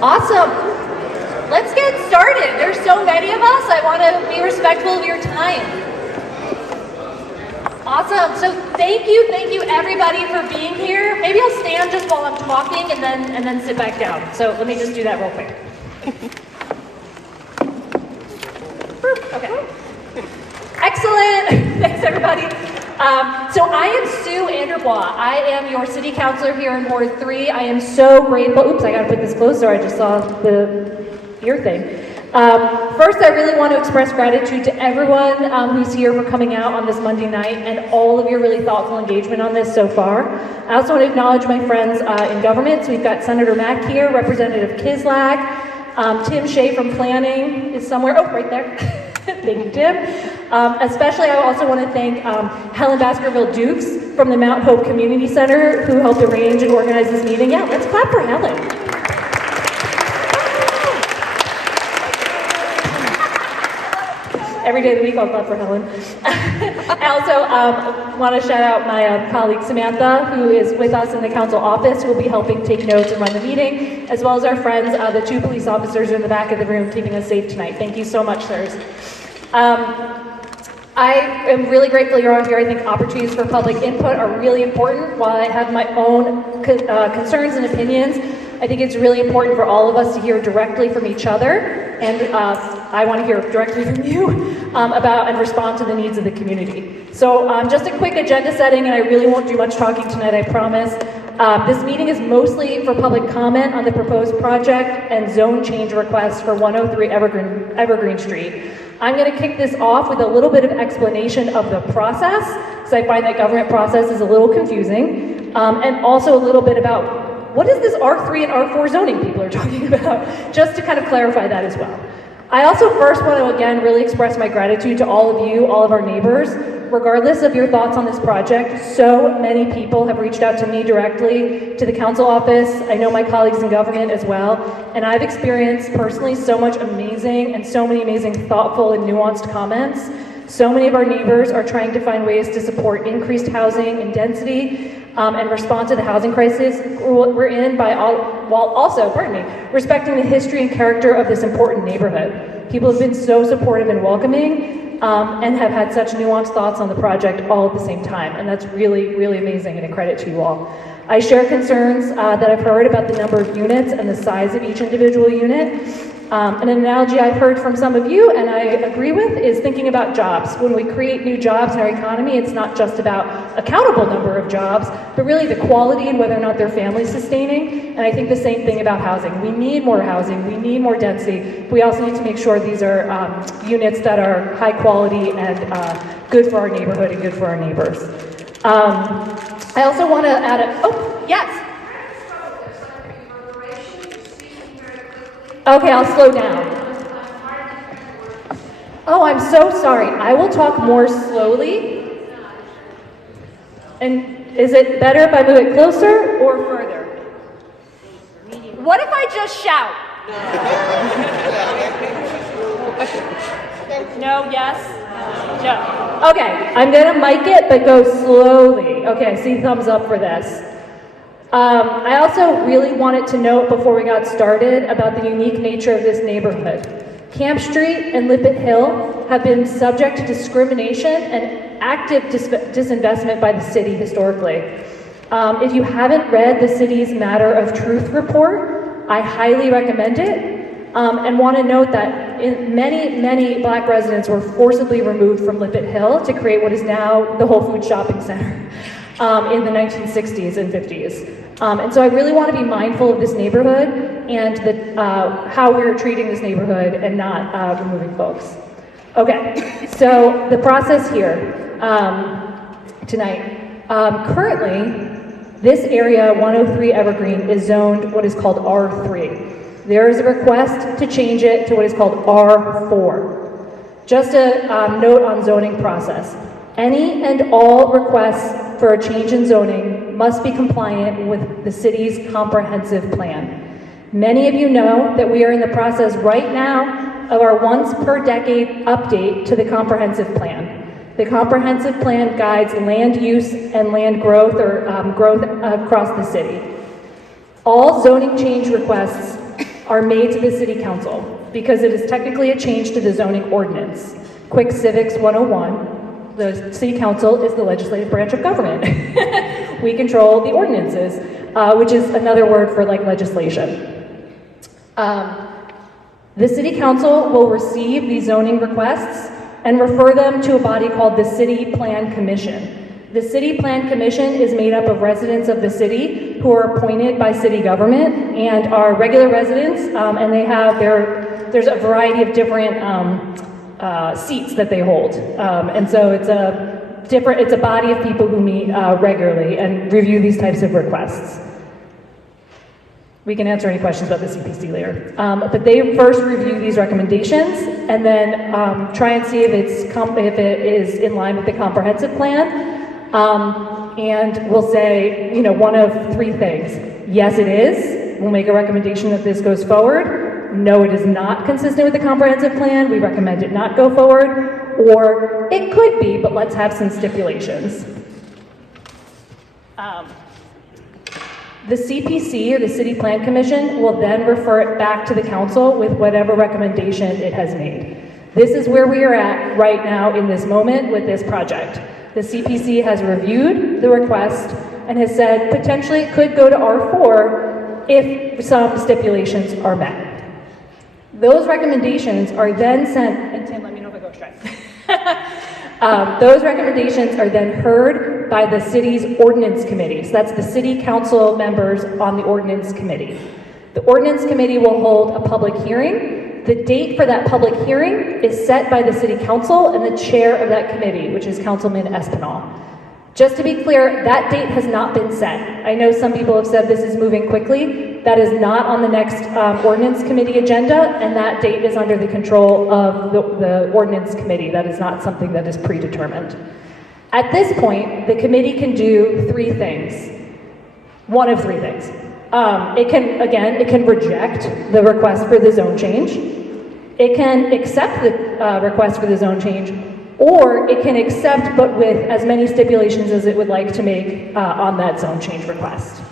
Awesome. Let's get started. There's so many of us. I want to be respectful of your time. Awesome. So thank you everybody for being here. Maybe I'll stand just while I'm talking and then sit back down. So let me just do that real quick. Okay. Excellent. Thanks everybody. So I am Sue Anderbois. I am your city councilor here in Ward 3. I am so grateful. Oops, I gotta put this closer. I just saw the ear thing. First, I really want to express gratitude to everyone who's here for coming out on this Monday night and all of your really thoughtful engagement on this so far. I also want to acknowledge my friends in government. So we've got Senator Mack here, Representative Kislak, Tim Shea from Planning is somewhere. Oh, right there. Thank you, Tim. Especially, I also want to thank Helen Baskerville Dukes from the Mount Hope Community Center who helped arrange and organize this meeting. Yeah, let's clap for Helen. Every day of the week I'll clap for Helen. I also want to shout out my colleague Samantha, who is with us in the council office, who will be helping take notes and run the meeting, as well as our friends, the 2 police officers in the back of the room keeping us safe tonight. Thank you so much, sirs. I am really grateful you're all here. I think opportunities for public input are really important. While I have my own concerns and opinions, I think it's really important for all of us to hear directly from each other, and I want to hear directly from you about and respond to the needs of the community. So just a quick agenda setting, and I really won't do much talking tonight, I promise. This meeting is mostly for public comment on the proposed project and zone change requests for 103 Evergreen Street. I'm going to kick this off with a little bit of explanation of the process, because I find that government process is a little confusing, and also a little bit about what is this R3 and R4 zoning people are talking about, just to kind of clarify that as well. I also first want to again really express my gratitude to all of you, all of our neighbors. Regardless of your thoughts on this project, so many people have reached out to me directly, to the council office. I know my colleagues in government as well, and I've experienced personally so much amazing and so many amazing thoughtful and nuanced comments. So many of our neighbors are trying to find ways to support increased housing and density and respond to the housing crisis we're in while also, respecting the history and character of this important neighborhood. People have been so supportive and welcoming and have had such nuanced thoughts on the project all at the same time, and that's really, really amazing and a credit to you all. I share concerns that I've heard about the number of units and the size of each individual unit. An analogy I've heard from some of you, and I agree with, is thinking about jobs. When we create new jobs in our economy, it's not just about a countable number of jobs, but really the quality and whether or not their family's sustaining. And I think the same thing about housing. We need more housing, we need more density. We also need to make sure these are units that are high quality and good for our neighborhood and good for our neighbors. I also want to add yes. Okay, I'll slow down. Oh, I'm so sorry. I will talk more slowly. And is it better if I move it closer or further? What if I just shout? No, yes, no. Okay, I'm gonna mic it, but go slowly. Okay, I see thumbs up for this. I also really wanted to note before we got started about the unique nature of this neighborhood. Camp Street and Lippet Hill have been subject to discrimination and active disinvestment by the city historically. If you haven't read the city's Matter of Truth report, I highly recommend it, and want to note that many Black residents were forcibly removed from Lippet Hill to create what is now the Whole Foods Shopping Center in the 1960s and 50s. And so I really want to be mindful of this neighborhood and how we're treating this neighborhood and not removing folks. Okay, so the process here tonight. Currently, this area, 103 Evergreen, is zoned what is called R3. There is a request to change it to what is called R4. Just a note on zoning process. Any and all requests for a change in zoning must be compliant with the city's comprehensive plan. Many of you know that we are in the process right now of our once per decade update to the comprehensive plan. The comprehensive plan guides land use and land growth or growth across the city. All zoning change requests are made to the city council because it is technically a change to the zoning ordinance. Quick Civics 101, the city council is the legislative branch of government. We control the ordinances, which is another word for like legislation. The city council will receive these zoning requests and refer them to a body called the City Plan Commission. The City Plan Commission is made up of residents of the city who are appointed by city government and are regular residents, and they have there's a variety of different seats that they hold. And so it's a body of people who meet regularly and review these types of requests. We can answer any questions about the CPC later. But they first review these recommendations and then try and see if it is in line with the comprehensive plan. And we'll say, one of three things. Yes, it is. We'll make a recommendation that this goes forward. No, it is not consistent with the comprehensive plan. We recommend it not go forward. Or it could be, but let's have some stipulations. The CPC, or the City Plan Commission, will then refer it back to the council with whatever recommendation it has made. This is where we are at right now in this moment with this project. The CPC has reviewed the request and has said potentially it could go to R4 if some stipulations are met. Those recommendations are then sent, and Tim, let me know if I go astray. Those recommendations are then heard by the city's ordinance committee. So that's the city council members on the ordinance committee. The ordinance committee will hold a public hearing. The date for that public hearing is set by the city council and the chair of that committee, which is Councilman Espinal. Just to be clear, that date has not been set. I know some people have said this is moving quickly. That is not on the next ordinance committee agenda, and that date is under the control of the ordinance committee. That is not something that is predetermined. At this point, the committee can do three things. One of three things. It can reject the request for the zone change. It can accept the request for the zone change, or it can accept but with as many stipulations as it would like to make on that zone change request.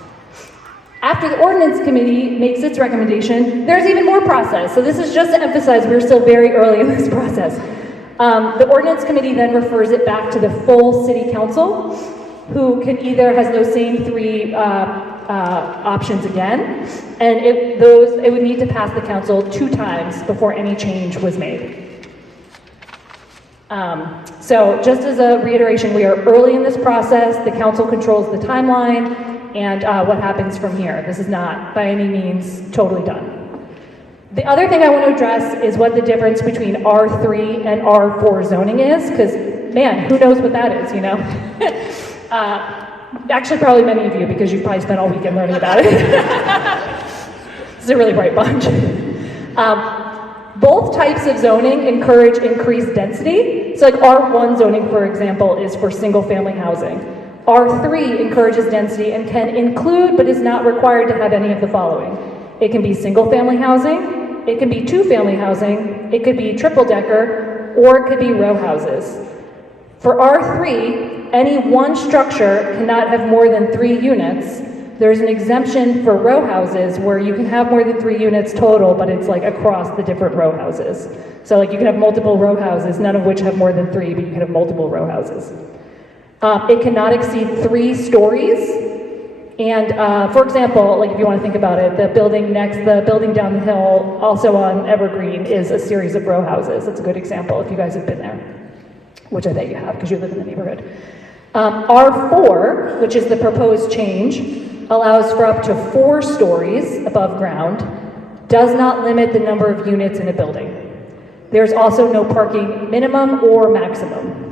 After the ordinance committee makes its recommendation, there's even more process. So this is just to emphasize we're still very early in this process. The ordinance committee then refers it back to the full city council, who can either has those same three options again, and it would need to pass the council 2 times before any change was made. So just as a reiteration, we are early in this process. The council controls the timeline and what happens from here. This is not by any means totally done. The other thing I want to address is what the difference between R3 and R4 zoning is, because man, who knows what that is, Actually, probably many of you, because you've probably spent all weekend learning about it. It's a really bright bunch. Both types of zoning encourage increased density. So like R1 zoning, for example, is for single family housing. R3 encourages density and can include, but is not required to have any of the following. It can be single family housing, it can be 2-family housing, it could be triple decker, or it could be row houses. For R3, any one structure cannot have more than 3 units. There's an exemption for row houses where you can have more than 3 units total, but it's like across the different row houses. So like you can have multiple row houses, none of which have more than 3, but you can have multiple row houses. It cannot exceed 3 stories. And for example, like if you want to think about it, the building down the hill, also on Evergreen, is a series of row houses. That's a good example if you guys have been there, which I bet you have because you live in the neighborhood. R4, which is the proposed change, allows for up to 4 stories above ground, does not limit the number of units in a building. There's also no parking minimum or maximum.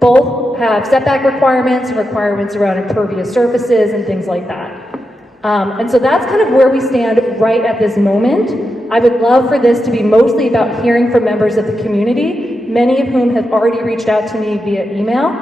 Both have setback requirements around impervious surfaces and things like that. And so that's kind of where we stand right at this moment. I would love for this to be mostly about hearing from members of the community, many of whom have already reached out to me via email.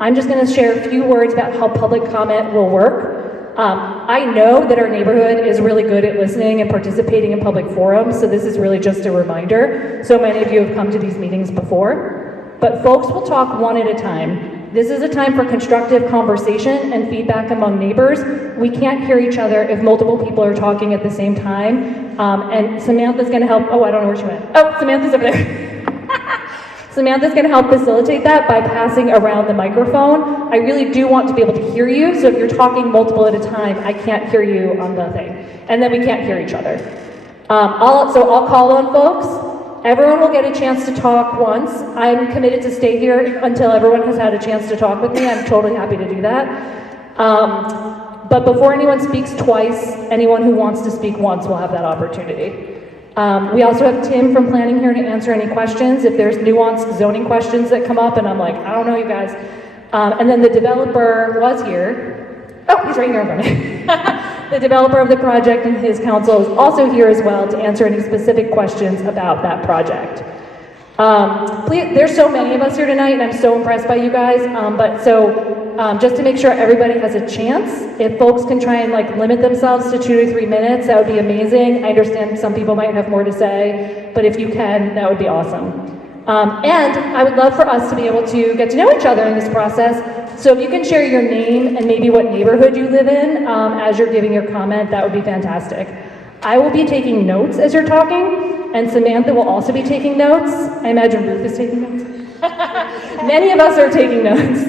I'm just going to share a few words about how public comment will work. I know that our neighborhood is really good at listening and participating in public forums, so this is really just a reminder. So many of you have come to these meetings before, but folks will talk one at a time. This is a time for constructive conversation and feedback among neighbors. We can't hear each other if multiple people are talking at the same time. And Samantha's gonna help, oh, I don't know where she went. Oh, Samantha's over there. Samantha's gonna help facilitate that by passing around the microphone. I really do want to be able to hear you, so if you're talking multiple at a time, I can't hear you on the thing. And then we can't hear each other. I'll call on folks. Everyone will get a chance to talk once. I'm committed to stay here until everyone has had a chance to talk with me. I'm totally happy to do that. But before anyone speaks twice, anyone who wants to speak once will have that opportunity. We also have Tim from planning here to answer any questions. If there's nuanced zoning questions that come up and I'm like, I don't know, you guys. And then the developer was here. Oh, he's right here in front of me. The developer of the project and his counsel is also here as well to answer any specific questions about that project. There's so many of us here tonight, and I'm so impressed by you guys. Just to make sure everybody has a chance, if folks can try and limit themselves to 2 to 3 minutes, that would be amazing. I understand some people might have more to say, but if you can, that would be awesome. And I would love for us to be able to get to know each other in this process. So if you can share your name and maybe what neighborhood you live in as you're giving your comment, that would be fantastic. I will be taking notes as you're talking, and Samantha will also be taking notes. I imagine Ruth is taking notes. Many of us are taking notes,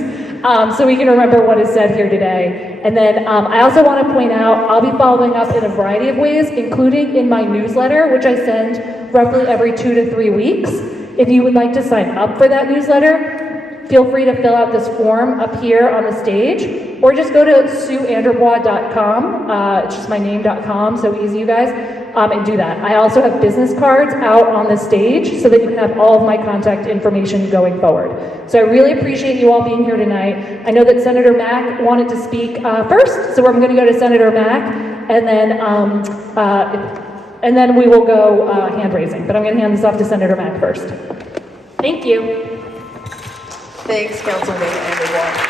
so we can remember what is said here today. And then I also want to point out, I'll be following up in a variety of ways, including in my newsletter, which I send roughly every 2 to 3 weeks. If you would like to sign up for that newsletter, feel free to fill out this form up here on the stage, or just go to sueanderbois.com, it's just my name.com, so easy, you guys, and do that. I also have business cards out on the stage so that you can have all of my contact information going forward. So I really appreciate you all being here tonight. I know that Senator Mack wanted to speak first, so I'm going to go to Senator Mack, and then we will go hand raising. But I'm going to hand this off to Senator Mack first. Thank you. Thanks, Councilman Anderbois.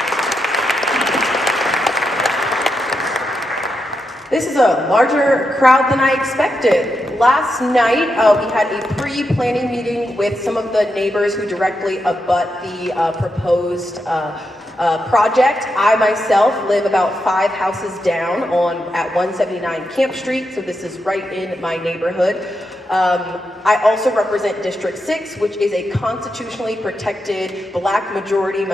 This is a larger crowd than I expected. Last night, we had a pre-planning meeting with some of the neighbors who directly abut the proposed project. I myself live about 5 houses down at 179 Camp Street, so this is right in my neighborhood. I also represent District 6, which is a constitutionally protected black majority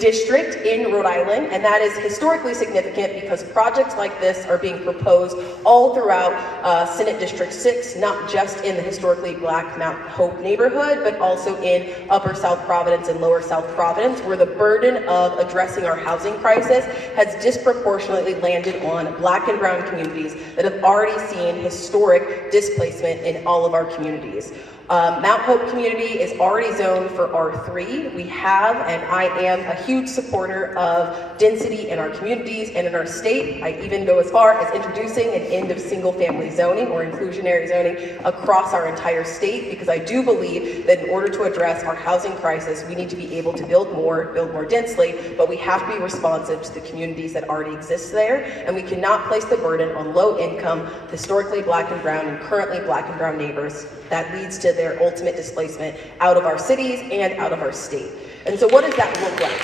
district in Rhode Island, and that is historically significant because projects like this are being proposed all throughout Senate District 6, not just in the historically black Mount Hope neighborhood, but also in Upper South Providence and Lower South Providence, where the burden of addressing our housing crisis has disproportionately landed on black and brown communities that have already seen historic displacement in all of our communities. Mount Hope community is already zoned for R3. We have, and I am a huge supporter of density in our communities and in our state. I even go as far as introducing an end of single family zoning or inclusionary zoning across our entire state, because I do believe that in order to address our housing crisis, we need to be able to build more densely, but we have to be responsive to the communities that already exist there, and we cannot place the burden on low income, historically black and brown, and currently black and brown neighbors. That leads to their ultimate displacement out of our cities and out of our state. And so what does that look like?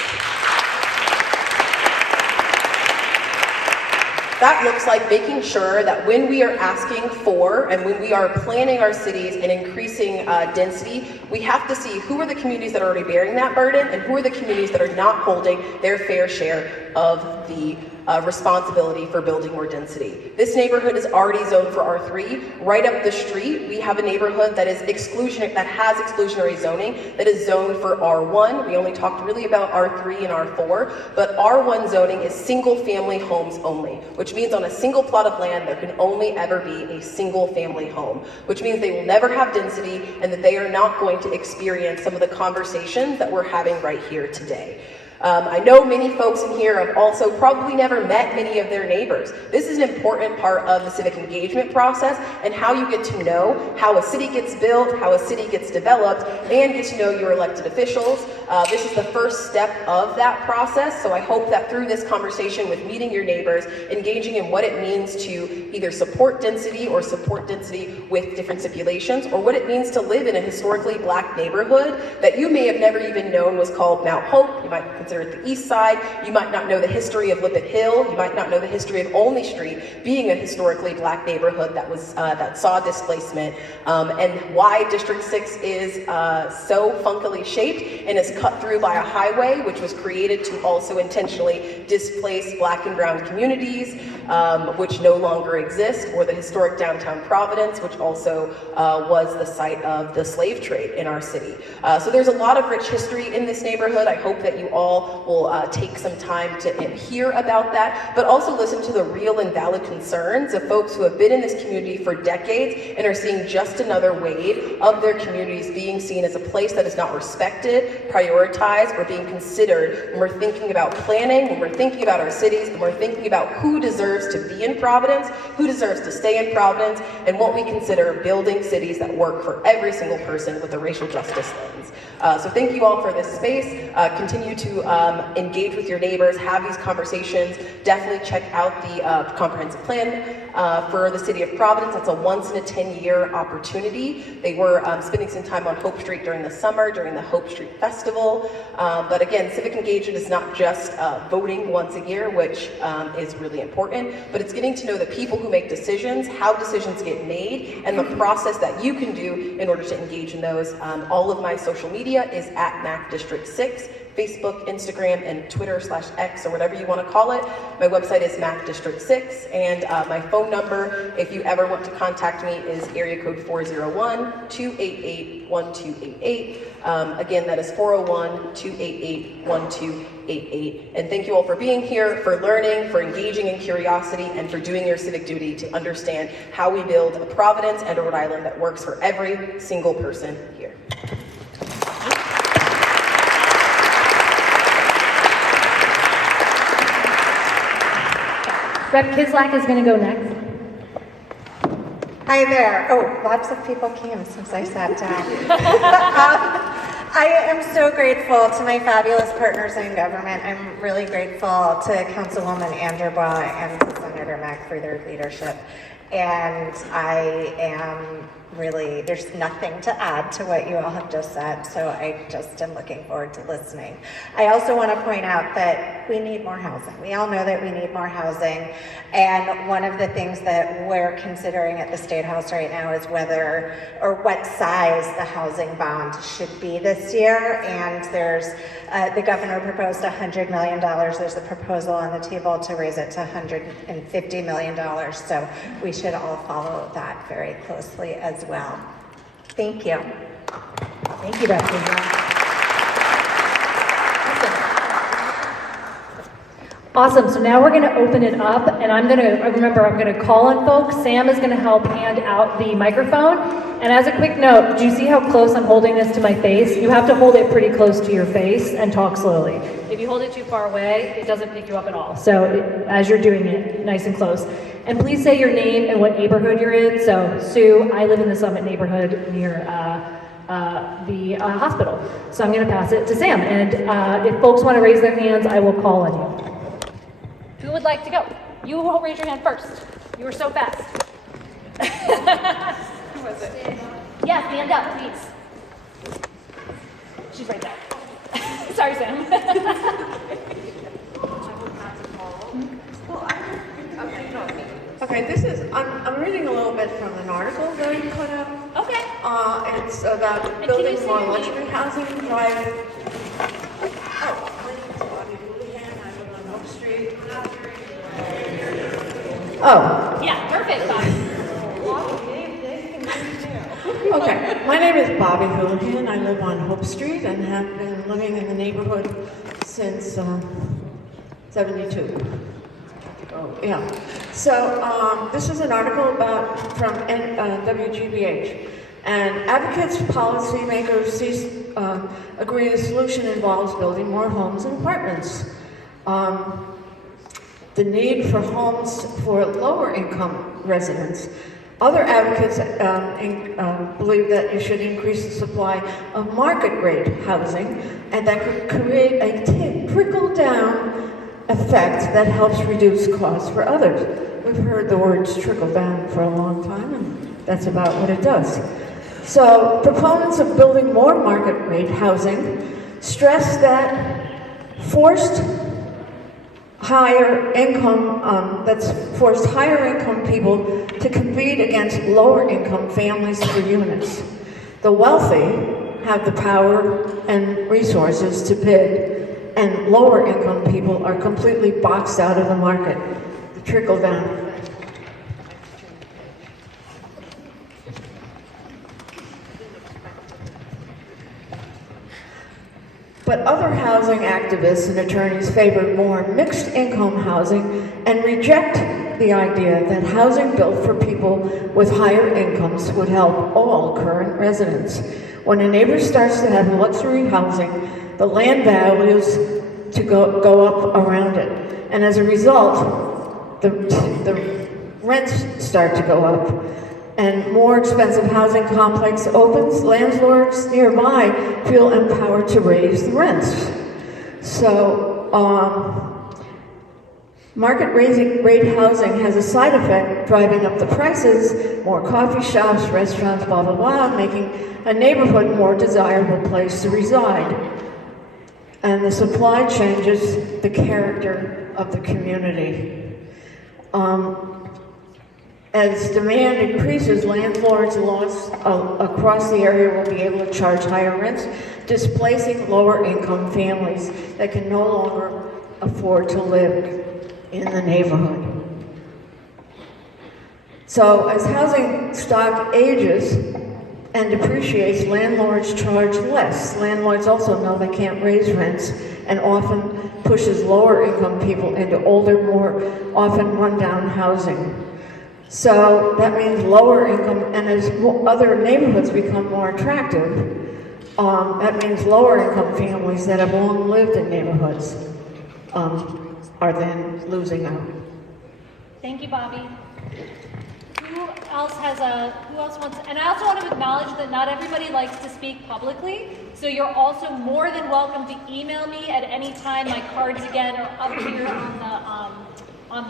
That looks like making sure that when we are asking for and when we are planning our cities and increasing density, we have to see who are the communities that are already bearing that burden and who are the communities that are not holding their fair share of the responsibility for building more density. This neighborhood is already zoned for R3. Right up the street, we have a neighborhood that has exclusionary zoning that is zoned for R1. We only talked really about R3 and R4, but R1 zoning is single family homes only, which means on a single plot of land, there can only ever be a single family home, which means they will never have density and that they are not going to experience some of the conversations that we're having right here today. I know many folks in here have also probably never met many of their neighbors. This is an important part of the civic engagement process and how you get to know how a city gets built, how a city gets developed, and get to know your elected officials. This is the first step of that process, so I hope that through this conversation with meeting your neighbors, engaging in what it means to either support density or support density with different stipulations, or what it means to live in a historically Black neighborhood that you may have never even known was called Mount Hope. You might consider it the East Side. You might not know the history of Lippet Hill. You might not know the history of Olney Street being a historically Black neighborhood that was that saw displacement, and why District 6 is so funkily shaped and is cut through by a highway which was created to also intentionally displace Black and brown communities, which no longer exist, or the historic downtown Providence, which also was the site of the slave trade in our city. So there's a lot of rich history in this neighborhood. I hope that you all will take some time to hear about that, but also listen to the real and valid concerns of folks who have been in this community for decades and are seeing just another wave of their communities being seen as a place that is not respected, prioritized, or being considered when we're thinking about planning, when we're thinking about our cities, and we're thinking about who deserves to be in Providence, who deserves to stay in Providence, and what we consider building cities that work for every single person with a racial justice lens. So thank you all for this space. Continue to engage with your neighbors, have these conversations. Definitely check out the comprehensive plan for the city of Providence. It's a once in a 10-year opportunity. They were spending some time on Hope Street during the summer, during the Hope Street Festival. But again, civic engagement is not just voting once a year, which is really important, but it's getting to know the people who make decisions, how decisions get made, and the process that you can do in order to engage in those. All of my social media is at MAC District 6. Facebook, Instagram, and Twitter/X, or whatever you want to call it. My website is MAC District 6, and my phone number, if you ever want to contact me, is area code 401-288-1288. Again, that is 401-288-1288. And thank you all for being here, for learning, for engaging in curiosity, and for doing your civic duty to understand how we build a Providence and a Rhode Island that works for every single person here. Rep. Kislak is going to go next. Hi there. Oh, lots of people came since I sat down. I am so grateful to my fabulous partners in government. I'm really grateful to Councilwoman Anderbaugh and to Senator Mack for their leadership. And I am really, there's nothing to add to what you all have just said, so I just am looking forward to listening. I also want to point out that we need more housing. We all know that we need more housing, and one of the things that we're considering at the State House right now is whether or what size the housing bond should be this year, and there's, the governor proposed $100 million. There's a proposal on the table to raise it to $150 million, so we should all follow that very closely as well. Thank you. Thank you, Dr. Awesome. So now we're going to open it up, and I'm going to call on folks. Sam is going to help hand out the microphone. And as a quick note, do you see how close I'm holding this to my face? You have to hold it pretty close to your face and talk slowly. If you hold it too far away, it doesn't pick you up at all. So as you're doing it, nice and close. And please say your name and what neighborhood you're in. So Sue, I live in the Summit neighborhood near the hospital. So I'm going to pass it to Sam. And if folks want to raise their hands, I will call on you. Who would like to go? You will raise your hand first. You were so fast. Who was it? Yes, hand up, please. She's right there. Sorry, Sam. Okay, this is, I'm reading a little bit from an article that you put up. Okay. It's about building more luxury housing, driving. Oh, my name is Bobby Houlihan, I live on Oak Street. Oh. Yeah, perfect, Bobby. Okay, my name is Bobby Houlihan, I live on Hope Street and have been living in the neighborhood since 72. Oh, yeah. So this is an article from WGBH. And advocates, policymakers agree the solution involves building more homes and apartments. The need for homes for lower income residents. Other advocates believe that you should increase the supply of market rate housing, and that could create a trickle-down effect that helps reduce costs for others. We've heard the words trickle down for a long time, and that's about what it does. So proponents of building more market rate housing stress that forced higher income people to compete against lower income families for units. The wealthy have the power and resources to bid, and lower income people are completely boxed out of the market. The trickle down effect. But other housing activists and attorneys favor more mixed income housing and reject the idea that housing built for people with higher incomes would help all current residents. When a neighbor starts to have luxury housing, the land values to go up around it. And as a result, the rents start to go up. And more expensive housing complex opens, landlords nearby feel empowered to raise the rents. So, market rate housing has a side effect, driving up the prices, more coffee shops, restaurants, blah, blah, blah, making a neighborhood more desirable place to reside. And the supply changes the character of the community. As demand increases, landlords across the area will be able to charge higher rents, displacing lower income families that can no longer afford to live in the neighborhood. So as housing stock ages and depreciates, landlords charge less. Landlords also know they can't raise rents and often pushes lower income people into older, more often rundown housing. So that means lower income, and as other neighborhoods become more attractive, that means lower income families that have long lived in neighborhoods are then losing out. Thank you, Bobby. Who else wants, and I also want to acknowledge that not everybody likes to speak publicly, so you're also more than welcome to email me at any time. My cards again are up here on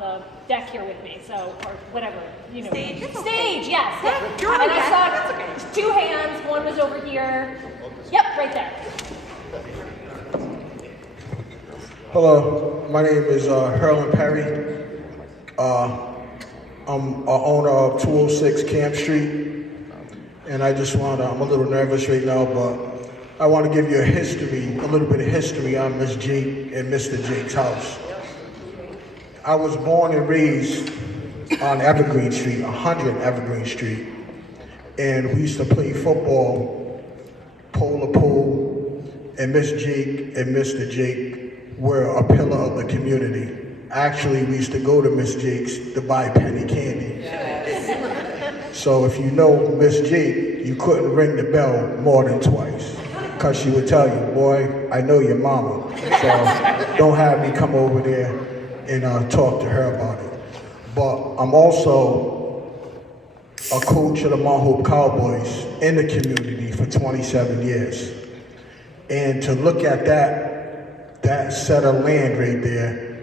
the deck here with me, so, or whatever, you know. Stage, yes. Yeah, and I saw 2 hands, one was over here. Yep, right there. Hello, my name is Herlin Perry. I'm a owner of 206 Camp Street, and I just I'm a little nervous right now, but I want to give you a little bit of history on Miss Jake and Mr. Jake's house. I was born and raised on Evergreen Street, 100 Evergreen Street, and we used to play football, polar pool, and Miss Jake and Mr. Jake were a pillar of the community. Actually, we used to go to Miss Jake's to buy penny candy. So if you know Miss Jake, you couldn't ring the bell more than twice, because she would tell you, boy, I know your mama, so don't have me come over there and talk to her about it. But I'm also a coach of the Mount Hope Cowboys in the community for 27 years. And to look at that set of land right there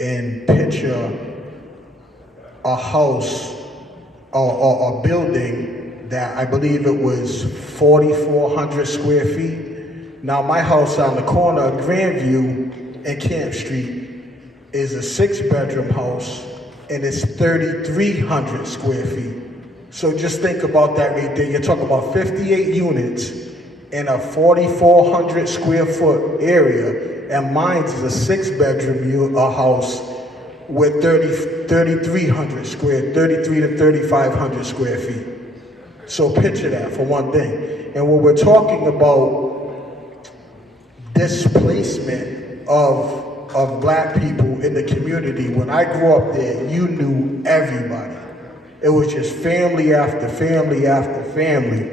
and picture a house or a building that I believe it was 4,400 square feet. Now my house on the corner of Grandview and Camp Street is a 6-bedroom house, and it's 3,300 square feet. So just think about that right there. You're talking about 58 units in a 4,400 square foot area, and mine is a 6-bedroom house with 3,300 square, 33 to 3,500 square feet. So picture that for one thing. And when we're talking about displacement of black people in the community, when I grew up there, you knew everybody. It was just family after family after family.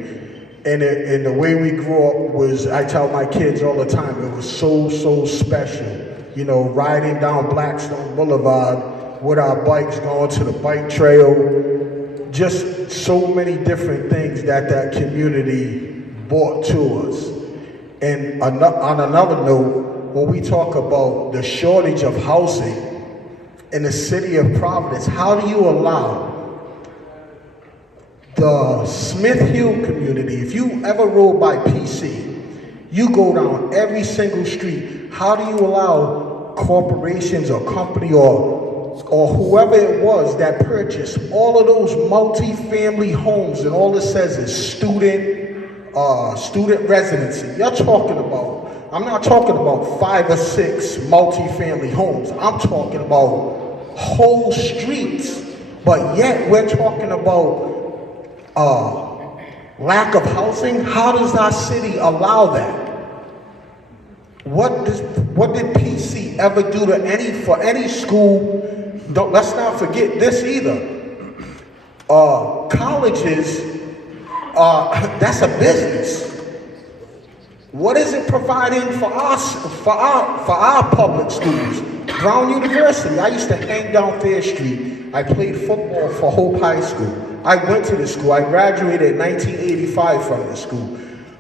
And the way we grew up was, I tell my kids all the time, it was so, so special. You know, riding down Blackstone Boulevard with our bikes, going to the bike trail, just so many different things that community brought to us. And on another note, when we talk about the shortage of housing in the city of Providence, how do you allow the Smith Hill community, if you ever rode by PC, you go down every single street, how do you allow corporations or company or whoever it was that purchased all of those multi-family homes, and all it says is student residency? You're talking about, I'm not talking about 5 or 6 multi-family homes. I'm talking about whole streets. But yet we're talking about lack of housing. How does our city allow that? What did PC ever do to for any school? Let's not forget this either. Colleges, that's a business. What is it providing for us, for our public schools? Brown University. I used to hang down Fair Street. I played football for Hope High School. I went to the school. I graduated in 1985 from the school.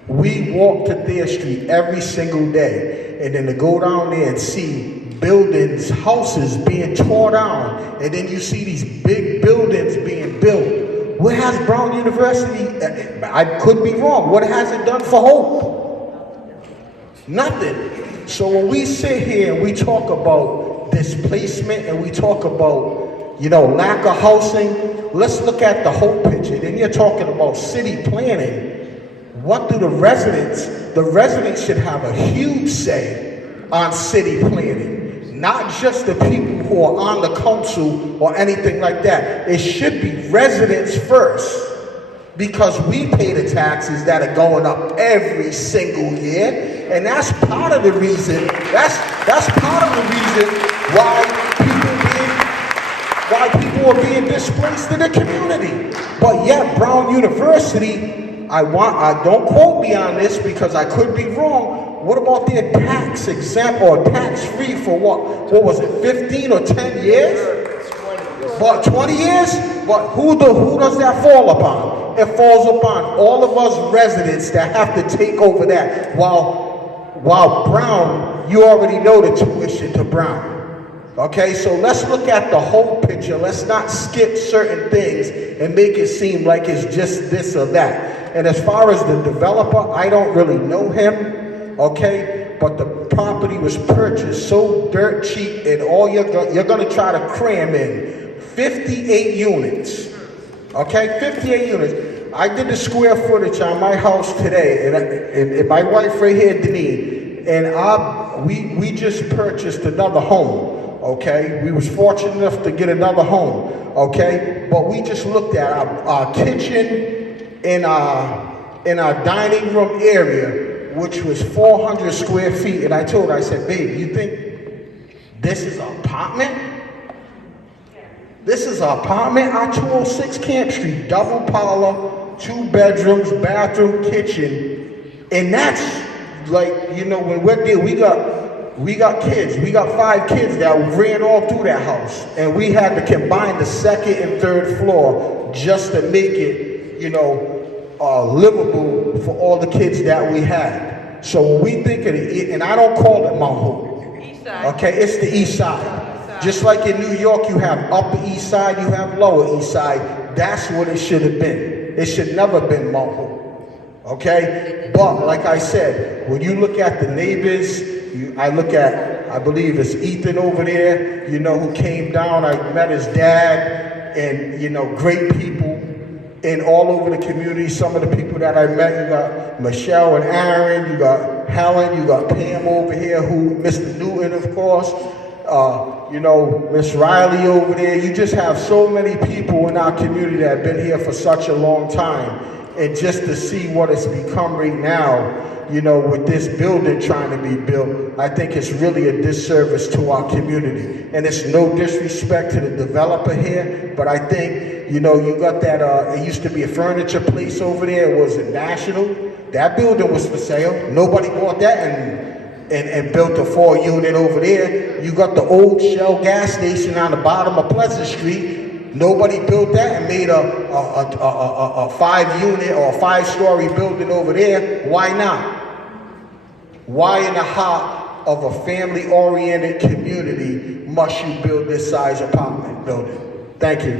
We walked to Thayer Street every single day. And then to go down there and see buildings, houses being torn down, and then you see these big buildings being built. What has Brown University, I could be wrong, what has it done for Hope? Nothing. So when we sit here and we talk about displacement and we talk about, you know, lack of housing, let's look at the whole picture. Then you're talking about city planning. What do the residents should have a huge say on city planning, not just the people who are on the council or anything like that. It should be residents first, because we pay the taxes that are going up every single year, and that's part of the reason, that's part of the reason why people are being displaced in the community. But yet Brown University, don't quote me on this because I could be wrong. What about their tax exempt or tax free for what was it, 15 or 10 years? But 20 years? But who does that fall upon? It falls upon all of us residents that have to take over that. While Brown, you already know the tuition to Brown. Okay, so let's look at the whole picture. Let's not skip certain things and make it seem like it's just this or that. And as far as the developer, I don't really know him, okay? But the property was purchased so dirt cheap, and all you're gonna try to cram in 58 units, okay? 58 units. I did the square footage on my house today, and my wife right here, Denise, and we just purchased another home. Okay, we was fortunate enough to get another home, okay? But we just looked at our kitchen and our dining room area, which was 400 square feet. And I told her, I said, babe, you think this is an apartment? This is an apartment? Our 206 Camp Street, double parlor, 2 bedrooms, bathroom, kitchen. And that's like, you know, when we're there, we got kids. We got 5 kids that ran all through that house. And we had to combine the 2nd and 3rd floor just to make it, you know, livable for all the kids that we had. So when we think of it, and I don't call it Mount Hope. Okay, it's the east side. Just like in New York, you have Upper East Side, you have Lower East Side. That's what it should have been. It should never been Mount Hope. Okay? But like I said, when you look at the neighbors, I believe it's Ethan over there, you know, who came down. I met his dad, and, you know, great people. And all over the community, some of the people that I met, you got Michelle and Aaron, you got Helen, you got Pam over here, Mr. Newton, of course, you know, Miss Riley over there. You just have so many people in our community that have been here for such a long time. And just to see what it's become right now, you know, with this building trying to be built, I think it's really a disservice to our community. And it's no disrespect to the developer here, but I think You know, you got that, it used to be a furniture place over there, was it National? That building was for sale. Nobody bought that and built a 4-unit over there. You got the old Shell gas station on the bottom of Pleasant Street. Nobody built that and made a 5-unit or a 5-story building over there. Why not? Why in the heart of a family-oriented community must you build this size apartment building? Thank you.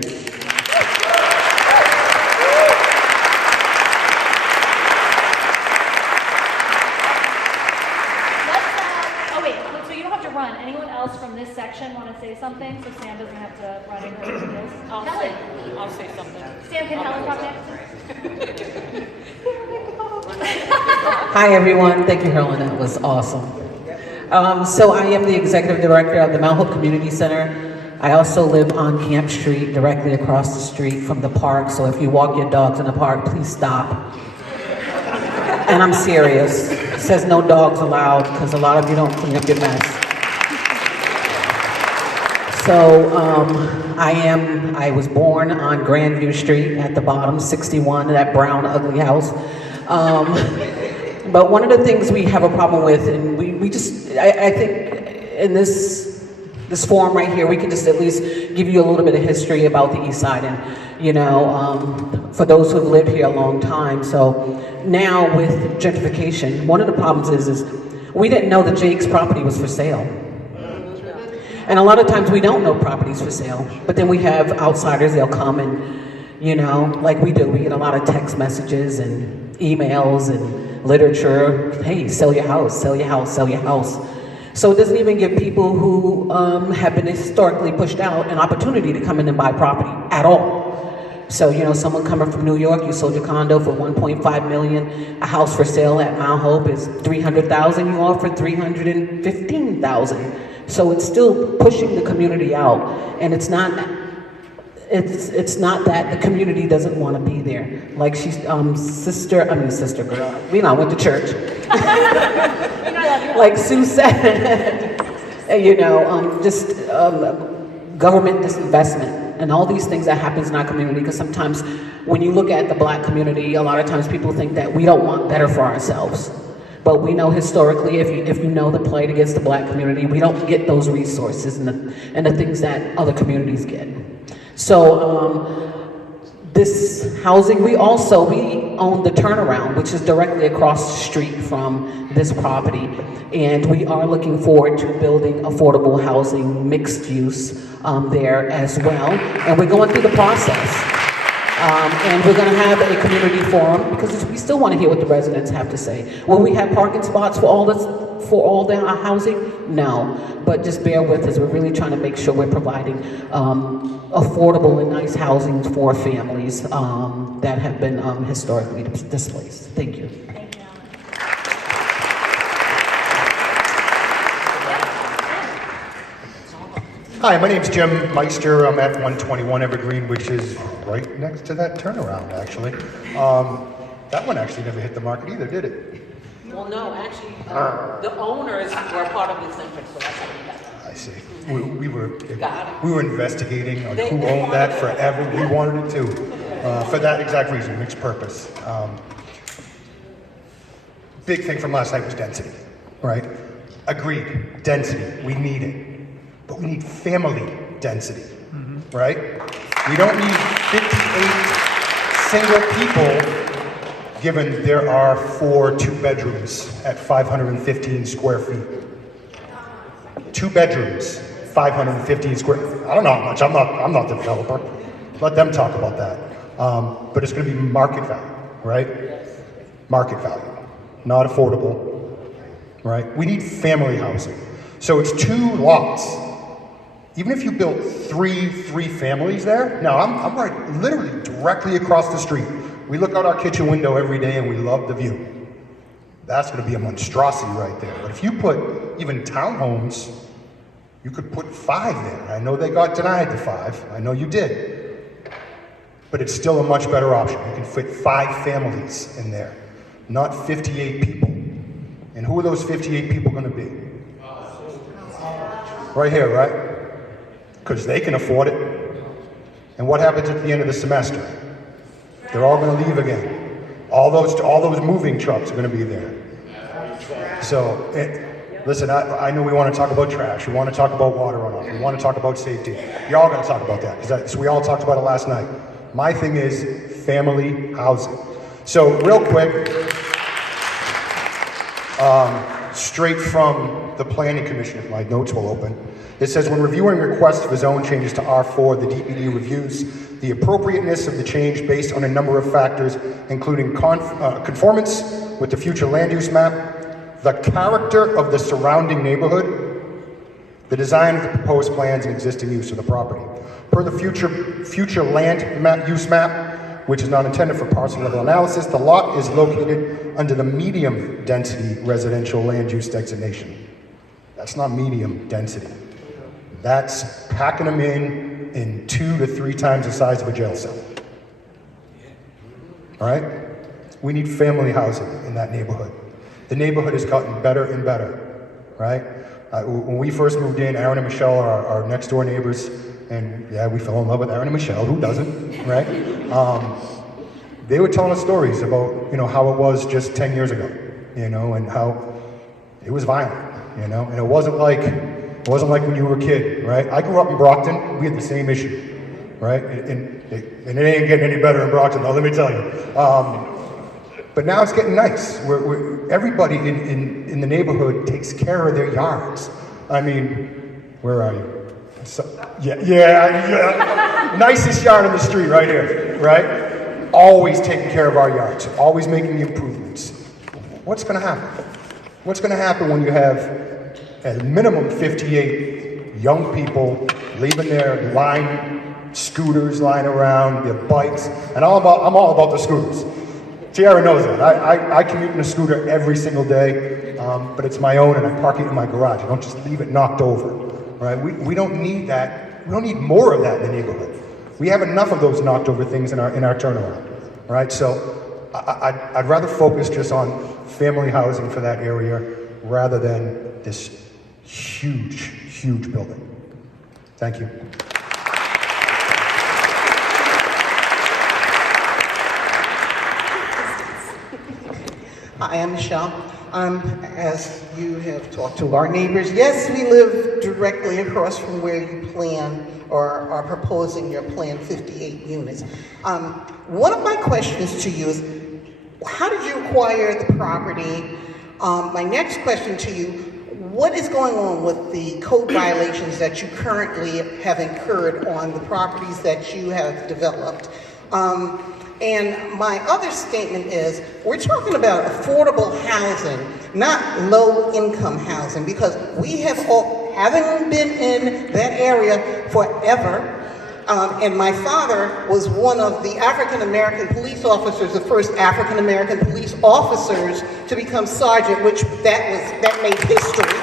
Oh wait, so you don't have to run. Anyone else from this section want to say something? So Sam doesn't have to run in her this. I'll say something. Sam, can Helen talk next? Hi, everyone. Thank you, Helen. That was awesome. So I am the executive director of the Mount Hope Community Center. I also live on Camp Street, directly across the street from the park. So if you walk your dogs in the park, please stop. And I'm serious. It says no dogs allowed because a lot of you don't clean up your mess. So I was born on Grandview Street at the bottom, 61, that brown ugly house. But one of the things we have a problem with, and I think in this forum right here, we can just at least give you a little bit of history about the East Side, and for those who have lived here a long time. So now with gentrification, one of the problems is we didn't know that Jake's property was for sale. And a lot of times we don't know properties for sale, but then we have outsiders, they'll come and, like we do, we get a lot of text messages and emails and literature, hey, sell your house, sell your house, sell your house. So it doesn't even give people who have been historically pushed out an opportunity to come in and buy property at all. So, someone coming from New York, you sold your condo for $1.5 million, a house for sale at Mount Hope is $300,000, you offer $315,000. So it's still pushing the community out, and it's not that the community doesn't want to be there. Like sister girl, I went to church. Like Sue said, government disinvestment and all these things that happens in our community, because sometimes when you look at the Black community, a lot of times people think that we don't want better for ourselves. But we know historically, if you know the plight against the Black community, we don't get those resources and the things that other communities get. So this housing, we own the Turnaround, which is directly across the street from this property. And we are looking forward to building affordable housing, mixed use there as well. And we're going through the process. And we're going to have a community forum because we still want to hear what the residents have to say. Will we have parking spots for all the housing? No, but just bear with us. We're really trying to make sure we're providing affordable and nice housing for families that have been historically displaced. Thank you. Hi, my name's Jim Meister. I'm at 121 Evergreen, which is right next to that Turnaround, actually. That one actually never hit the market either, did it? Well, no, actually, the owners were part of this interest, so that's how we got that. I see. We were investigating on who owned that forever. We wanted it to, for that exact reason, mixed purpose. Big thing from last night was density, right? Agreed, density, we need it. But we need family density, right? We don't need 58 single people, given there are 4 2-bedrooms at 515 square feet. 2 bedrooms, 515 square. I don't know how much. I'm not the developer. Let them talk about that. But it's going to be market value, right? Market value, not affordable, right? We need family housing. So it's 2 lots. Even if you built three families there, now I'm right, literally directly across the street. We look out our kitchen window every day and we love the view. That's gonna be a monstrosity right there. But if you put even townhomes, you could put 5 there. I know they got denied the 5, I know you did. But it's still a much better option. You can fit 5 families in there, not 58 people. And who are those 58 people gonna be? Right here, right? Because they can afford it. And what happens at the end of the semester? They're all going to leave again. All those moving trucks are going to be there. So, listen, I know we want to talk about trash. We want to talk about water runoff. We want to talk about safety. You're all going to talk about that because we all talked about it last night. My thing is family housing. So, real quick, straight from the Planning Commission, if my notes will open. It says, when reviewing requests for zone changes to R4, the DPD reviews the appropriateness of the change based on a number of factors, including conformance with the future land use map, the character of the surrounding neighborhood, the design of the proposed plans and existing use of the property. Per the future land use map, which is not intended for parcel level analysis, the lot is located under the medium density residential land use designation. That's not medium density. That's packing them in 2 to 3 times the size of a jail cell. All right? We need family housing in that neighborhood. The neighborhood has gotten better and better, right? When we first moved in, Aaron and Michelle are our next door neighbors, and yeah, we fell in love with Aaron and Michelle, who doesn't, right? They were telling us stories about, how it was just 10 years ago, and how it was violent, and it wasn't like when you were a kid, right? I grew up in Brockton, we had the same issue, right? And it ain't getting any better in Brockton, though, let me tell you. But now it's getting nice. Everybody in the neighborhood takes care of their yards. I mean, where are you? Yeah. Nicest yard on the street right here, right? Always taking care of our yards, always making the improvements. What's going to happen? What's going to happen when you have at a minimum 58 young people leaving their scooters lying around, their bikes, and I'm all about the scooters. Tiara knows that. I commute in a scooter every single day, but it's my own and I park it in my garage. I don't just leave it knocked over, right? We don't need that. We don't need more of that in the neighborhood. We have enough of those knocked over things in our turnaround, right? So I'd rather focus just on family housing for that area rather than this huge building. Thank you. I am Michelle. As you have talked to our neighbors, yes, we live directly across from where you plan or are proposing your plan 58 units. One of my questions to you is, how did you acquire the property? My next question to you, what is going on with the code violations that you currently have incurred on the properties that you have developed? And my other statement is, we're talking about affordable housing, not low-income housing, because we have all, having been in that area forever, and my father was one of the African-American police officers, the first African-American police officers to become sergeant, which that made history.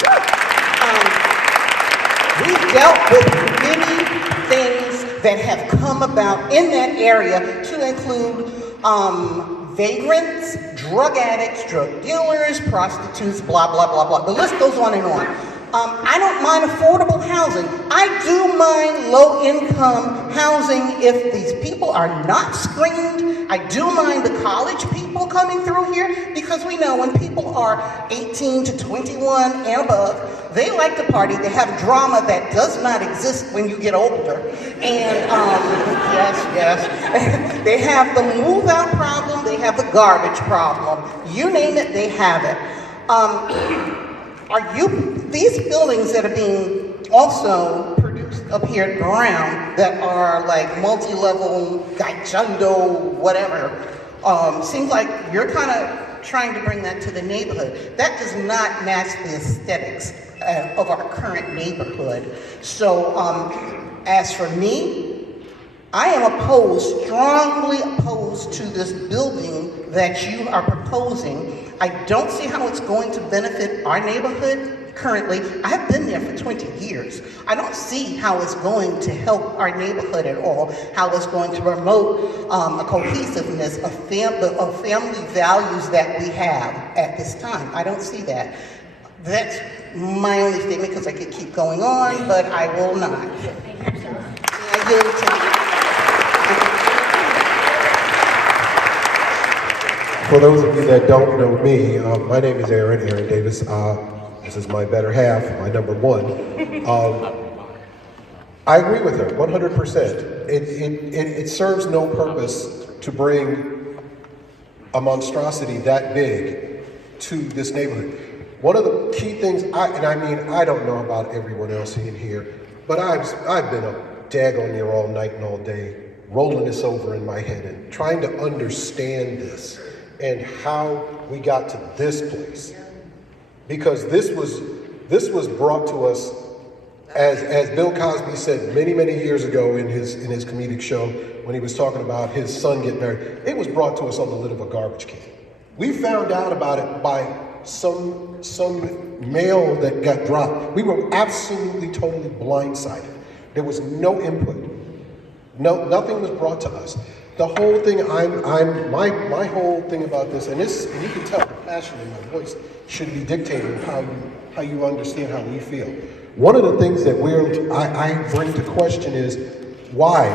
We've dealt with many things that have come about in that area, to include vagrants, drug addicts, drug dealers, prostitutes, blah, blah, blah, blah. The list goes on and on. I don't mind affordable housing. I do mind low-income housing if these people are not screened. I do mind the college people coming through here, because we know when people are 18 to 21 and above, they like to party. They have drama that does not exist when you get older. And yes, they have the move-out problem. They have the garbage problem. You name it, they have it. These buildings that are being also produced up here at ground that are like multi-level, gaijundo, whatever, seems like you're kind of trying to bring that to the neighborhood. That does not match the aesthetics of our current neighborhood. So as for me, I am strongly opposed to this building that you are proposing. I don't see how it's going to benefit our neighborhood currently. I have been there for 20 years. I don't see how it's going to help our neighborhood at all, how it's going to promote a cohesiveness of family values that we have at this time. I don't see that. That's my only statement, because I could keep going on, but I will not. I yield to you. For those of you that don't know me, my name is Aaron Davis. This is my better half, my number one. I agree with her 100%. It serves no purpose to bring a monstrosity that big to this neighborhood. One of the key things, I don't know about everyone else in here, but I've been up daggone near all night and all day, rolling this over in my head and trying to understand this and how we got to this place. Because this was brought to us, as Bill Cosby said many years ago in his comedic show when he was talking about his son getting married. It was brought to us on the lid of a garbage can. We found out about it by some mail that got dropped. We were absolutely totally blindsided. There was no input. Nothing was brought to us. The whole thing, my whole thing about this, and you can tell the passion in my voice should be dictating how you understand how we feel. One of the things that I bring to question is why,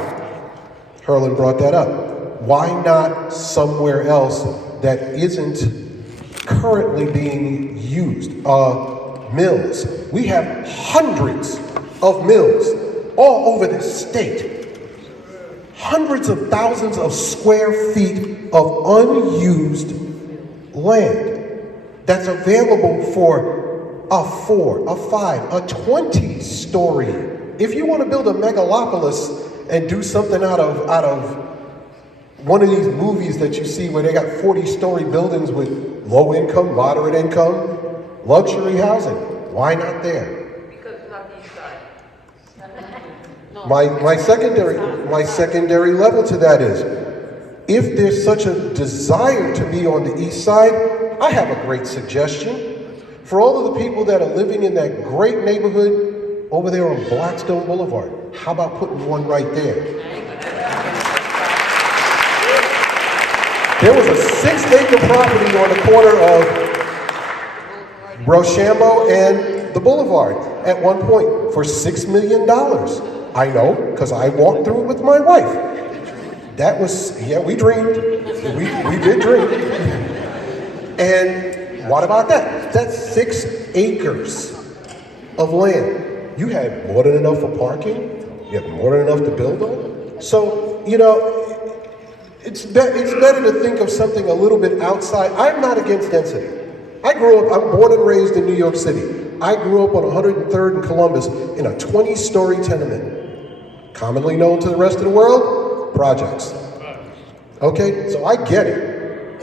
Herlin brought that up, why not somewhere else that isn't currently being used? Mills. We have hundreds of mills all over this state. Hundreds of thousands of square feet of unused land that's available for a 4, a 5, a 20-story. If you want to build a megalopolis and do something out of one of these movies that you see where they got 40-story buildings with low income, moderate income, luxury housing, why not there? My secondary level to that is, if there's such a desire to be on the east side, I have a great suggestion. For all of the people that are living in that great neighborhood over there on Blackstone Boulevard, how about putting one right there? There was a 6-acre property on the corner of Rochambeau and the Boulevard at one point for $6 million. I know, because I walked through it with my wife. That was, yeah, we dreamed. We did dream. And what about that? That's 6 acres of land. You had more than enough for parking. You had more than enough to build on. So, it's better to think of something a little bit outside. I'm not against density. I'm born and raised in New York City. I grew up on 103rd and Columbus in a 20-story tenement. Commonly known to the rest of the world, projects. Okay, so I get it.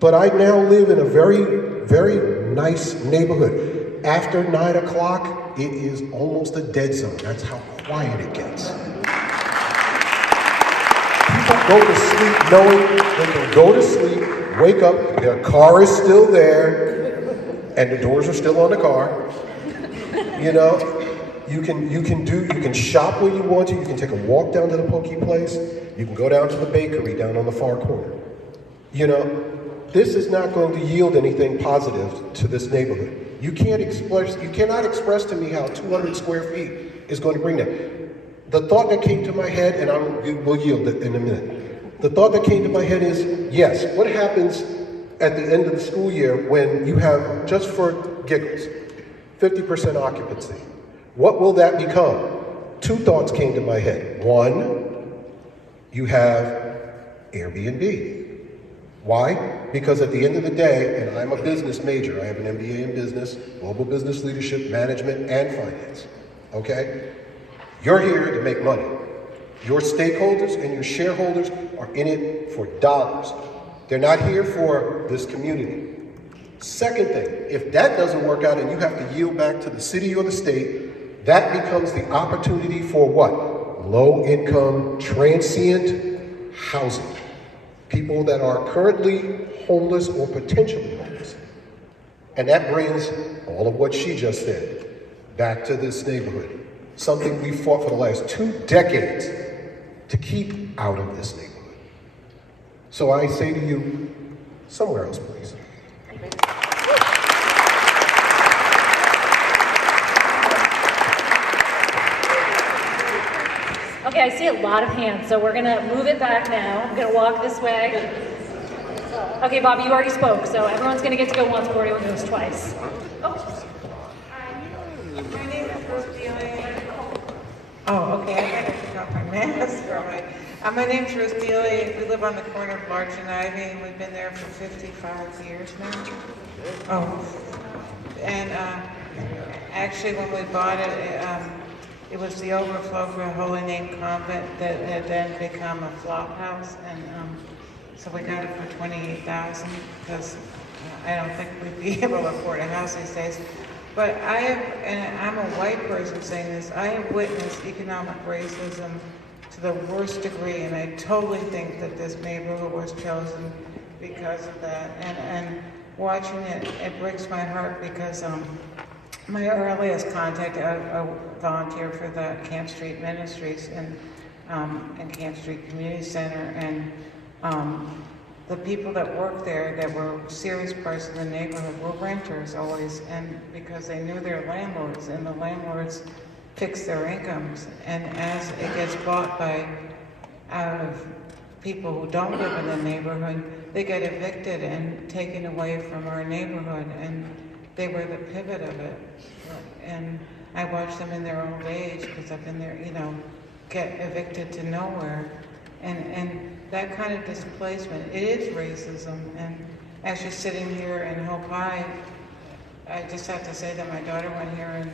But I now live in a very nice neighborhood. After 9 o'clock, it is almost a dead zone. That's how quiet it gets. People go to sleep knowing they can go to sleep, wake up, their car is still there, and the doors are still on the car. You can shop where you want to. You can take a walk down to the Poke place. You can go down to the bakery down on the far corner. This is not going to yield anything positive to this neighborhood. You cannot express to me how 200 square feet is going to bring that. The thought that came to my head, and we'll yield it in a minute. The thought that came to my head is, yes, what happens at the end of the school year when you have, just for giggles, 50% occupancy? What will that become? 2 thoughts came to my head. One, you have Airbnb. Why? Because at the end of the day, and I'm a business major, I have an MBA in business, global business leadership, management, and finance, okay? You're here to make money. Your stakeholders and your shareholders are in it for dollars. They're not here for this community. Second thing, if that doesn't work out and you have to yield back to the city or the state, that becomes the opportunity for what? Low-income, transient housing. People that are currently homeless or potentially homeless. And that brings all of what she just said back to this neighborhood. Something we fought for the last 2 decades to keep out of this neighborhood. So I say to you, somewhere else, please. Okay, I see a lot of hands, so we're gonna move it back now. I'm gonna walk this way. Okay, Bobby, you already spoke, so everyone's gonna get to go once, Gordy goes twice. My name is Ruth Dealey. Oh, okay, I better take off my mask. My name's Ruth Dealey. We live on the corner of Larch and Ivy, and we've been there for 55 years now. Oh, and actually, when we bought it, it was the overflow for a Holy Name Convent that had then become a flop house, and so we got it for $28,000 because I don't think we'd be able to afford a house these days. But I have, and I'm a white person saying this, I have witnessed economic racism to the worst degree, and I totally think that this neighborhood was chosen because of that. And watching it, it breaks my heart because my earliest contact, I volunteer for the Camp Street Ministries and Camp Street Community Center, and the people that worked there that were serious parts of the neighborhood were renters always, and because they knew their landlords, and the landlords fix their incomes. And as it gets bought by out of people who don't live in the neighborhood, they get evicted and taken away from our neighborhood, and they were the pivot of it. And I watch them in their old age, because I've been there, get evicted to nowhere. And that kind of displacement, it is racism. And actually sitting here in Hope High, I just have to say that my daughter went here,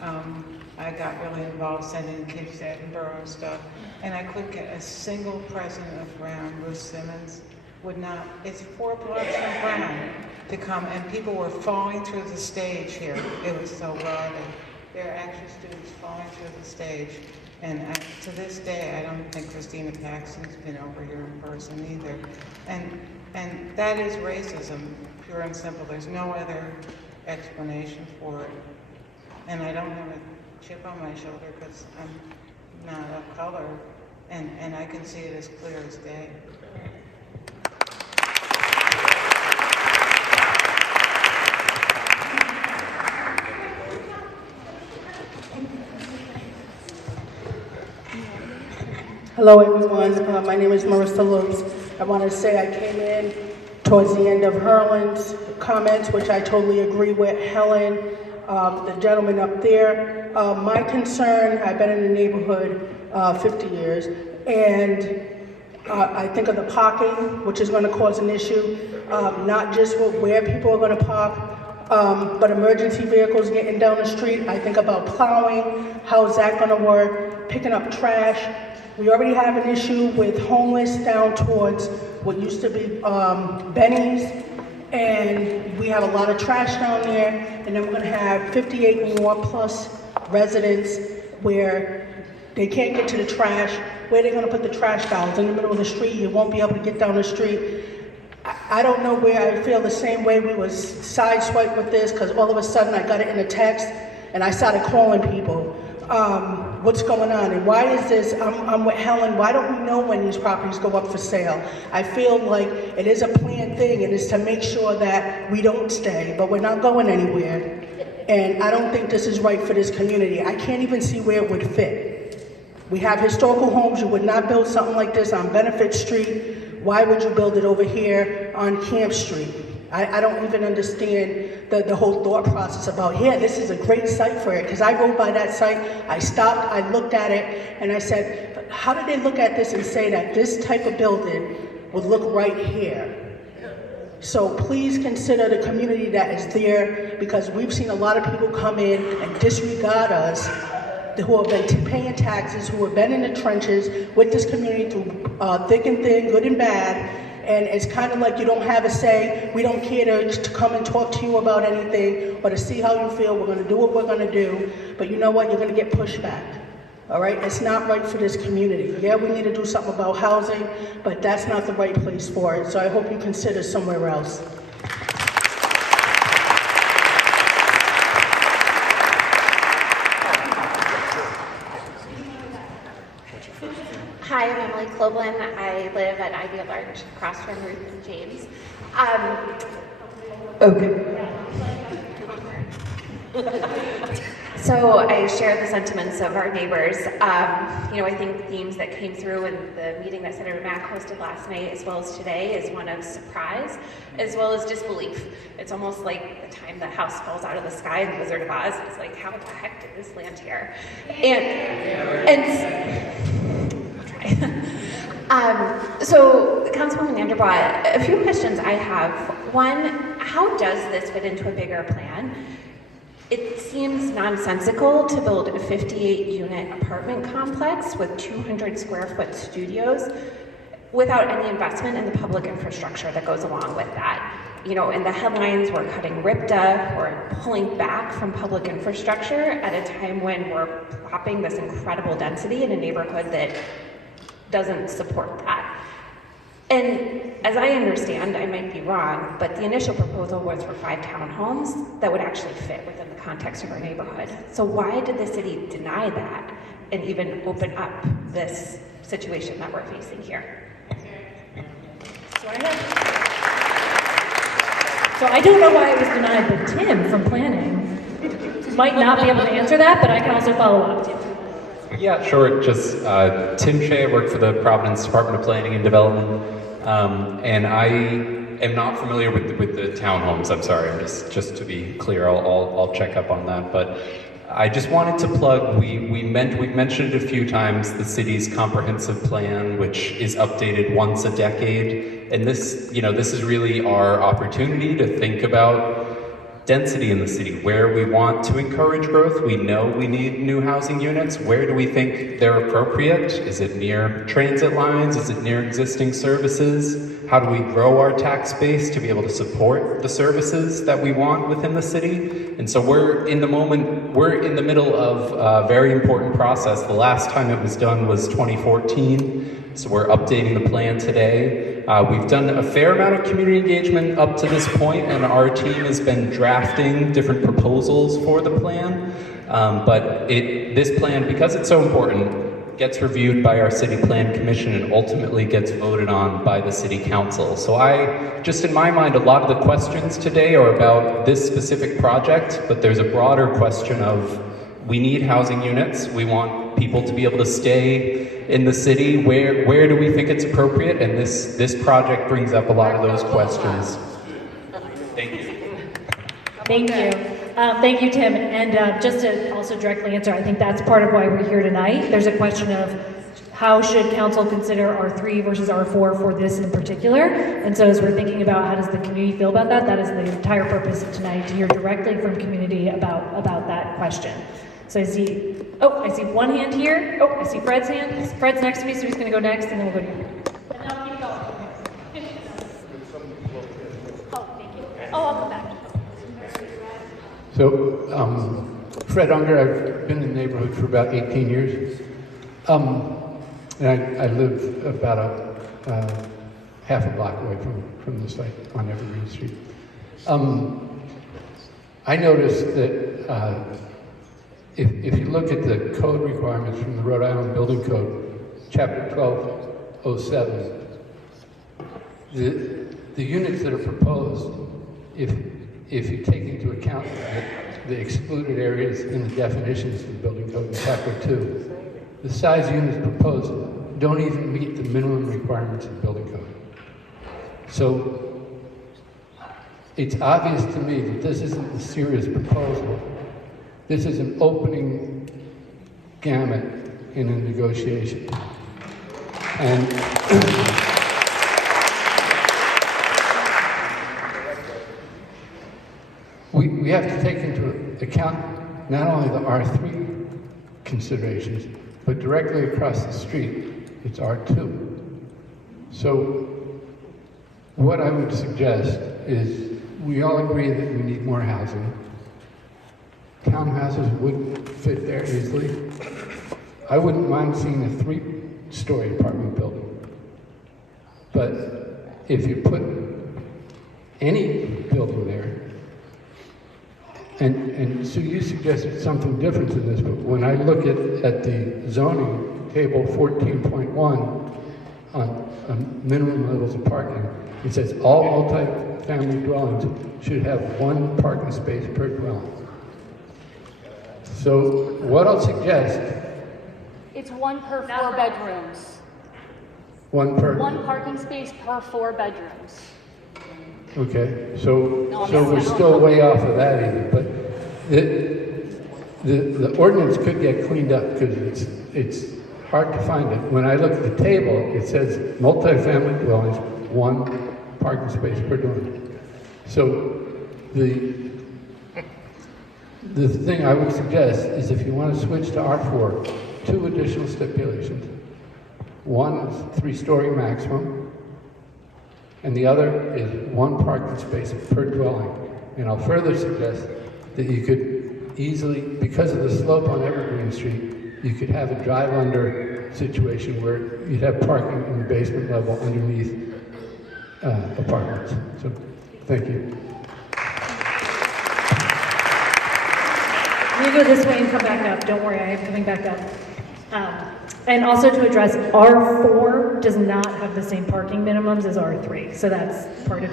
and I got really involved sending kids to Edinburgh and stuff, and I couldn't get a single president of Brown. Ruth Simmons would not, it's 4 blocks from Brown to come, and people were falling through the stage here. It was so rowdy. There are actually students falling through the stage. And to this day, I don't think Christina Paxton's been over here in person either. And that is racism, pure and simple. There's no other explanation for it. And I don't have a chip on my shoulder because I'm not of color, and I can see it as clear as day. Hello everyone, my name is Marissa Lopes. I want to say I came in towards the end of Herlin's comments, which I totally agree with. Helen, the gentleman up there. My concern, I've been in the neighborhood 50 years, and I think of the parking, which is going to cause an issue, not just with where people are going to park, but emergency vehicles getting down the street. I think about plowing, how is that going to work, picking up trash. We already have an issue with homeless down towards what used to be Benny's, and we have a lot of trash down there, and then we're gonna have 58 more plus residents where they can't get to the trash. Where are they gonna put the trash down? In the middle of the street, you won't be able to get down the street. I don't know where I feel the same way. We was sideswiped with this, because all of a sudden I got it in a text, and I started calling people. What's going on, and why is this? I'm with Helen. Why don't we know when these properties go up for sale? I feel like it is a planned thing, and it's to make sure that we don't stay, but we're not going anywhere. And I don't think this is right for this community. I can't even see where it would fit. We have historical homes. You would not build something like this on Benefit Street. Why would you build it over here on Camp Street? I don't even understand the whole thought process about, yeah, this is a great site for it. Because I rode by that site, I stopped, I looked at it, and I said, how did they look at this and say that this type of building would look right here? So please consider the community that is there, because we've seen a lot of people come in and disregard us, who have been paying taxes, who have been in the trenches with this community through thick and thin, good and bad. And it's kind of like you don't have a say. We don't care to come and talk to you about anything or to see how you feel. We're going to do what we're going to do. But you know what? You're going to get pushed back. All right? It's not right for this community. Yeah, we need to do something about housing, but that's not the right place for it. So I hope you consider somewhere else. Hi, I'm Emily Cloblin. I live at Ivy Larch, across from Ruth and James. Okay. So I share the sentiments of our neighbors. I think themes that came through in the meeting that Senator Mack hosted last night, as well as today, is one of surprise, as well as disbelief. It's almost like the time the house falls out of the sky in the Wizard of Oz. It's like, how the heck did this land here? So, Councilwoman Anderbaugh, a few questions I have. One, how does this fit into a bigger plan? It seems nonsensical to build a 58-unit apartment complex with 200 square foot studios without any investment in the public infrastructure that goes along with that. In the headlines, we're cutting RIPTA, we're pulling back from public infrastructure at a time when we're plopping this incredible density in a neighborhood that doesn't support that. And as I understand, I might be wrong, but the initial proposal was for 5 townhomes that would actually fit within the context of our neighborhood. So why did the city deny that and even open up this situation that we're facing here? So I don't know why it was denied, but Tim from planning might not be able to answer that, but I can also follow up. Tim. Yeah, sure. Just Tim Shea, I work for the Providence Department of Planning and Development, and I am not familiar with the townhomes. I'm sorry. Just to be clear, I'll check up on that. But I just wanted to plug. We've mentioned it a few times. The city's comprehensive plan, which is updated once a decade, and this is really our opportunity to think about density in the city, where we want to encourage growth. We know we need new housing units. Where do we think they're appropriate? Is it near transit lines? Is it near existing services? How do we grow our tax base to be able to support the services that we want within the city? And so we're in the middle of a very important process. The last time it was done was 2014. So we're updating the plan today. We've done a fair amount of community engagement up to this point, and our team has been drafting different proposals for the plan. But this plan, because it's so important, gets reviewed by our City Plan Commission and ultimately gets voted on by the City Council. So in my mind, a lot of the questions today are about this specific project, but there's a broader question of, we need housing units. We want people to be able to stay in the city. Where do we think it's appropriate? And this project brings up a lot of those questions. Thank you. Thank you. Thank you, Tim. And just to also directly answer, I think that's part of why we're here tonight. There's a question of how should council consider R3 versus R4 for this in particular? And so as we're thinking about how does the community feel about that, that is the entire purpose of tonight, to hear directly from community about that question. So I see one hand here. Oh, I see Fred's hand. Fred's next to me, so he's gonna go next, and then we'll go to you. And then I'll keep going. Oh, thank you. Oh, I'll come back. So, Fred Unger, I've been in the neighborhood for about 18 years. And I live about half a block away from the site on Evergreen Street. I noticed that if you look at the code requirements from the Rhode Island Building Code, Chapter 1207, the units that are proposed, if you take into account the excluded areas in the definitions of the building code in Chapter 2, the size units proposed don't even meet the minimum requirements of the building code. So it's obvious to me that this isn't a serious proposal. This is an opening gamut in a negotiation. And we have to take into account not only the R3 considerations, but directly across the street, it's R2. So what I would suggest is we all agree that we need more housing. Townhouses would fit there easily. I wouldn't mind seeing a 3-story apartment building. But if you put any building there, and so you suggested something different to this, but when I look at the zoning table 14.1 on minimum levels of parking, it says all multi-family dwellings should have 1 parking space per dwelling. So what I'll suggest, It's one per 4 bedrooms. one per, One parking space per 4 bedrooms. okay, so No, I'm we're not- still way off of that even, but the ordinance could get cleaned up because it's hard to find it. When I look at the table, it says multifamily dwellings, one parking space per dwelling. So the thing I would suggest is if you want to switch to R4, 2 additional stipulations. One is 3-story maximum, and the other is 1 parking space per dwelling. And I'll further suggest that you could easily, because of the slope on Evergreen Street, you could have a drive-under situation where you'd have parking in the basement level underneath apartments. So, thank you. I'm gonna go this way and come back up. Don't worry, I am coming back up. And also to address, R4 does not have the same parking minimums as R3. So that's part of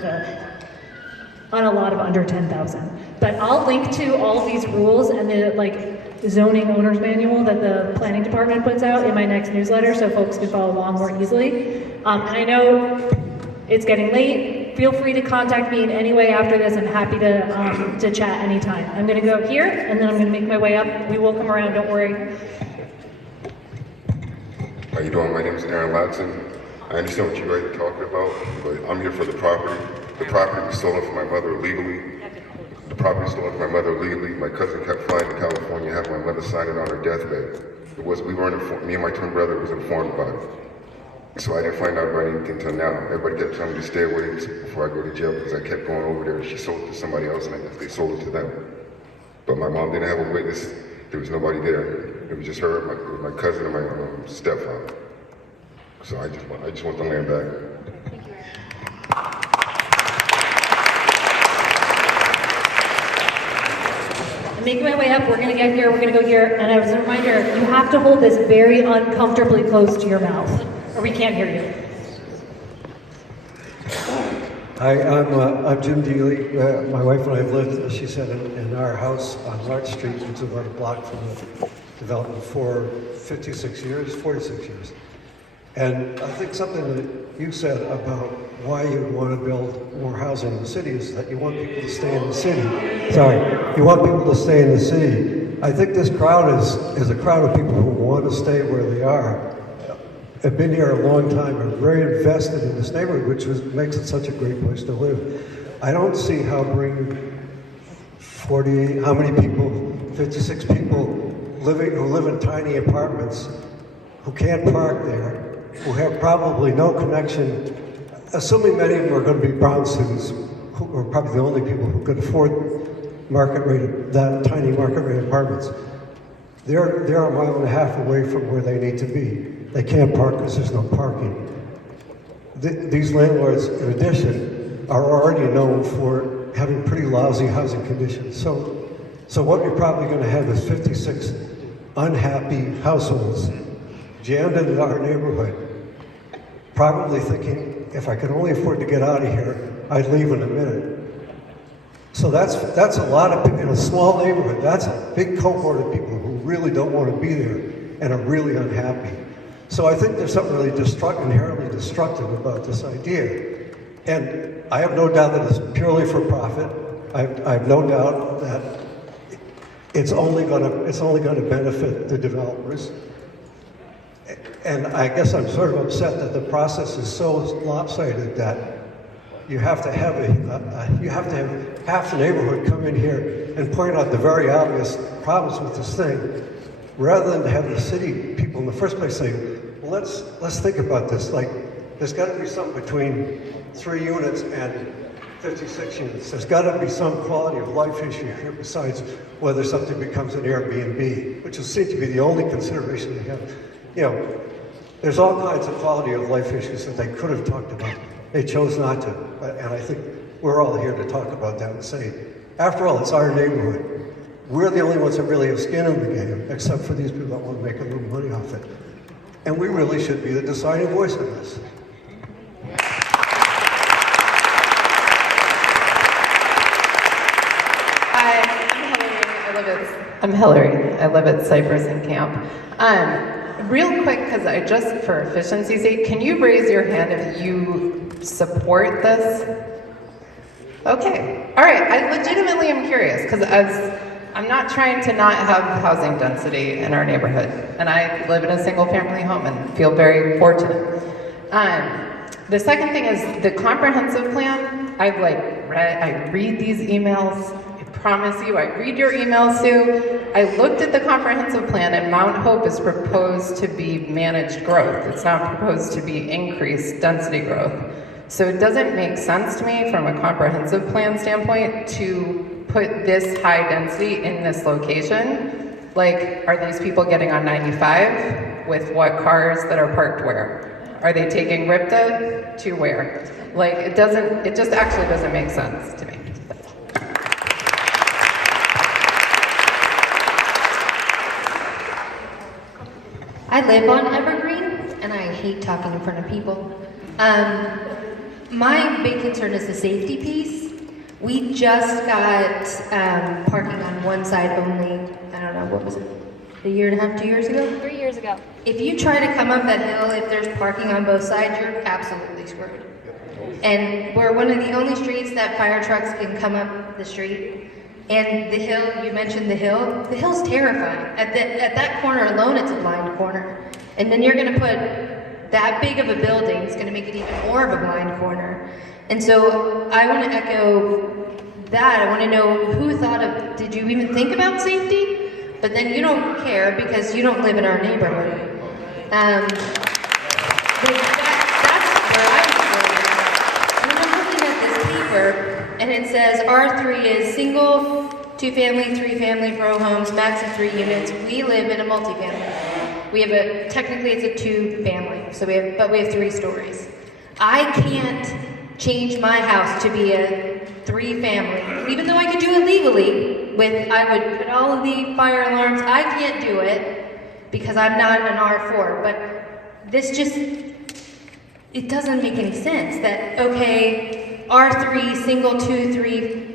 on a lot of under 10,000. But I'll link to all of these rules and the zoning owner's manual that the planning department puts out in my next newsletter so folks can follow along more easily. And I know it's getting late. Feel free to contact me in any way after this. I'm happy to chat anytime. I'm gonna go here and then I'm gonna make my way up. We will come around, don't worry. How you doing? My name is Aaron Latson. I understand what you guys are talking about, but I'm here for the property. The property was stolen from my mother illegally. The property was stolen from my mother illegally. My cousin kept flying to California, having my mother sign it on her deathbed. We weren't informed, me and my twin brother was informed about it. So I didn't find out about anything until now. Everybody kept telling me to stay away before I go to jail because I kept going over there. She sold it to somebody else and I guess they sold it to them. But my mom didn't have a witness. There was nobody there. It was just her, my cousin, and my stepfather. So I just want the land back. I'm making my way up. We're gonna get here. We're gonna go here. And as a reminder, you have to hold this very uncomfortably close to your mouth, or we can't hear you. Hi, I'm Jim Dealey. My wife and I have lived, as she said, in our house on Larch Street, which is about a block from the development, for 56 years, 46 years. And I think something that you said about why you want to build more housing in the city is that you want people to stay in the city. Sorry, you want people to stay in the city. I think this crowd is a crowd of people who want to stay where they are. Have been here a long time, are very invested in this neighborhood, which makes it such a great place to live. I don't see how bringing 48, how many people, 56 people who live in tiny apartments, who can't park there, who have probably no connection, assuming many of them are going to be Brown students, who are probably the only people who could afford that tiny market rate apartments. They're a mile and a half away from where they need to be. They can't park because there's no parking. These landlords, in addition, are already known for having pretty lousy housing conditions. So what you're probably going to have is 56 unhappy households jammed into our neighborhood, probably thinking, if I could only afford to get out of here, I'd leave in a minute. So that's a lot of people in a small neighborhood. That's a big cohort of people who really don't want to be there and are really unhappy. So I think there's something really inherently destructive about this idea. And I have no doubt that it's purely for profit. I have no doubt that it's only going to benefit the developers. And I guess I'm sort of upset that the process is so lopsided that you have to have half the neighborhood come in here and point out the very obvious problems with this thing, rather than to have the city people in the first place say, well, let's think about this. Like, there's got to be something between 3 units and 56 units. There's got to be some quality of life issue here besides whether something becomes an Airbnb, which seems to be the only consideration they have. You know, there's all kinds of quality of life issues that they could have talked about. They chose not to, and I think we're all here to talk about that and say, after all, it's our neighborhood. We're the only ones that really have skin in the game, except for these people that want to make a little money off it. And we really should be the deciding voice in this. I'm Hillary. I live at Cypress and Camp. Real quick, because for efficiency's sake, can you raise your hand if you support this? Okay. All right. I legitimately am curious because I'm not trying to not have housing density in our neighborhood, and I live in a single-family home and feel very fortunate. The second thing is the comprehensive plan. I read these emails. I promise you, I read your emails, Sue. I looked at the comprehensive plan, and Mount Hope is proposed to be managed growth. It's not proposed to be increased density growth. So it doesn't make sense to me from a comprehensive plan standpoint to put this high density in this location. Like, are these people getting on 95 with what cars that are parked where? Are they taking RIPTA to where? Like, it just actually doesn't make sense to me. I live on Evergreen, and I hate talking in front of people. My big concern is the safety piece. We just got parking on one side only, I don't know, what was it? A year and a half, 2 years ago? 3 years ago. If you try to come up that hill, if there's parking on both sides, you're absolutely screwed. And we're one of the only streets that fire trucks can come up the street. And the hill, you mentioned the hill's terrifying. At that corner alone, it's a blind corner. And then you're gonna put that big of a building, it's gonna make it even more of a blind corner. And so I wanna echo that. I wanna know who thought of, did you even think about safety? But then you don't care because you don't live in our neighborhood. That's where I'm going. When I'm looking at this paper, and it says R3 is single, 2-family, 3-family row homes, max of 3 units. We live in a multifamily. We have technically it's a 2-family, but we have 3 stories. I can't change my house to be a 3-family, even though I could do it legally. I would put all of the fire alarms. I can't do it because I'm not an R4. But this it doesn't make any sense that, okay, R3, single, 2, 3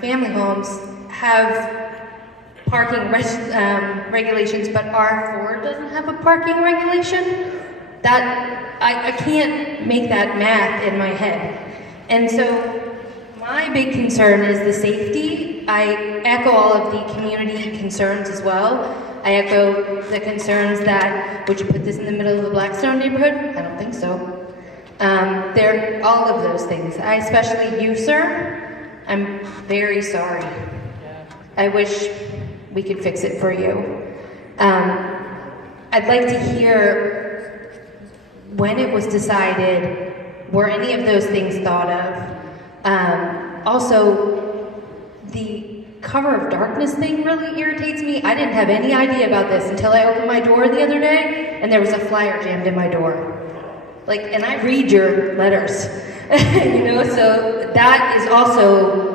family homes have parking regulations, but R4 doesn't have a parking regulation? I can't make that math in my head. And so my big concern is the safety. I echo all of the community concerns as well. I echo the concerns that, would you put this in the middle of the Blackstone neighborhood? I don't think so. They're all of those things. Especially you, sir. I'm very sorry. I wish we could fix it for you. I'd like to hear when it was decided, were any of those things thought of? Also, the cover of darkness thing really irritates me. I didn't have any idea about this until I opened my door the other day and there was a flyer jammed in my door. And I read your letters, so that is also,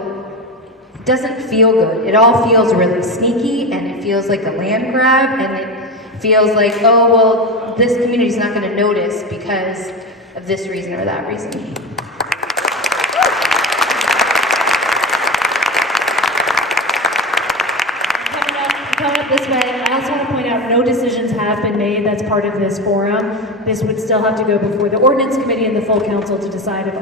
doesn't feel good. It all feels really sneaky and it feels like a land grab and it feels like, oh, well, this community's not gonna notice because of this reason or that reason. Coming up this way, I also want to point out no decisions have been made that's part of this forum. This would still have to go before the ordinance committee and the full council to decide if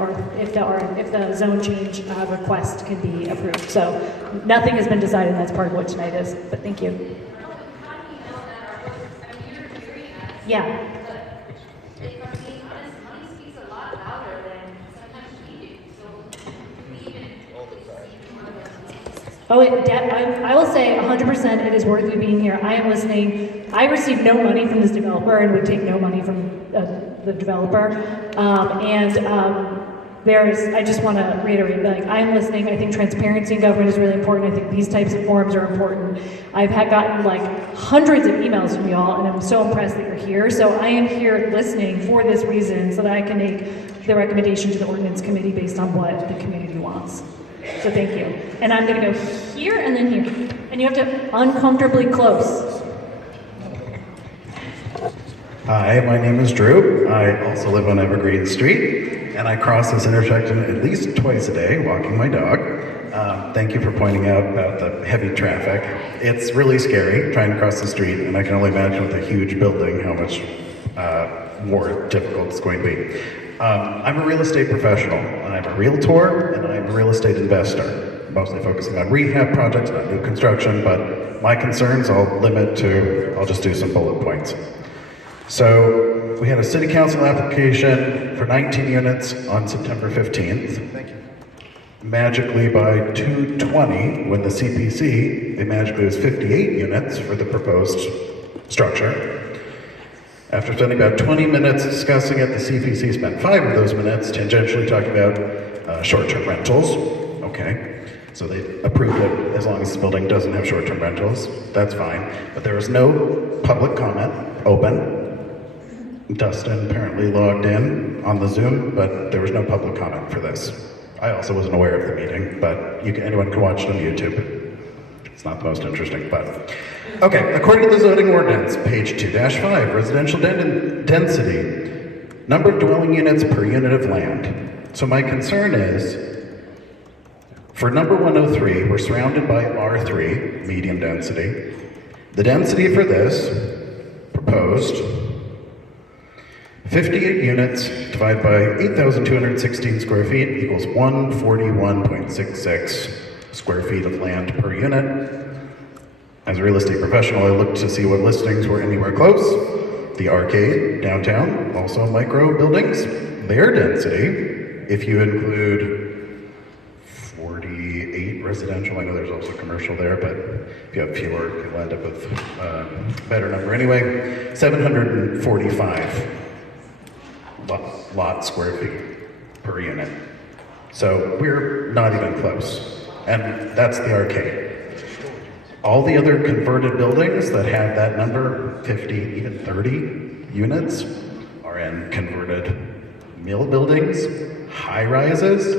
the zone change request can be approved. So nothing has been decided, and that's part of what tonight is. But thank you. Yeah. Oh, I will say 100% it is worthy being here. I am listening. I received no money from this developer and would take no money from the developer. I just want to reiterate, I am listening. I think transparency in government is really important. I think these types of forums are important. I've gotten hundreds of emails from y'all, and I'm so impressed that you're here. So I am here listening for this reason so that I can make the recommendation to the ordinance committee based on what the community wants. So thank you. And I'm going to go here and then here. And you have to uncomfortably close. Hi, my name is Drew. I also live on Evergreen Street. and I cross this intersection at least twice a day walking my dog. Thank you for pointing out about the heavy traffic. It's really scary trying to cross the street, and I can only imagine with a huge building how much more difficult it's going to be. I'm a real estate professional. I'm a realtor, and I'm a real estate investor, mostly focusing on rehab projects, not new construction, but my concerns I'll just do some bullet points. So we had a city council application for 19 units on September 15th. Thank you. Magically by 2:20, when the CPC, they magically was 58 units for the proposed structure. After spending about 20 minutes discussing it, the CPC spent 5 of those minutes tangentially talking about short-term rentals. Okay, so they approved it as long as this building doesn't have short-term rentals. That's fine, but there was no public comment open. Dustin apparently logged in on the Zoom, but there was no public comment for this. I also wasn't aware of the meeting, but anyone can watch it on YouTube. It's not the most interesting, but... Okay, according to the zoning ordinance, page 2-5, residential density, number of dwelling units per unit of land. So my concern is, for number 103, we're surrounded by R3, medium density. The density for this, proposed, 58 units divided by 8,216 square feet equals 141.66 square feet of land per unit. As a real estate professional, I looked to see what listings were anywhere close. The Arcade, downtown, also micro buildings. Their density, if you include 48 residential, I know there's also commercial there, but if you have fewer, you'll end up with a better number anyway. 745 lot square feet per unit. So we're not even close. And that's the Arcade. All the other converted buildings that have that number, 50, even 30 units, are in converted mill buildings, high rises,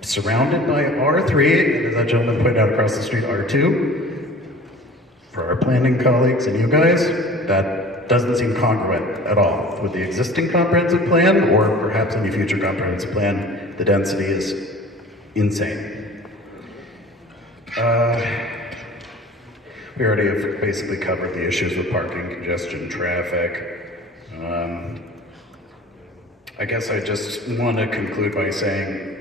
surrounded by R3, and as that gentleman pointed out across the street, R2. For our planning colleagues and you guys, that doesn't seem congruent at all with the existing comprehensive plan, or perhaps any future comprehensive plan. The density is insane. We already have basically covered the issues with parking, congestion, traffic. I guess I just want to conclude by saying,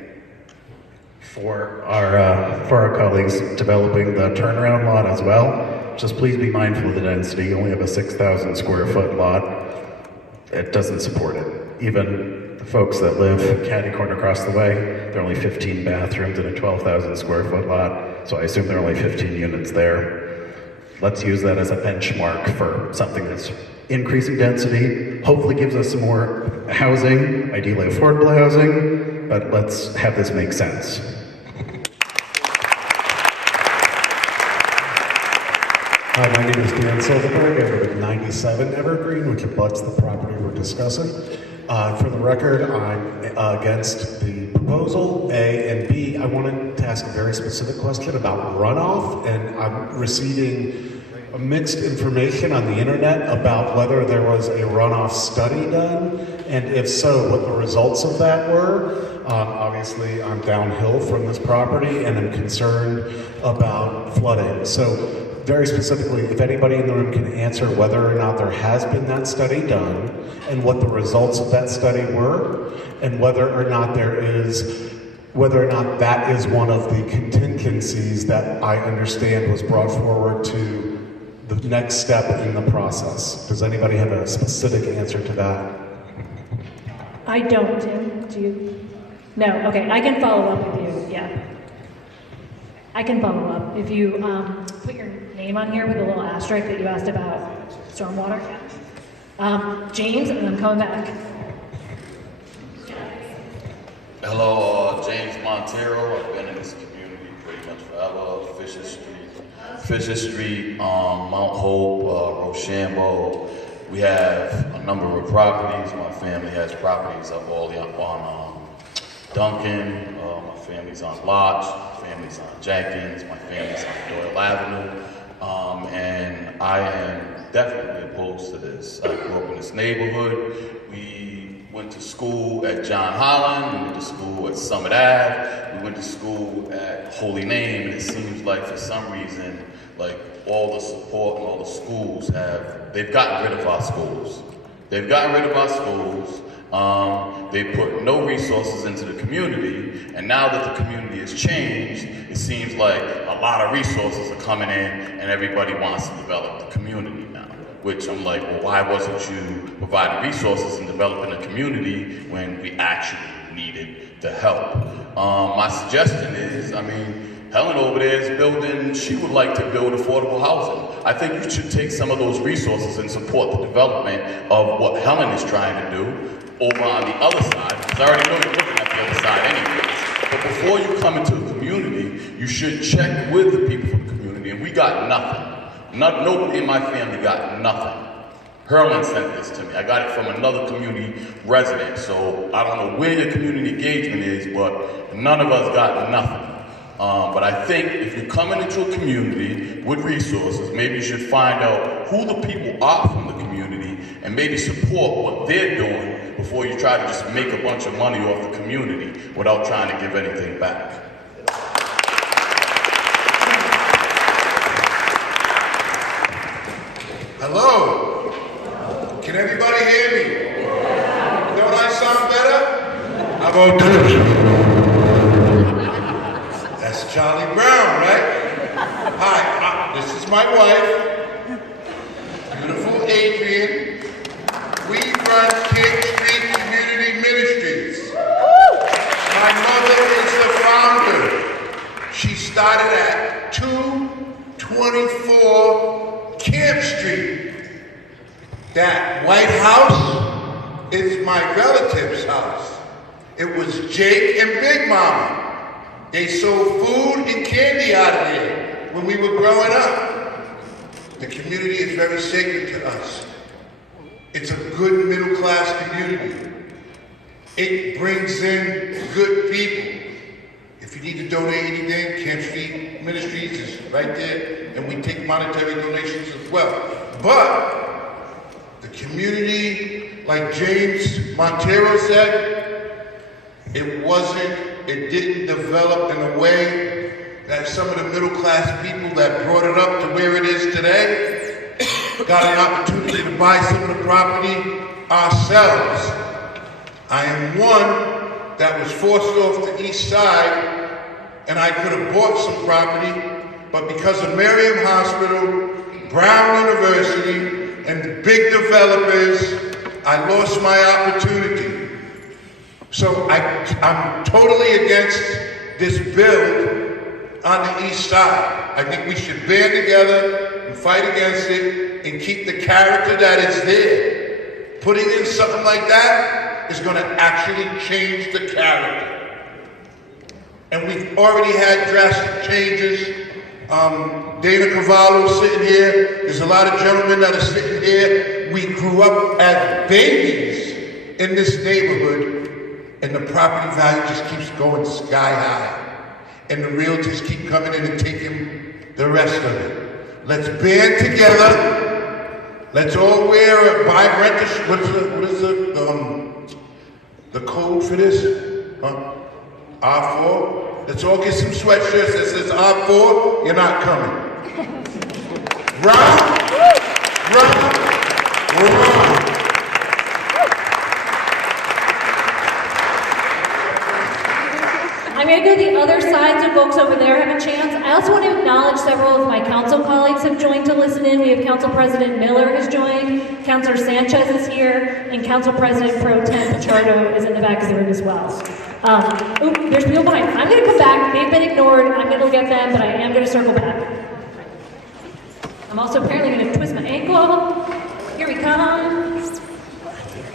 for our colleagues developing the turnaround lot as well, just please be mindful of the density. You only have a 6,000 square foot lot. It doesn't support it. Even the folks that live catty corner across the way, there are only 15 bathrooms in a 12,000 square foot lot, so I assume there are only 15 units there. Let's use that as a benchmark for something that's increasing density, hopefully gives us some more housing, ideally affordable housing, but let's have this make sense. Hi, my name is Dan Silverberg. I live at 97 Evergreen, which abuts the property we're discussing. For the record, I'm against the proposal, A, and B, I wanted to ask a very specific question about runoff, and I'm receiving mixed information on the internet about whether there was a runoff study done, and if so, what the results of that were. Obviously, I'm downhill from this property, and I'm concerned about flooding. So, very specifically, if anybody in the room can answer whether or not there has been that study done, and what the results of that study were, and whether or not that is one of the contingencies that I understand was brought forward to the next step in the process. Does anybody have a specific answer to that? I don't, Tim. Do you? No, okay, I can follow up with you, yeah. I can follow up. If you put your name on here with a little asterisk that you asked about stormwater. James, and I'm coming back. Hello, James Montero. I've been in this community pretty much forever. Fisher Street, Mount Hope, Rochambeau. We have a number of properties. My family has properties up all the up on Duncan. My family's on Lodge. My family's on Jenkins. My family's on Doyle Avenue. And I am definitely opposed to this. I grew up in this neighborhood. We went to school at John Holland, we went to school at Summit Ave, we went to school at Holy Name, and it seems like for some reason, like all the support and all the schools they've gotten rid of our schools. They've gotten rid of our schools. They put no resources into the community, and now that the community has changed, it seems like a lot of resources are coming in, and everybody wants to develop the community now. Which I'm like, well, why wasn't you providing resources and developing a community when we actually needed the help? My suggestion is, Helen over there is building, she would like to build affordable housing. I think you should take some of those resources and support the development of what Helen is trying to do over on the other side, because I already know you're looking at the other side anyways. But before you come into the community, you should check with the people from the community, and we got nothing. Nobody in my family got nothing. Herlin sent this to me. I got it from another community resident, so I don't know where your community engagement is, but none of us got nothing. But I think if you're coming into a community with resources, maybe you should find out who the people are from the community and maybe support what they're doing before you try to just make a bunch of money off the community without trying to give anything back. Hello? Can everybody hear me? Don't I sound better? How about this? That's Charlie Brown, right? Hi, this is my wife, beautiful Adrian. We run King Street Community Ministries. My mother is the founder. She started at 224 Camp Street. That White House is my relative's house. It was Jake and Big Mama. They sold food and candy out of there when we were growing up. The community is very sacred to us. It's a good middle class community. It brings in good people. If you need to donate anything, Camp Street Ministries is right there, and we take monetary donations as well. But the community, like James Montero said, it didn't develop in a way that some of the middle class people that brought it up to where it is today got an opportunity to buy some of the property ourselves. I am one that was forced off the east side, and I could have bought some property, but because of Miriam Hospital, Brown University, and big developers, I lost my opportunity. So I'm totally against this build on the east side. I think we should band together and fight against it and keep the character that is there. Putting in something like that is going to actually change the character. And we've already had drastic changes. Dana Cavallo sitting here. There's a lot of gentlemen that are sitting here. We grew up as babies in this neighborhood, and the property value just keeps going sky high. And the realtors keep coming in and taking the rest of it. Let's band together. Let's all wear rent a what is the code for this? R4. Let's all get some sweatshirts that says R4, you're not coming. Run! I'm going to go to the other side so folks over there have a chance. I also want to acknowledge several of my council colleagues have joined to listen in. We have Council President Miller has joined, Councilor Sanchez is here, and Council President Pro Tem Pichardo is in the back of the room as well. There's people behind. I'm going to come back. They've been ignored. I'm going to look at them, but I am going to circle back. I'm also apparently going to twist my ankle. Here we come.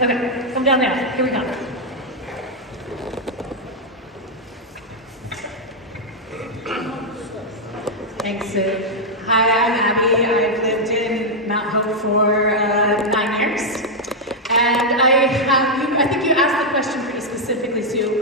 Okay, come down now. Here we come. Thanks, Sid. Hi, I'm Abby. I've lived in Mount Hope for 9 years. And I think you asked the question pretty specifically, Sue,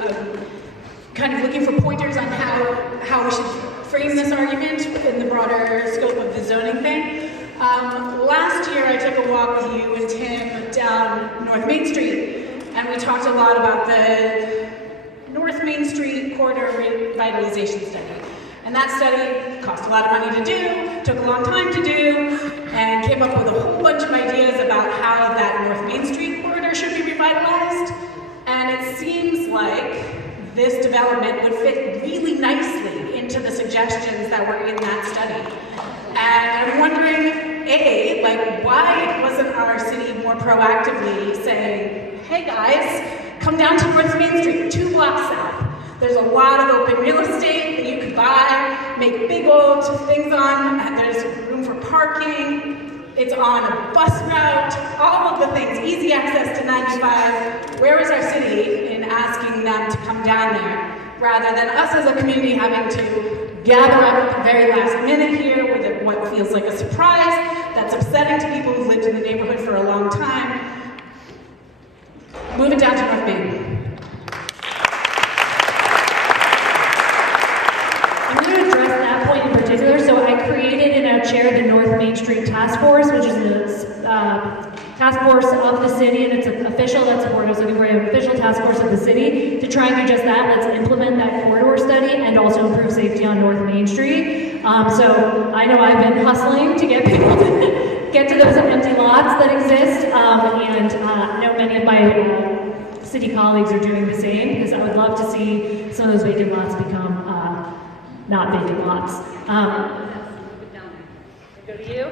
kind of looking for pointers on how we should frame this argument in the broader scope of the zoning thing. Last year, I took a walk with you and Tim down North Main Street, and we talked a lot about the North Main Street corridor revitalization study. And that study cost a lot of money to do, took a long time to do, and came up with a whole bunch of ideas about how that North Main Street corridor should be revitalized. And it seems like this development would fit really nicely into the suggestions that were in that study. And I'm wondering, A, like, why wasn't our city more proactively saying, hey guys, come down to North Main Street, 2 blocks south. There's a lot of open real estate that you could buy, make big old things on, there's room for parking, it's on a bus route, all of the things, easy access to 95. Where is our city in asking them to come down there, rather than us as a community having to gather up at the very last minute here with what feels like a surprise that's upsetting to people who've lived in the neighborhood for a long time. Move it down to North Main. I'm going to address that point in particular. So I created and now chair the North Main Street Task Force, which is a task force of the city, and it's official. That's the word I was looking for, an official task force of the city to try and do just that. Let's implement that corridor study and also improve safety on North Main Street. So I know I've been hustling to get people to get to those empty lots that exist, and I know many of my city colleagues are doing the same, because I would love to see some of those vacant lots become not vacant lots. Go to you.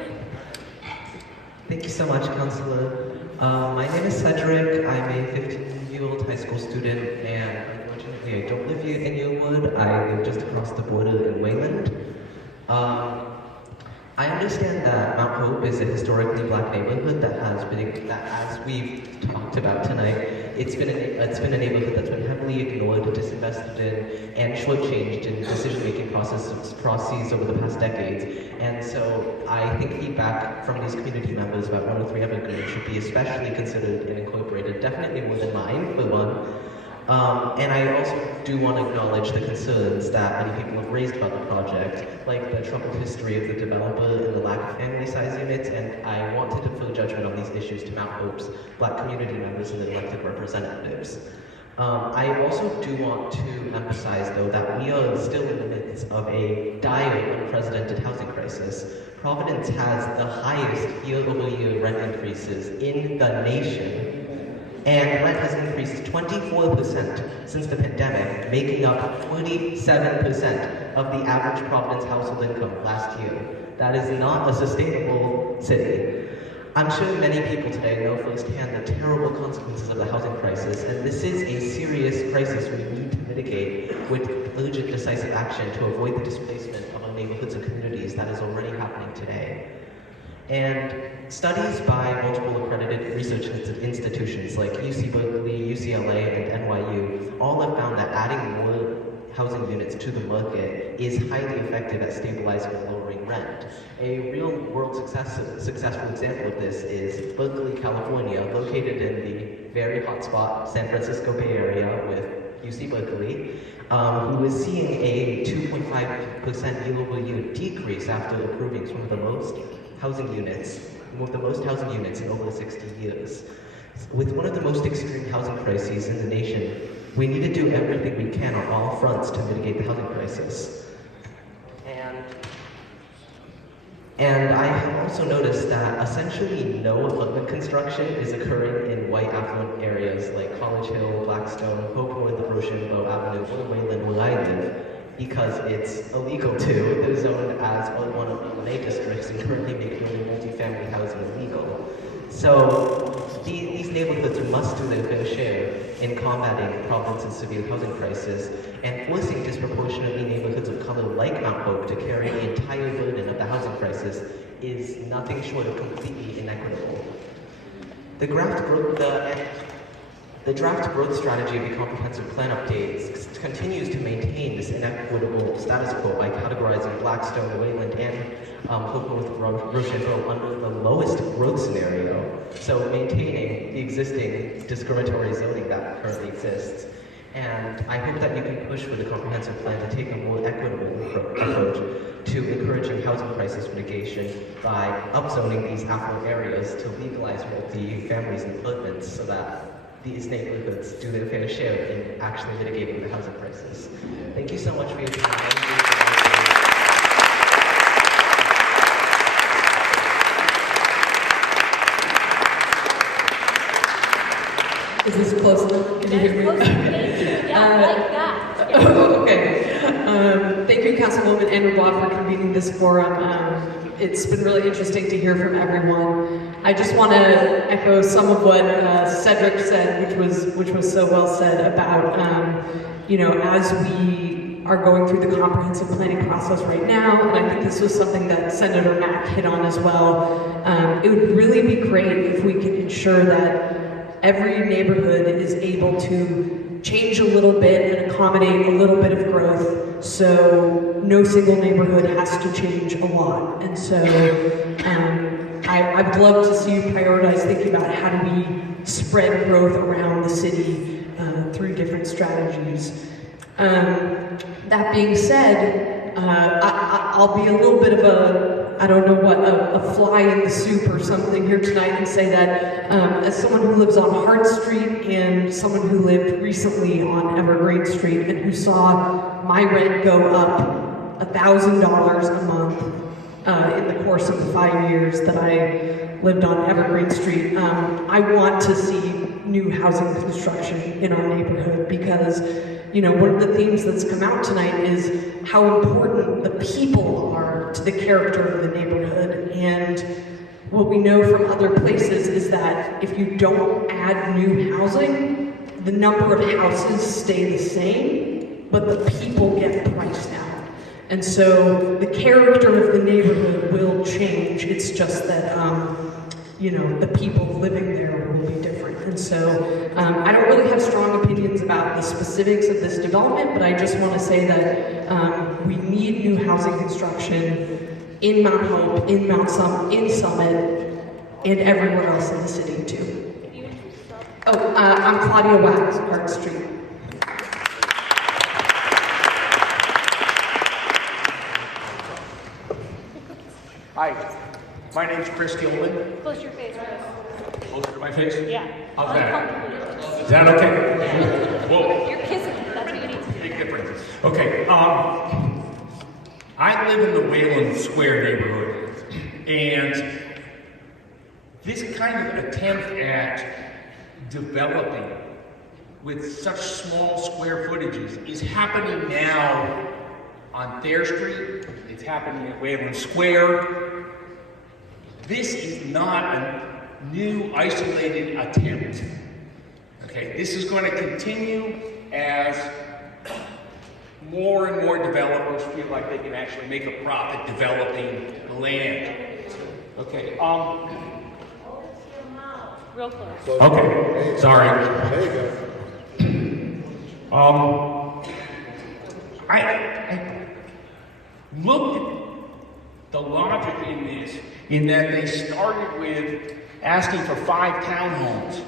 Thank you so much, Councillor. My name is Cedric. I'm a 15-year-old high school student, and unfortunately I don't live here in Yearwood. I live just across the border in Wayland. I understand that Mount Hope is a historically black neighborhood that has been, as we've talked about tonight, it's been a neighborhood that's been heavily ignored, disinvested in, and shortchanged in decision-making processes over the past decades. And so I think feedback from these community members about 103 Evergreen should be especially considered and incorporated, definitely more than mine, for one. And I also do want to acknowledge the concerns that many people have raised about the project, like the troubled history of the developer and the lack of family size units, and I want to defer judgment on these issues to Mount Hope's black community members and elected representatives. I also do want to emphasize, though, that we are still in the midst of a dire, unprecedented housing crisis. Providence has the highest year-over-year rent increases in the nation, and rent has increased 24% since the pandemic, making up 47% of the average Providence household income last year. That is not a sustainable city. I'm sure many people today know firsthand the terrible consequences of the housing crisis, and this is a serious crisis we need to mitigate with urgent, decisive action to avoid the displacement of our neighborhoods and communities that is already happening today. And studies by multiple accredited research institutions like UC Berkeley, UCLA, and NYU all have found that adding more housing units to the market is highly effective at stabilizing and lowering rent. A real-world successful example of this is Berkeley, California, located in the very hotspot San Francisco Bay Area with UC Berkeley, who is seeing a 2.5% year-over-year decrease after approving some of the most housing units in over 60 years. With one of the most extreme housing crises in the nation, we need to do everything we can on all fronts to mitigate the housing crisis. And I have also noticed that essentially no apartment construction is occurring in white affluent areas like College Hill, Blackstone, Hope North of Rochambeau Avenue, or Wayland, where I live, because it's illegal to. They're zoned as one of the LA districts and currently make only multifamily housing illegal. So these neighborhoods must do their fair share in combating Providence's severe housing crisis, and forcing disproportionately neighborhoods of color like Mount Hope to carry the entire burden of the housing crisis is nothing short of completely inequitable. The draft growth strategy of the comprehensive plan updates continues to maintain this inequitable status quo by categorizing Blackstone, Wayland, and Hope North Rochambeau under the lowest growth scenario, so maintaining the existing discriminatory zoning that currently exists. And I hope that you can push for the comprehensive plan to take a more equitable approach to encouraging housing crisis mitigation by upzoning these affluent areas to legalize multi-families and apartments so that these neighborhoods do their fair share in actually mitigating the housing crisis. Thank you so much for your time. Is this close enough? Can you hear me? Yeah, like that. Yeah. Okay. Thank you, Councilwoman Andrew Block, for convening this forum. It's been really interesting to hear from everyone. I just want to echo some of what Cedric said, which was so well said about, as we are going through the comprehensive planning process right now, and I think this was something that Senator Mack hit on as well. It would really be great if we could ensure that every neighborhood is able to change a little bit and accommodate a little bit of growth, so no single neighborhood has to change a lot. And so I'd love to see you prioritize thinking about how do we spread growth around the city through different strategies. That being said, I'll be a little bit of a fly in the soup or something here tonight and say that as someone who lives on Hart Street and someone who lived recently on Evergreen Street and who saw my rent go up $1,000 a month in the course of the 5 years that I lived on Evergreen Street, I want to see new housing construction in our neighborhood because one of the themes that's come out tonight is how important the people are to the character of the neighborhood. And what we know from other places is that if you don't add new housing, the number of houses stay the same, but the people get priced out. And so the character of the neighborhood will change. It's just that, the people living there will be different. And so I don't really have strong opinions about the specifics of this development, but I just want to say that we need new housing construction in Mount Hope, in Summit, and everywhere else in the city too. I'm Claudia Wax, Hart Street. Hi, my name's Chris Gilman. Close your face, Chris. Closer to my face? Yeah. How's that? Uncomfortable. Is that okay? Whoa. You're kissing. That's what you need to do. Big difference. Okay, I live in the Wayland Square neighborhood, and this kind of attempt at developing with such small square footages is happening now on Thayer Street. It's happening at Wayland Square. This is not a new isolated attempt. Okay, this is going to continue as more and more developers feel like they can actually make a profit developing the land. Okay, Real close. okay, sorry. There you go. I looked at the logic in this, in that they started with asking for 5 townhomes,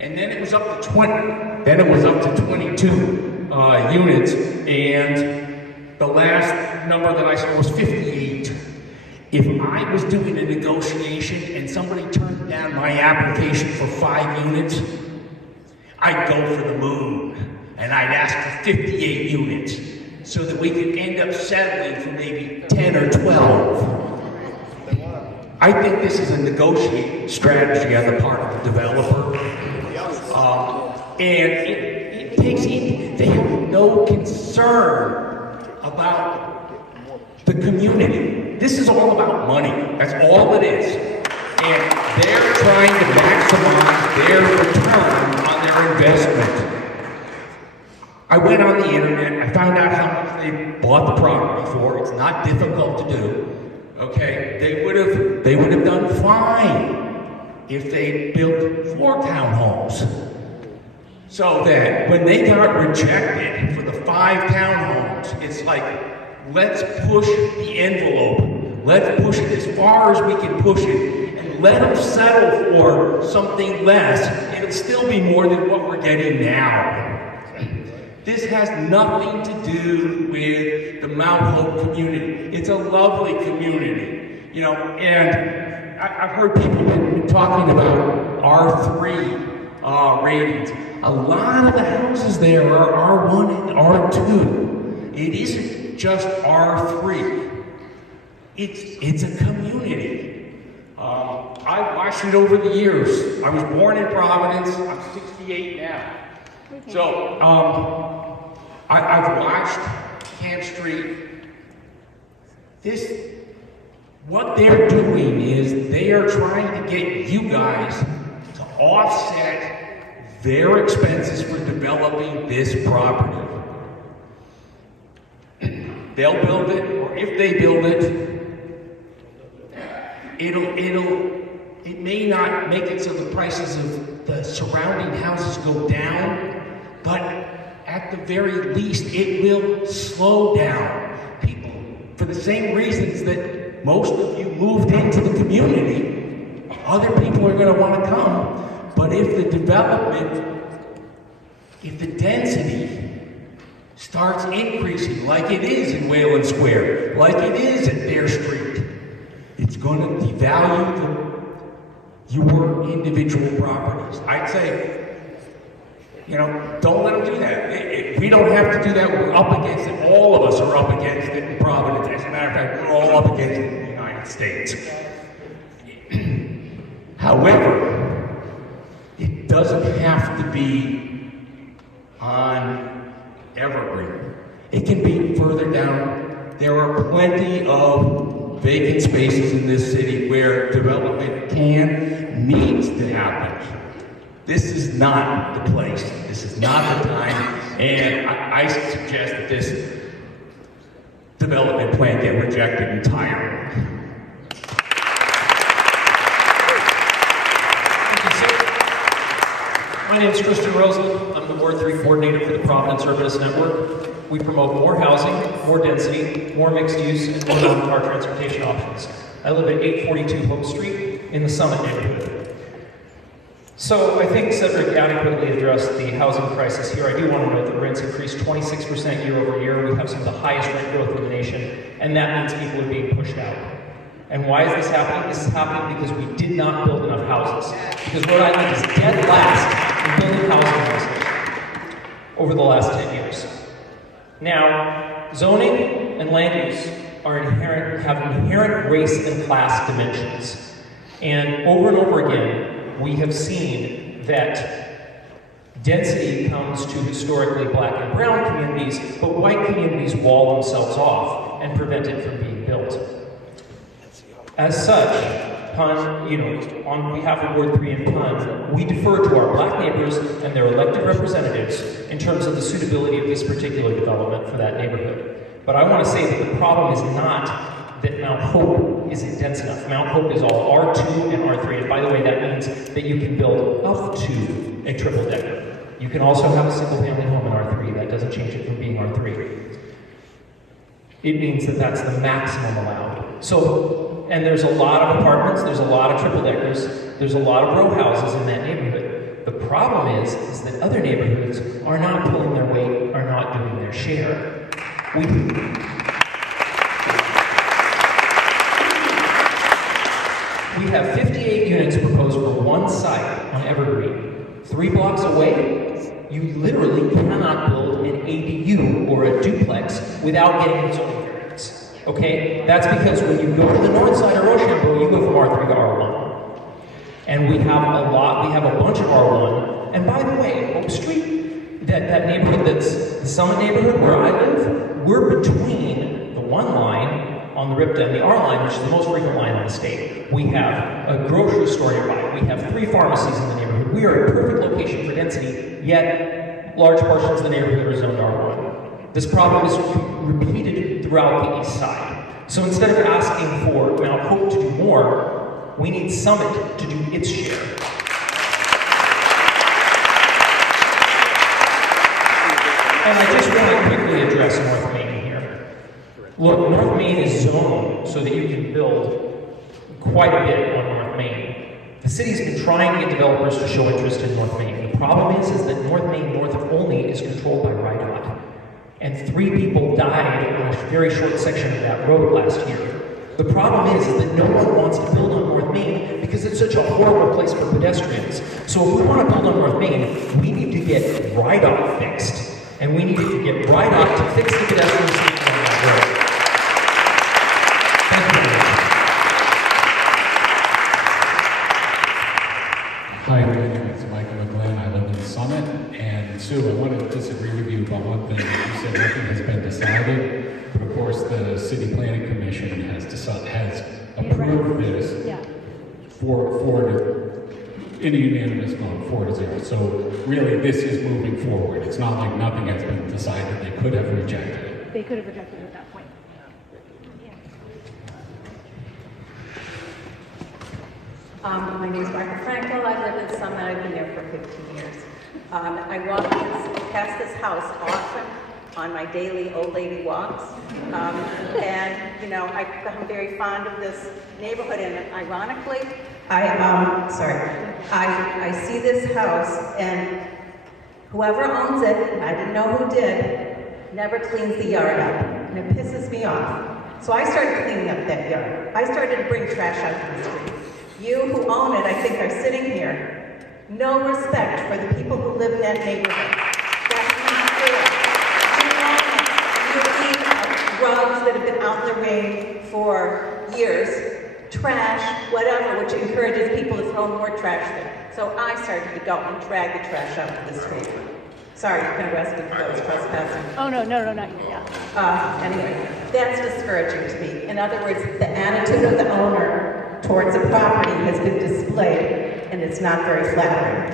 and then it was up to 20, then it was up to 22 units, and the last number that I saw was 58. If I was doing a negotiation and somebody turned down my application for 5 units, I'd go for the moon, and I'd ask for 58 units, so that we could end up settling for maybe 10 or 12. I think this is a negotiating strategy on the part of the developer. And it takes in, they have no concern about the community. This is all about money. That's all it is. And they're trying to maximize their return on their investment. I went on the internet, I found out how much they bought the property for. It's not difficult to do. Okay, they would have done fine if they built 4 townhomes. So that when they got rejected for the 5 townhomes, it's like, let's push the envelope. Let's push it as far as we can push it, and let them settle for something less. It'll still be more than what we're getting now. This has nothing to do with the Mount Hope community. It's a lovely community, and I've heard people been talking about R3 ratings. A lot of the houses there are R1 and R2. It isn't just R3. It's a community. I've watched it over the years. I was born in Providence. I'm 68 now. So I've watched Camp Street. What they're doing is they are trying to get you guys to offset their expenses for developing this property. They'll build it, or if they build it, it may not make it so the prices of the surrounding houses go down, but at the very least, it will slow down people for the same reasons that most of you moved into the community. Other people are going to want to come, but if the development, if the density starts increasing like it is in Wayland Square, like it is at Bear Street, it's going to devalue your individual properties. I'd say, don't let them do that. We don't have to do that. We're up against it. All of us are up against it in Providence. As a matter of fact, we're all up against it in the United States. However, it doesn't have to be on Evergreen. It can be further down. There are plenty of vacant spaces in this city where development needs to happen. This is not the place. This is not the time. And I suggest that this development plan get rejected entirely. My name is Christian Roseland. I'm the Ward 3 coordinator for the Providence Urbanist Network. We promote more housing, more density, more mixed use, and more non-car transportation options. I live at 842 Hope Street in the Summit neighborhood. So I think Cedric adequately addressed the housing crisis here. I do want to note that rents increased 26% year over year. We have some of the highest rent growth in the nation, and that means people are being pushed out. And why is this happening? This is happening because we did not build enough houses. Because Rhode Island is dead last in building housing over the last 10 years. Now, zoning and land use have inherent race and class dimensions. And over again, we have seen that density comes to historically black and brown communities, but white communities wall themselves off and prevent it from being built. As such, on behalf of Ward 3 and PUN, we defer to our black neighbors and their elected representatives in terms of the suitability of this particular development for that neighborhood. But I want to say that the problem is not that Mount Hope isn't dense enough. Mount Hope is all R2 and R3, and by the way, that means that you can build up to a triple decker. You can also have a single family home in R3. That doesn't change it from being R3. It means that that's the maximum allowed. So, and there's a lot of apartments, there's a lot of triple deckers, there's a lot of row houses in that neighborhood. The problem is that other neighborhoods are not pulling their weight, are not doing their share. We have 58 units proposed for one site on Evergreen. 3 blocks away, you literally cannot build an ADU or a duplex without getting a zoning variance. Okay? That's because when you go to the north side of Rochambeau, you go from R3 to R1. And we have a bunch of R1. And by the way, Hope Street, that neighborhood that's the Summit neighborhood where I live, we're between the 1 line on the RIPTA and the R line, which is the most frequent line in the state. We have a grocery store nearby. We have 3 pharmacies in the neighborhood. We are a perfect location for density, yet large portions of the neighborhood are zoned R1. This problem is repeated throughout the east side. So instead of asking for Mount Hope to do more, we need Summit to do its share. And I just want to quickly address North Main here. Look, North Main is zoned so that you can build quite a bit on North Main. The city's been trying to get developers to show interest in North Main. The problem is that North Main north of Olney is controlled by RIDOT. And 3 people died on a very short section of that road last year. The problem is that no one wants to build on North Main because it's such a horrible place for pedestrians. So if we want to build on North Main, we need to get RIDOT fixed. And we need to get RIDOT to fix the pedestrian safety on that road. Thank you very much. Hi, my name is Michael McGlynn. I live in Summit. And Sue, I want to disagree with you about one thing. You said nothing has been decided, but of course the City Planning Commission has approved this in a unanimous vote, 4-0. So really, this is moving forward. It's not like nothing has been decided. They could have rejected it. They could have rejected it at that point. My name is Martha Frankel. I live in Summit. I've been there for 15 years. I walk past this house often on my daily old lady walks. And, you know, I'm very fond of this neighborhood. And ironically, I see this house, and whoever owns it, I didn't know who did, never cleans the yard up. And it pisses me off. So I started cleaning up that yard. I started to bring trash out to the street. You who own it, I think, are sitting here. No respect for the people who live in that neighborhood. That's not fair. You own it. You leave rugs that have been out in the rain for years, trash, whatever, which encourages people to throw more trash there. So I started to go and drag the trash out to the street. Sorry, you can arrest me for those trespassing. Oh, no, not you, yeah. Anyway, that's discouraging to me. In other words, the attitude of the owner towards the property has been displayed, and it's not very flattering.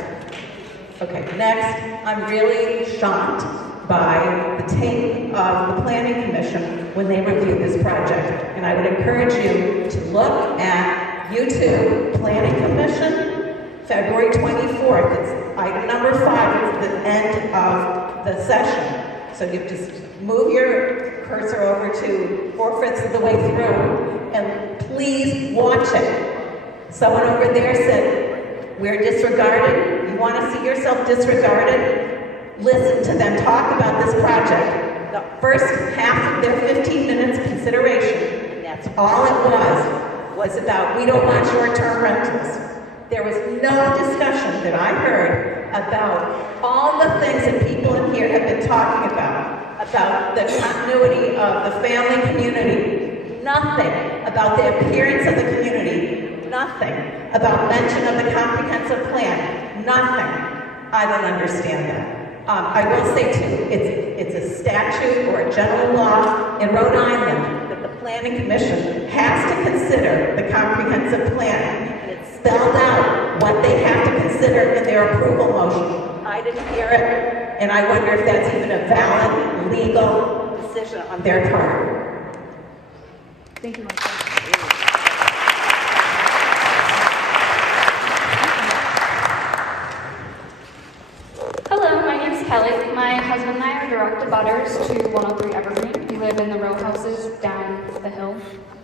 Okay, next, I'm really shocked by the take of the Planning Commission when they reviewed this project. And I would encourage you to look at YouTube, Planning Commission, February 24th. It's item number 5. It's the end of the session. So you just move your cursor over to 4/5 of the way through, and please watch it. Someone over there said, we're disregarded. You want to see yourself disregarded? Listen to them talk about this project. The first half of their 15 minutes consideration, and that's all it was about we don't want short-term rentals. There was no discussion that I heard about all the things that people in here have been talking about the continuity of the family community, nothing about the appearance of the community, nothing about mention of the comprehensive plan, nothing. I don't understand that. I will say too, it's a statute or a general law in Rhode Island that the Planning Commission has to consider the comprehensive plan. And it's spelled out what they have to consider in their approval motion. I didn't hear it, and I wonder if that's even a valid legal decision on their part. Thank you, Martha. Hello, my name's Kelly. My husband and I are direct abutters to 103 Evergreen. We live in the row houses down the hill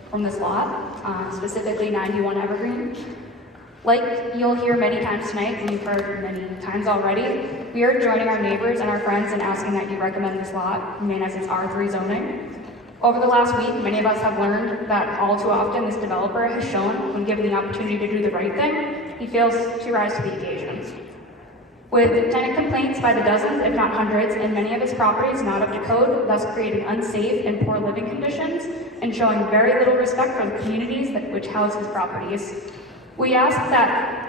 from this lot, specifically 91 Evergreen. Like you'll hear many times tonight, and you've heard many times already, we are joining our neighbors and our friends in asking that you recommend this lot remain as its R3 zoning. Over the last week, many of us have learned that all too often this developer has shown, when given the opportunity to do the right thing, he fails to rise to the occasions. With tenant complaints by the dozens, if not hundreds, and many of his properties not up to code, thus creating unsafe and poor living conditions, and showing very little respect for the communities which house his properties. We ask that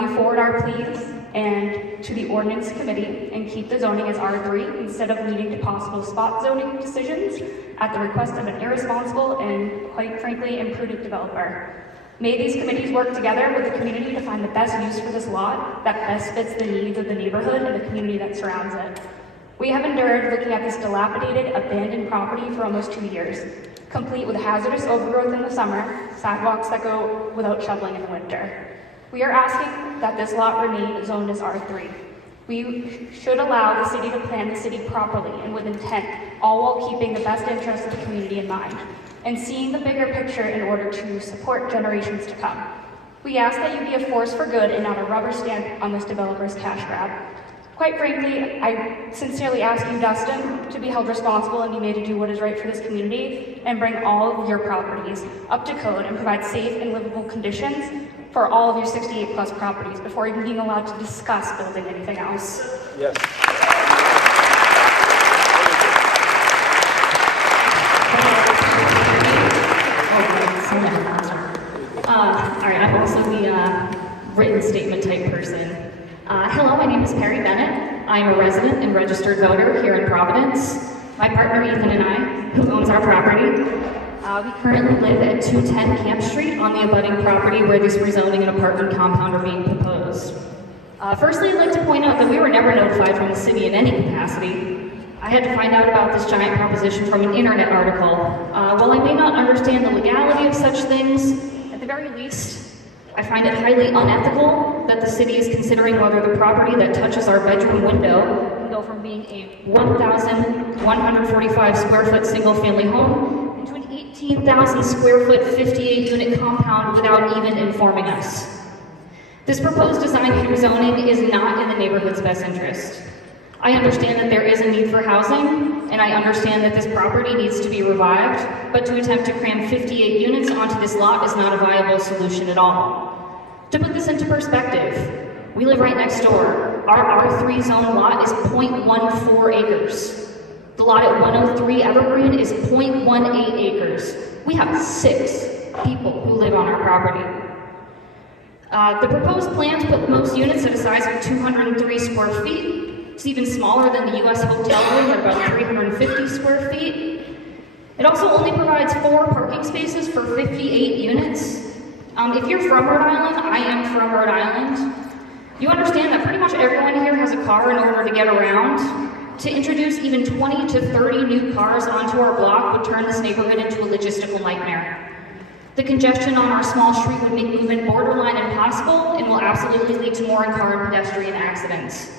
you forward our pleas and to the ordinance committee and keep the zoning as R3 instead of leading to possible spot zoning decisions at the request of an irresponsible and, quite frankly, imprudent developer. May these committees work together with the community to find the best use for this lot that best fits the needs of the neighborhood and the community that surrounds it. We have endured looking at this dilapidated, abandoned property for almost 2 years, complete with hazardous overgrowth in the summer, sidewalks that go without shoveling in the winter. We are asking that this lot remain zoned as R3. We should allow the city to plan the city properly and with intent, all while keeping the best interests of the community in mind, and seeing the bigger picture in order to support generations to come. We ask that you be a force for good and not a rubber stamp on this developer's cash grab. Quite frankly, I sincerely ask you, Dustin, to be held responsible and be made to do what is right for this community and bring all of your properties up to code and provide safe and livable conditions for all of your 68 plus properties before even being allowed to discuss building anything else. Yes. All right, I'm also the written statement type person. Hello, my name is Perry Bennett. I am a resident and registered voter here in Providence. My partner Ethan and I, who owns our property, we currently live at 210 Camp Street on the abutting property where this rezoning and apartment compound are being proposed. Firstly, I'd like to point out that we were never notified from the city in any capacity. I had to find out about this giant proposition from an internet article. While I may not understand the legality of such things, at the very least, I find it highly unethical that the city is considering whether the property that touches our bedroom window can go from being a 1,145 square foot single family home into an 18,000 square foot 58 unit compound without even informing us. This proposed design and rezoning is not in the neighborhood's best interest. I understand that there is a need for housing, and I understand that this property needs to be revived, but to attempt to cram 58 units onto this lot is not a viable solution at all. To put this into perspective, we live right next door. Our R3 zone lot is 0.14 acres. The lot at 103 Evergreen is 0.18 acres. We have 6 people who live on our property. The proposed plans put most units at a size of 203 square feet. It's even smaller than the US hotel room at about 350 square feet. It also only provides 4 parking spaces for 58 units. If you're from Rhode Island, I am from Rhode Island, you understand that pretty much everyone here has a car in order to get around. To introduce even 20 to 30 new cars onto our block would turn this neighborhood into a logistical nightmare. The congestion on our small street would make movement borderline impossible and will absolutely lead to more car and pedestrian accidents.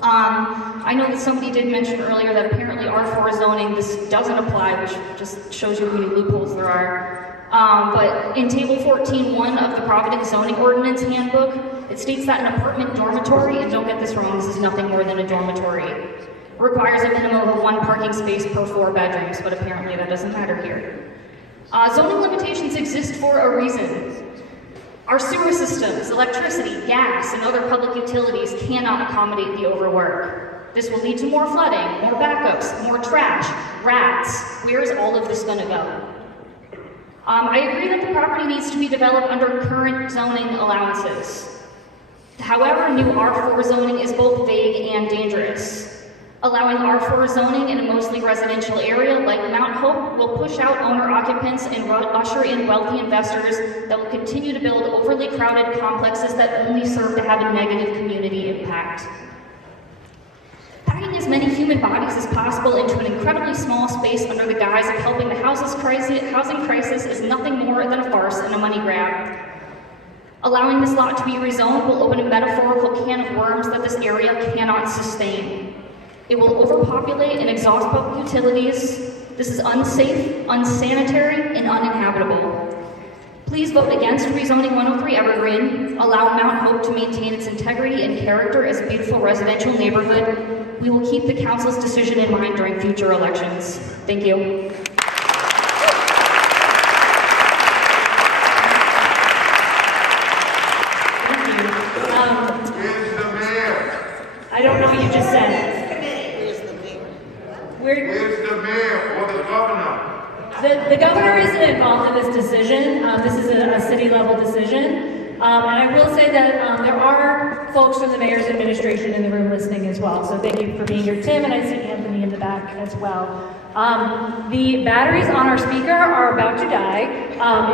I know that somebody did mention earlier that apparently R4 zoning, this doesn't apply, which just shows you how many loopholes there are. But in Table 14.1 of the Providence Zoning Ordinance Handbook, it states that an apartment dormitory, and don't get this wrong, this is nothing more than a dormitory, requires a minimum of 1 parking space per 4 bedrooms, but apparently that doesn't matter here. Zoning limitations exist for a reason. Our sewer systems, electricity, gas, and other public utilities cannot accommodate the overwork. This will lead to more flooding, more backups, more trash, rats. Where is all of this gonna go? I agree that the property needs to be developed under current zoning allowances. However, new R4 zoning is both vague and dangerous. Allowing R4 zoning in a mostly residential area like Mount Hope will push out owner-occupants and usher in wealthy investors that will continue to build overly crowded complexes that only serve to have a negative community impact. Packing as many human bodies as possible into an incredibly small space under the guise of helping the housing crisis is nothing more than a farce and a money grab. Allowing this lot to be rezoned will open a metaphorical can of worms that this area cannot sustain. It will overpopulate and exhaust public utilities. This is unsafe, unsanitary, and uninhabitable. Please vote against rezoning 103 Evergreen. Allow Mount Hope to maintain its integrity and character as a beautiful residential neighborhood. We will keep the council's decision in mind during future elections. Thank you. I don't know what you just said. Where's the mayor or the governor? The governor isn't involved in this decision. This is a city level decision. And I will say that there are folks from the mayor's administration in the room listening as well. So thank you for being here, Tim, and I see Anthony in the back as well. The batteries on our speaker are about to die,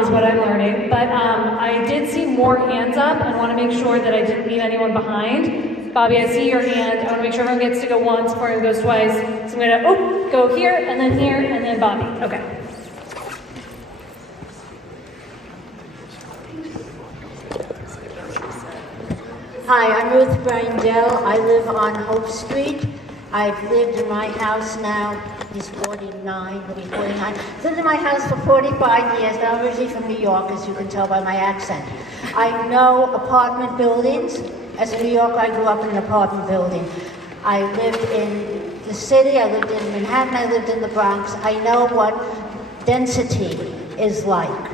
is what I'm learning. But I did see more hands up and want to make sure that I didn't leave anyone behind. Bobby, I see your hand. I want to make sure everyone gets to go once before it goes twice. So I'm going to go here, and then Bobby. Okay. Hi, I'm Ruth Brindell. I live on Hope Street. I've lived in my house now, he's 49, he'll be 49. I've lived in my house for 45 years, I'm originally from New York, as you can tell by my accent. I know apartment buildings As a New Yorker, I grew up in an apartment building. I lived in the city, I lived in Manhattan, I lived in the Bronx. I know what density is like.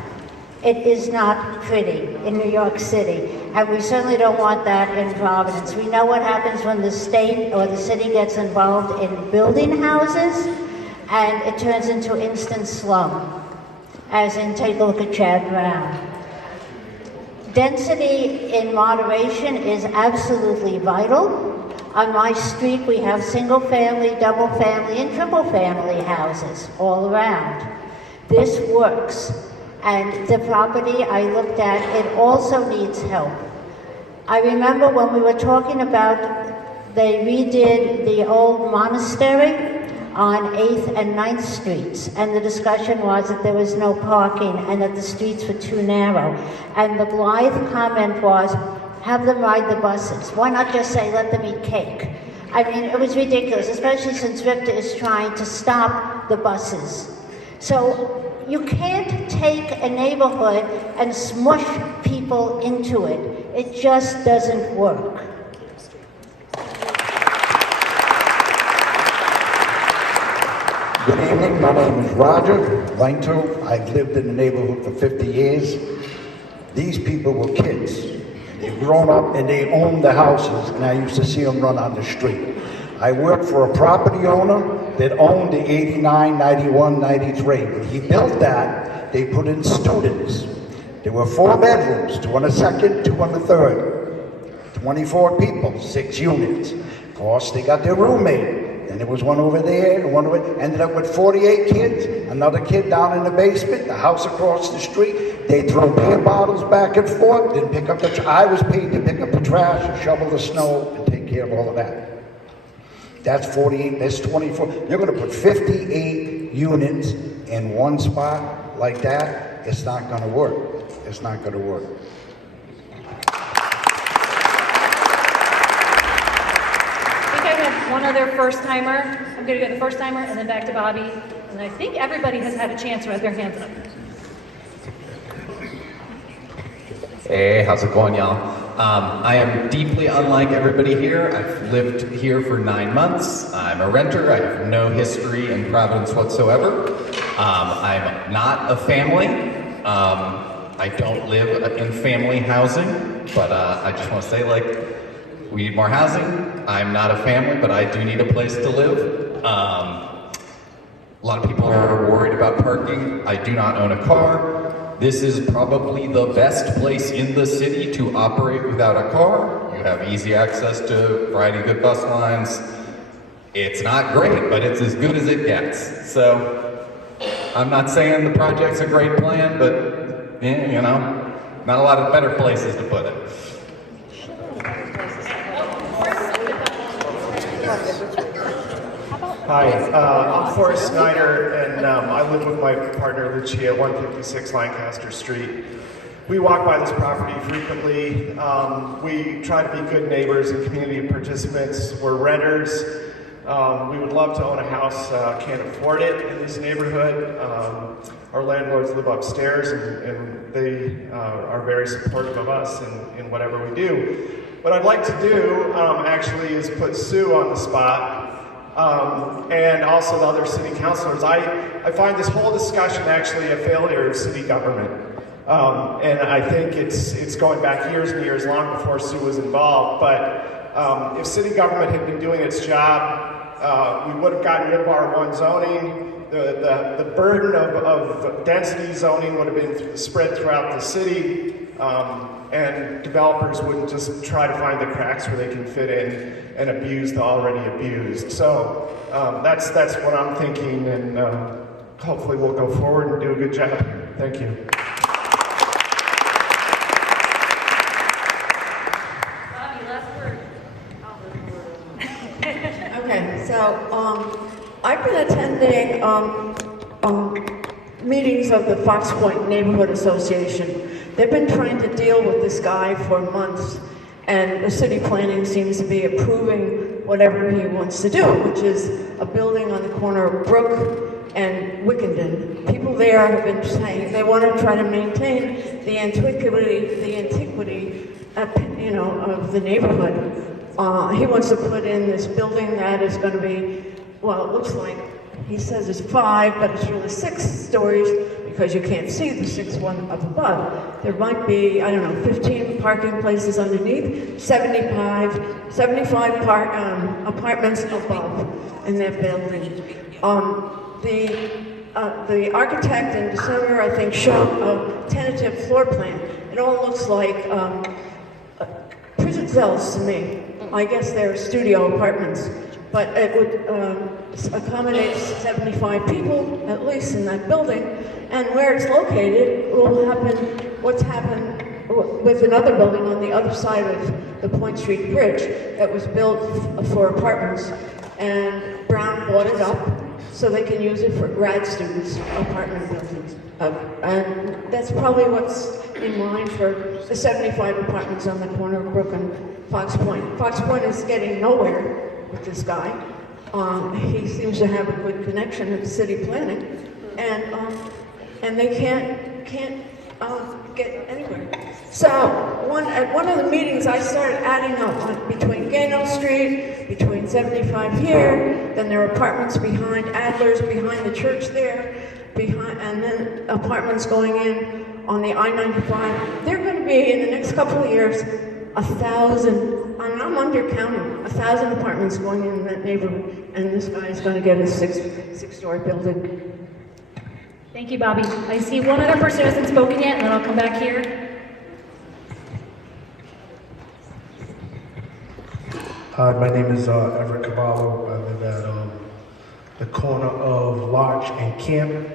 It is not pretty in New York City, and we certainly don't want that in Providence. We know what happens when the state or the city gets involved in building houses, and it turns into instant slum. As in, take a look at Chad Brown. Density in moderation is absolutely vital. On my street, we have single-family, double-family, and triple-family houses all around. This works. And the property I looked at, it also needs help. I remember when we were talking about, they redid the old monastery on 8th and 9th Streets, and the discussion was that there was no parking and that the streets were too narrow. And the blithe comment was, have them ride the buses. Why not just say, let them eat cake? I mean, it was ridiculous, especially since RIPTA is trying to stop the buses. So you can't take a neighborhood and smush people into it. It just doesn't work. Good evening, my name is Roger Langto. I've lived in the neighborhood for 50 years. These people were kids. They've grown up and they own the houses, and I used to see them run on the street. I worked for a property owner that owned the 89, 91, 93. When he built that, they put in students. There were 4 bedrooms, 2 on the second, 2 on the third. 24 people, 6 units. Of course, they got their roommate. Then there was one over there, and one over there. Ended up with 48 kids, another kid down in the basement, the house across the street. They throw beer bottles back and forth, then pick up the I was paid to pick up the trash, and shovel the snow, and take care of all of that. That's 48, that's 24. You're gonna put 58 units in one spot like that, it's not gonna work. It's not gonna work. I think I have one other first timer. I'm gonna go the first timer and then back to Bobby. And I think everybody has had a chance to raise their hands up. Hey, how's it going, y'all? I am deeply unlike everybody here. I've lived here for 9 months. I'm a renter. I have no history in Providence whatsoever. I'm not a family. I don't live in family housing, but I just want to say, like, we need more housing. I'm not a family, but I do need a place to live. A lot of people are worried about parking. I do not own a car. This is probably the best place in the city to operate without a car. You have easy access to a variety of good bus lines. It's not great, but it's as good as it gets. So I'm not saying the project's a great plan, but you know, not a lot of better places to put it. Hi, I'm Forrest Snyder, and I live with my partner Lucia at 156 Lancaster Street. We walk by this property frequently. We try to be good neighbors and community participants. We're renters. We would love to own a house, can't afford it in this neighborhood. Our landlords live upstairs, and they are very supportive of us in whatever we do. What I'd like to do, actually, is put Sue on the spot. And also the other city councilors. I find this whole discussion actually a failure of city government. And I think it's going back years and years, long before Sue was involved. But if city government had been doing its job, we would have gotten rid of R1 zoning. The burden of density zoning would have been spread throughout the city. And developers wouldn't just try to find the cracks where they can fit in and abuse the already abused. So that's what I'm thinking, and hopefully we'll go forward and do a good job. Thank you. Bobby, last word. Okay, so I've been attending meetings of the Fox Point Neighborhood Association. They've been trying to deal with this guy for months, and the city planning seems to be approving whatever he wants to do, which is a building on the corner of Brook and Wickenden. People there have been saying they want to try to maintain the antiquity you know, of the neighborhood. He wants to put in this building that is going to be, well, it looks like, he says it's 5, but it's really 6 stories because you can't see the 6th one up above. There might be, I don't know, 15 parking places underneath, 75 apartments above in that building. The architect in December, I think, showed a tentative floor plan. It all looks like prison cells to me. I guess they're studio apartments, but it would accommodate 75 people, at least in that building. And where it's located will happen what's happened with another building on the other side of the Point Street Bridge that was built for apartments. And Brown bought it up so they can use it for grad students' apartment buildings. And that's probably what's in mind for the 75 apartments on the corner of Brook and Fox Point. Fox Point is getting nowhere with this guy. He seems to have a good connection with the city planning, and they can't get anywhere. So at one of the meetings, I started adding up between Gano Street, between 75 here, then there are apartments behind Adler's, behind the church there, and then apartments going in on the I-95. They're going to be, in the next couple of years, 1,000, and I'm undercounting, 1,000 apartments going in that neighborhood, and this guy is going to get a six-story building. Thank you, Bobby. I see one other person who hasn't spoken yet, and then I'll come back here. Hi, my name is Everett Cavallo. I live at the corner of Lodge and Camp.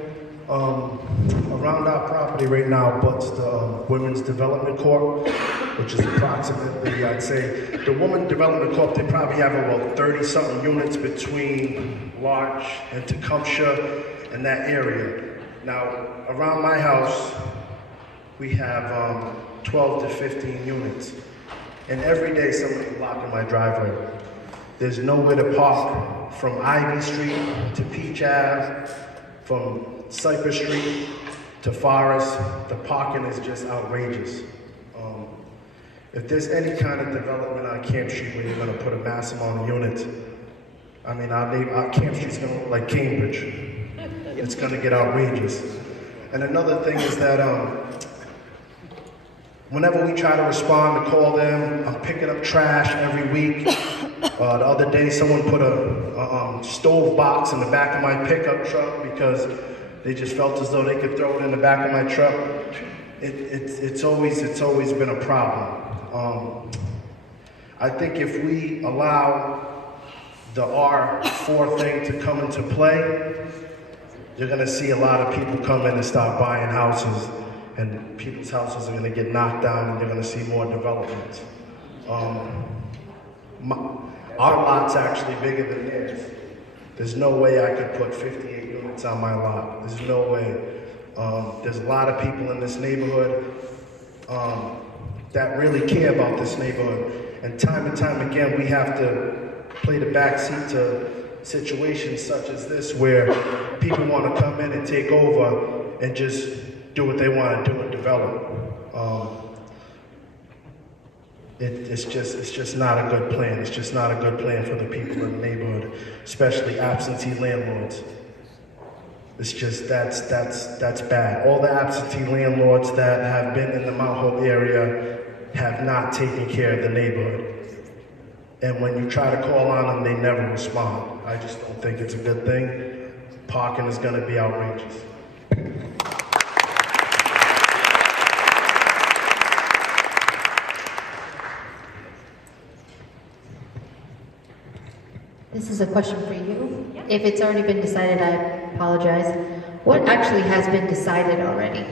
Around our property right now butts the Women's Development Corp, which is approximately, I'd say, the Women's Development Corp, they probably have about 30-something units between Lodge and Tecumseh and that area. Now, around my house, we have 12 to 15 units. And every day somebody's blocking my driveway. There's nowhere to park from Ivy Street to Peach Ave, from Cypress Street to Forest. The parking is just outrageous. If there's any kind of development on Camp Street where you're gonna put a mass amount of units, I mean, our Camp Street's gonna look like Cambridge. It's gonna get outrageous. And another thing is that whenever we try to respond to call them, I'm picking up trash every week. The other day, someone put a stove box in the back of my pickup truck because they just felt as though they could throw it in the back of my truck. It's always been a problem. I think if we allow the R4 thing to come into play, you're gonna see a lot of people come in and start buying houses, and people's houses are gonna get knocked down, and you're gonna see more development. Our lot's actually bigger than theirs. There's no way I could put 58 units on my lot. There's no way. There's a lot of people in this neighborhood that really care about this neighborhood. And time again, we have to play the backseat to situations such as this where people want to come in and take over and just do what they want to do and develop. It's just not a good plan. It's just not a good plan for the people in the neighborhood, especially absentee landlords. It's just, that's bad. All the absentee landlords that have been in the Mount Hope area have not taken care of the neighborhood. And when you try to call on them, they never respond. I just don't think it's a good thing. Parking is gonna be outrageous. This is a question for you. If it's already been decided, I apologize. What actually has been decided already?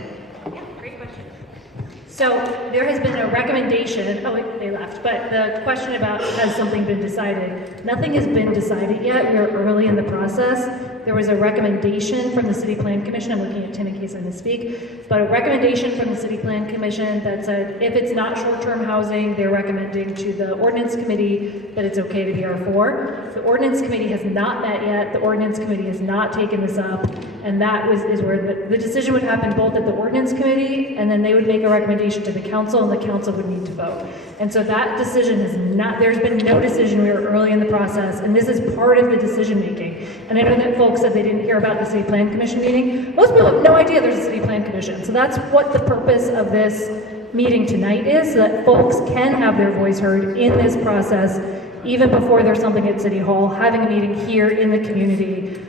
So there has been a recommendation, oh, wait, they left, but the question about has something been decided? Nothing has been decided yet. We are early in the process. there was a recommendation from the City Plan Commission, I'm looking at Tim in case I misspeak, but a recommendation from the City Plan Commission that said if it's not short-term housing, they're recommending to the Ordinance Committee that it's okay to be R4. The Ordinance Committee has not met yet, the Ordinance Committee has not taken this up, and that is where the decision would happen both at the Ordinance Committee, and then they would make a recommendation to the council, and the council would need to vote. And so that decision is not, there's been no decision, we were early in the process, and this is part of the decision making. And I know that folks said they didn't hear about the City Plan Commission meeting. Most people have no idea there's a City Plan Commission. So that's what the purpose of this meeting tonight is, so that folks can have their voice heard in this process, even before there's something at City Hall, having a meeting here in the community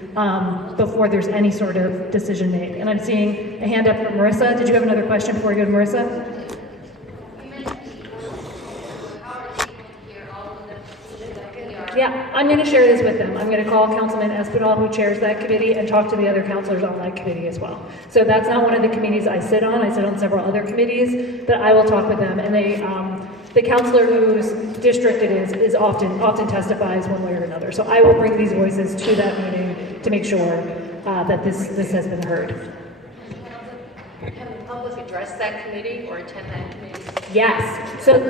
before there's any sort of decision made. And I'm seeing a hand up from Marissa. Did you have another question before I go to Marissa? Yeah, I'm going to share this with them. I'm going to call Councilman Espinal, who chairs that committee, and talk to the other councilors on that committee as well. So that's not one of the committees I sit on. I sit on several other committees, but I will talk with them. And they, the councilor whose district it is often testifies one way or another. So I will bring these voices to that meeting to make sure that this has been heard. Can the public address that committee or attend that committee? Yes. So,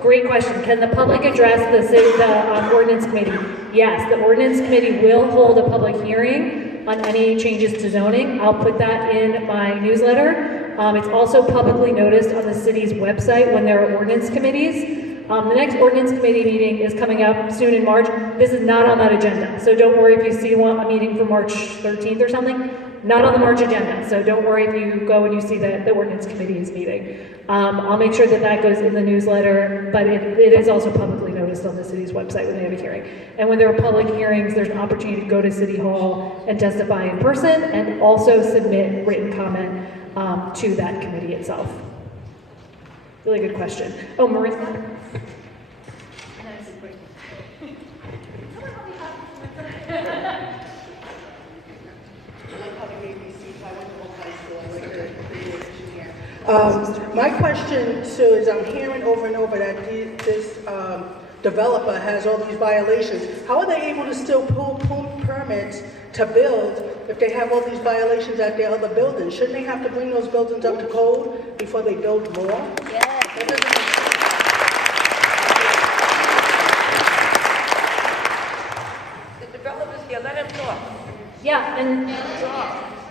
great question. Can the public address the ordinance committee? Yes, the ordinance committee will hold a public hearing on any changes to zoning. I'll put that in my newsletter. It's also publicly noticed on the city's website when there are ordinance committees. The next ordinance committee meeting is coming up soon in March. This is not on that agenda. So don't worry if you see a meeting for March 13th or something. Not on the March agenda. So don't worry if you go and you see that the ordinance committee is meeting. I'll make sure that that goes in the newsletter, but it is also publicly noticed on the city's website when they have a hearing. And when there are public hearings, there's an opportunity to go to City Hall and testify in person and also submit written comment to that committee itself. Really good question. Oh, Marissa? My question, Sue, is I'm hearing over and over that this developer has all these violations. How are they able to still pull permits to build if they have all these violations at their other buildings? Shouldn't they have to bring those buildings up to code before they build more? Yes. The developers here, let him talk. Yeah, and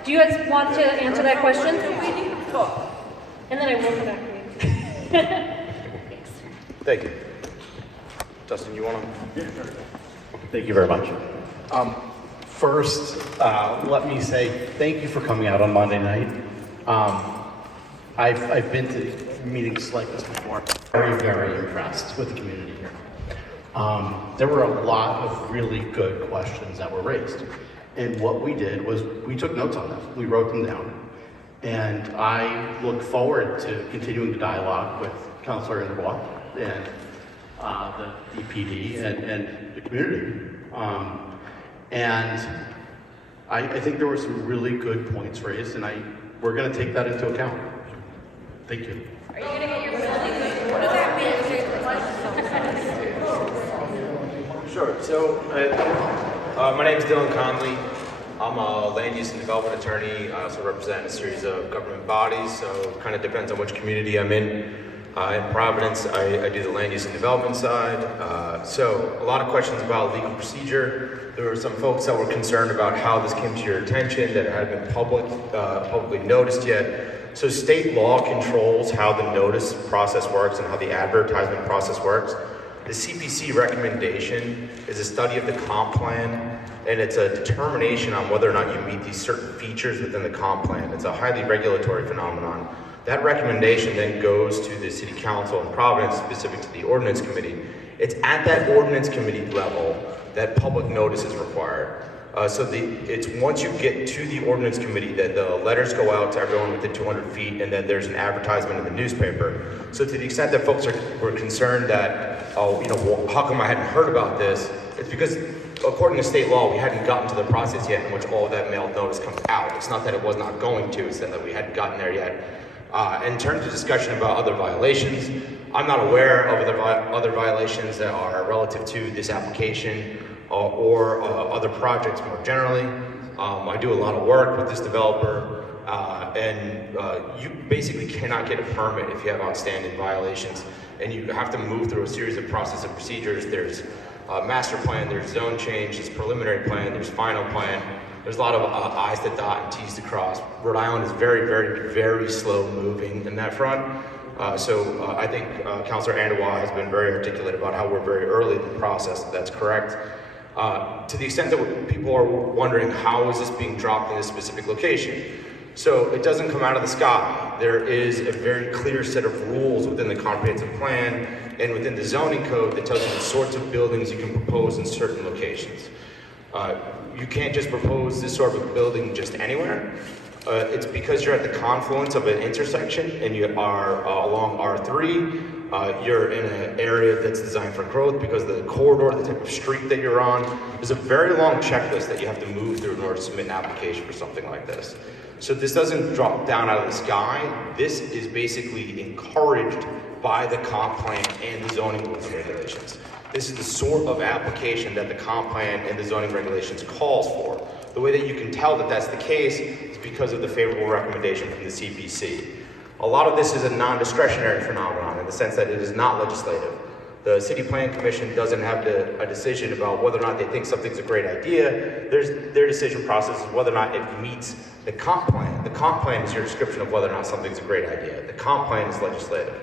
do you guys want to answer that question? We need to talk. And then I will come back to you. Thank you. Justin, you want to? Yeah, sure. Thank you very much. First, let me say thank you for coming out on Monday night. I've been to meetings like this before. Very, very impressed with the community here. There were a lot of really good questions that were raised. And what we did was we took notes on them. We wrote them down. And I look forward to continuing the dialogue with Councilor Inderwall and the DPD and the community. And I think there were some really good points raised, and we're going to take that into account. Thank you. Are you going to get your building? What does that mean? Sure. So, my name is Dylan Conley. I'm a land use and development attorney. I also represent a series of government bodies, so it kind of depends on which community I'm in. In Providence, I do the land use and development side. So a lot of questions about legal procedure. There were some folks that were concerned about how this came to your attention, that it hadn't been publicly noticed yet. So state law controls how the notice process works and how the advertisement process works. The CPC recommendation is a study of the comp plan, and it's a determination on whether or not you meet these certain features within the comp plan. It's a highly regulatory phenomenon. That recommendation then goes to the City Council in Providence, specific to the Ordinance Committee. It's at that Ordinance Committee level that public notice is required. It's once you get to the Ordinance Committee that the letters go out to everyone within 200 feet, and then there's an advertisement in the newspaper. So to the extent that folks were concerned that, how come I hadn't heard about this? It's because according to state law, we hadn't gotten to the process yet in which all of that mailed notice comes out. It's not that it was not going to, it's that we hadn't gotten there yet. In terms of discussion about other violations, I'm not aware of other violations that are relative to this application. or other projects more generally. I do a lot of work with this developer, and you basically cannot get a permit if you have outstanding violations, and you have to move through a series of process and procedures. There's master plan, there's zone change, there's preliminary plan, there's final plan. There's a lot of I's to dot and T's to cross. Rhode Island is very, very, very slow moving in that front. So I think Councilor Andujar has been very articulate about how we're very early in the process. That's correct. To the extent that people are wondering how is this being dropped in this specific location. So it doesn't come out of the sky. There is a very clear set of rules within the comprehensive plan and within the zoning code that tells you the sorts of buildings you can propose in certain locations. You can't just propose this sort of a building just anywhere. It's because you're at the confluence of an intersection and you are along R3, you're in an area that's designed for growth because of the corridor, the type of street that you're on. There's a very long checklist that you have to move through in order to submit an application for something like this. So this doesn't drop down out of the sky. This is basically encouraged by the comp plan and the zoning rules and regulations. This is the sort of application that the comp plan and the zoning regulations calls for. The way that you can tell that that's the case is because of the favorable recommendation from the CPC. A lot of this is a non-discretionary phenomenon in the sense that it is not legislative. The City Plan Commission doesn't have a decision about whether or not they think something's a great idea. Their decision process is whether or not it meets the comp plan. The comp plan is your description of whether or not something's a great idea. The comp plan is legislative.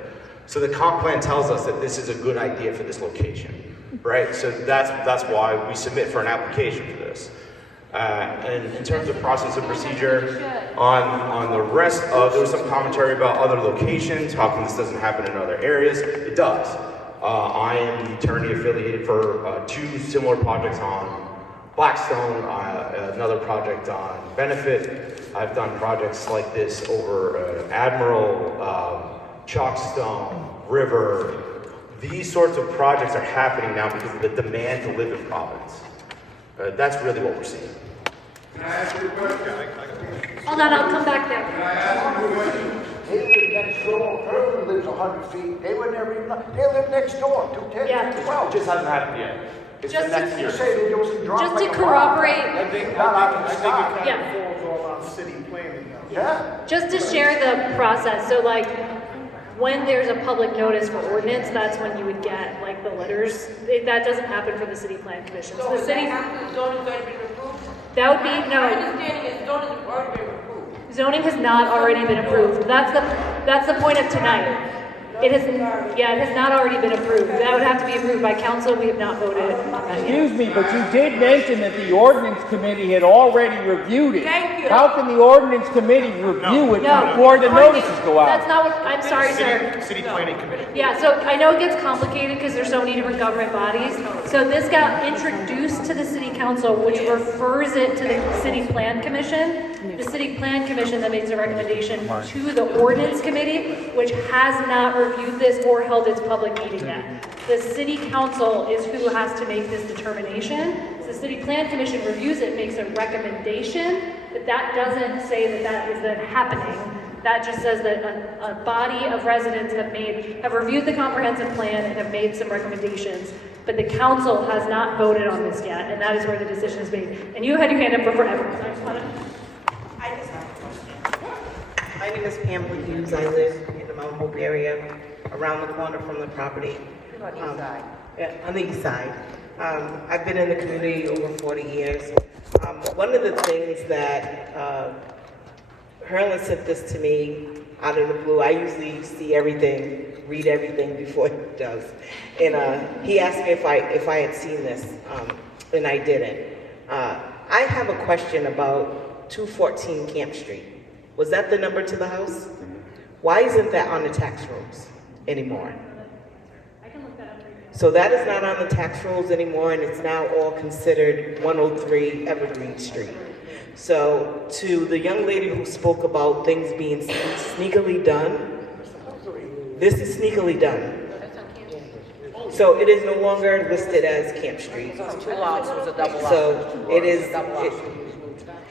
So the comp plan tells us that this is a good idea for this location, right? So that's why we submit for an application for this. And in terms of process and procedure, on the rest of, there was some commentary about other locations, how come this doesn't happen in other areas? It does. I am the attorney affiliated for 2 similar projects on Blackstone, another project on Benefit. I've done projects like this over Admiral, Chalkstone, River. These sorts of projects are happening now because of the demand to live in Providence. That's really what we're seeing. Can I ask you a question? Hold on, I'll come back there. Can I ask you a question? They live next door. Irving lives 100 feet. They would never even, they live next door, 210, Yeah. 212. It just hasn't happened yet. It's Just the next to- year. You say they wasn't dropped Just like to a rock. corroborate, I think Not out of the it sky. kind of Yeah. falls all on city planning now. Yeah. just to share the process, so like, when there's a public notice for ordinance, that's when you would get like the letters. That doesn't happen for the city plan commission. So the city, that would be, no. Zoning has not already been approved. That's the point of tonight. It has not already been approved. That would have to be approved by council. We have not voted on that yet. Excuse me, but you did mention that the ordinance committee had already reviewed it. Thank you. How can the ordinance committee review it No. before the notices go out? That's not what, I'm sorry, sir. City Planning Committee. Yeah, so I know it gets complicated because there's so many different government bodies. So this got introduced to the city council, which refers it to the city plan commission. The city plan commission then makes a recommendation to the ordinance committee, which has not reviewed this or held its public meeting yet. The city council is who has to make this determination. So the city plan commission reviews it, makes a recommendation, but that doesn't say that that is then happening. That just says that a body of residents have reviewed the comprehensive plan and have made some recommendations, but the council has not voted on this yet, and that is where the decision is made. And you had your hand up for forever. So I just wanna- My name is Pamela Hughes. I live in the Mount Hope area, around the corner from the property. Yeah, on the east side. I've been in the community over 40 years. One of the things that Herlin sent this to me out of the blue. I usually see everything, read everything before he does. And he asked me if I had seen this, and I didn't. I have a question about 214 Camp Street. Was that the number to the house? Why isn't that on the tax rolls anymore? So that is not on the tax rolls anymore, and it's now all considered 103 Evergreen Street. So to the young lady who spoke about things being sneakily done, this is sneakily done. So it is no longer listed as Camp Street. Two lots, it was a double lot. So it is,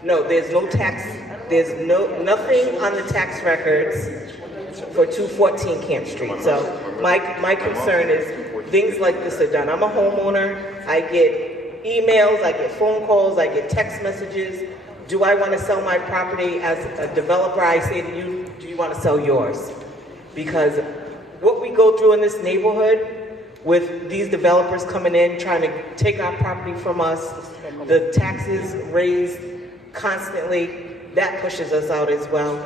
no, there's no tax, there's nothing on the tax records for 214 Camp Street. So my concern is things like this are done. I'm a homeowner. I get emails, I get phone calls, I get text messages. Do I want to sell my property? As a developer, I say to you, do you want to sell yours? Because what we go through in this neighborhood with these developers coming in, trying to take our property from us, the taxes raised constantly, that pushes us out as well.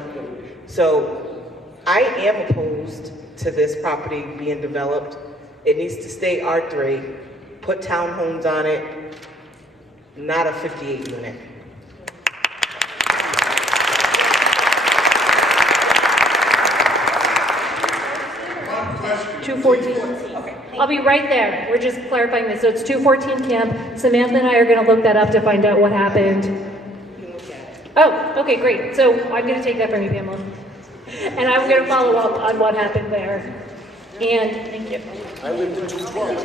So I am opposed to this property being developed. It needs to stay R3, put townhomes on it, not a 58 unit. One question. 214. I'll be right there. We're just clarifying this. So it's 214 Camp. Samantha and I are going to look that up to find out what happened. Oh, okay, great. So I'm going to take that from you, Pamela. And I'm going to follow up on what happened there. And thank you. I lived in 212.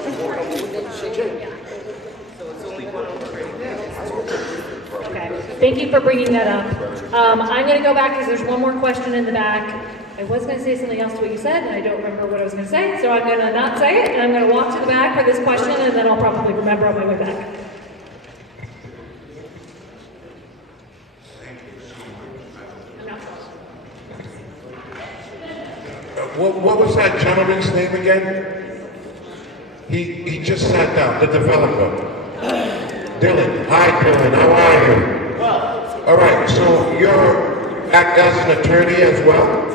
Okay, thank you for bringing that up. I'm going to go back because there's one more question in the back. I was going to say something else to what you said, and I don't remember what I was going to say, so I'm going to not say it, and I'm going to walk to the back for this question, and then I'll probably remember on my way back. What was that gentleman's name again? He just sat down, the developer. Dylan. Hi, Dylan. How are you? Well. All right, so you're act as an attorney as well?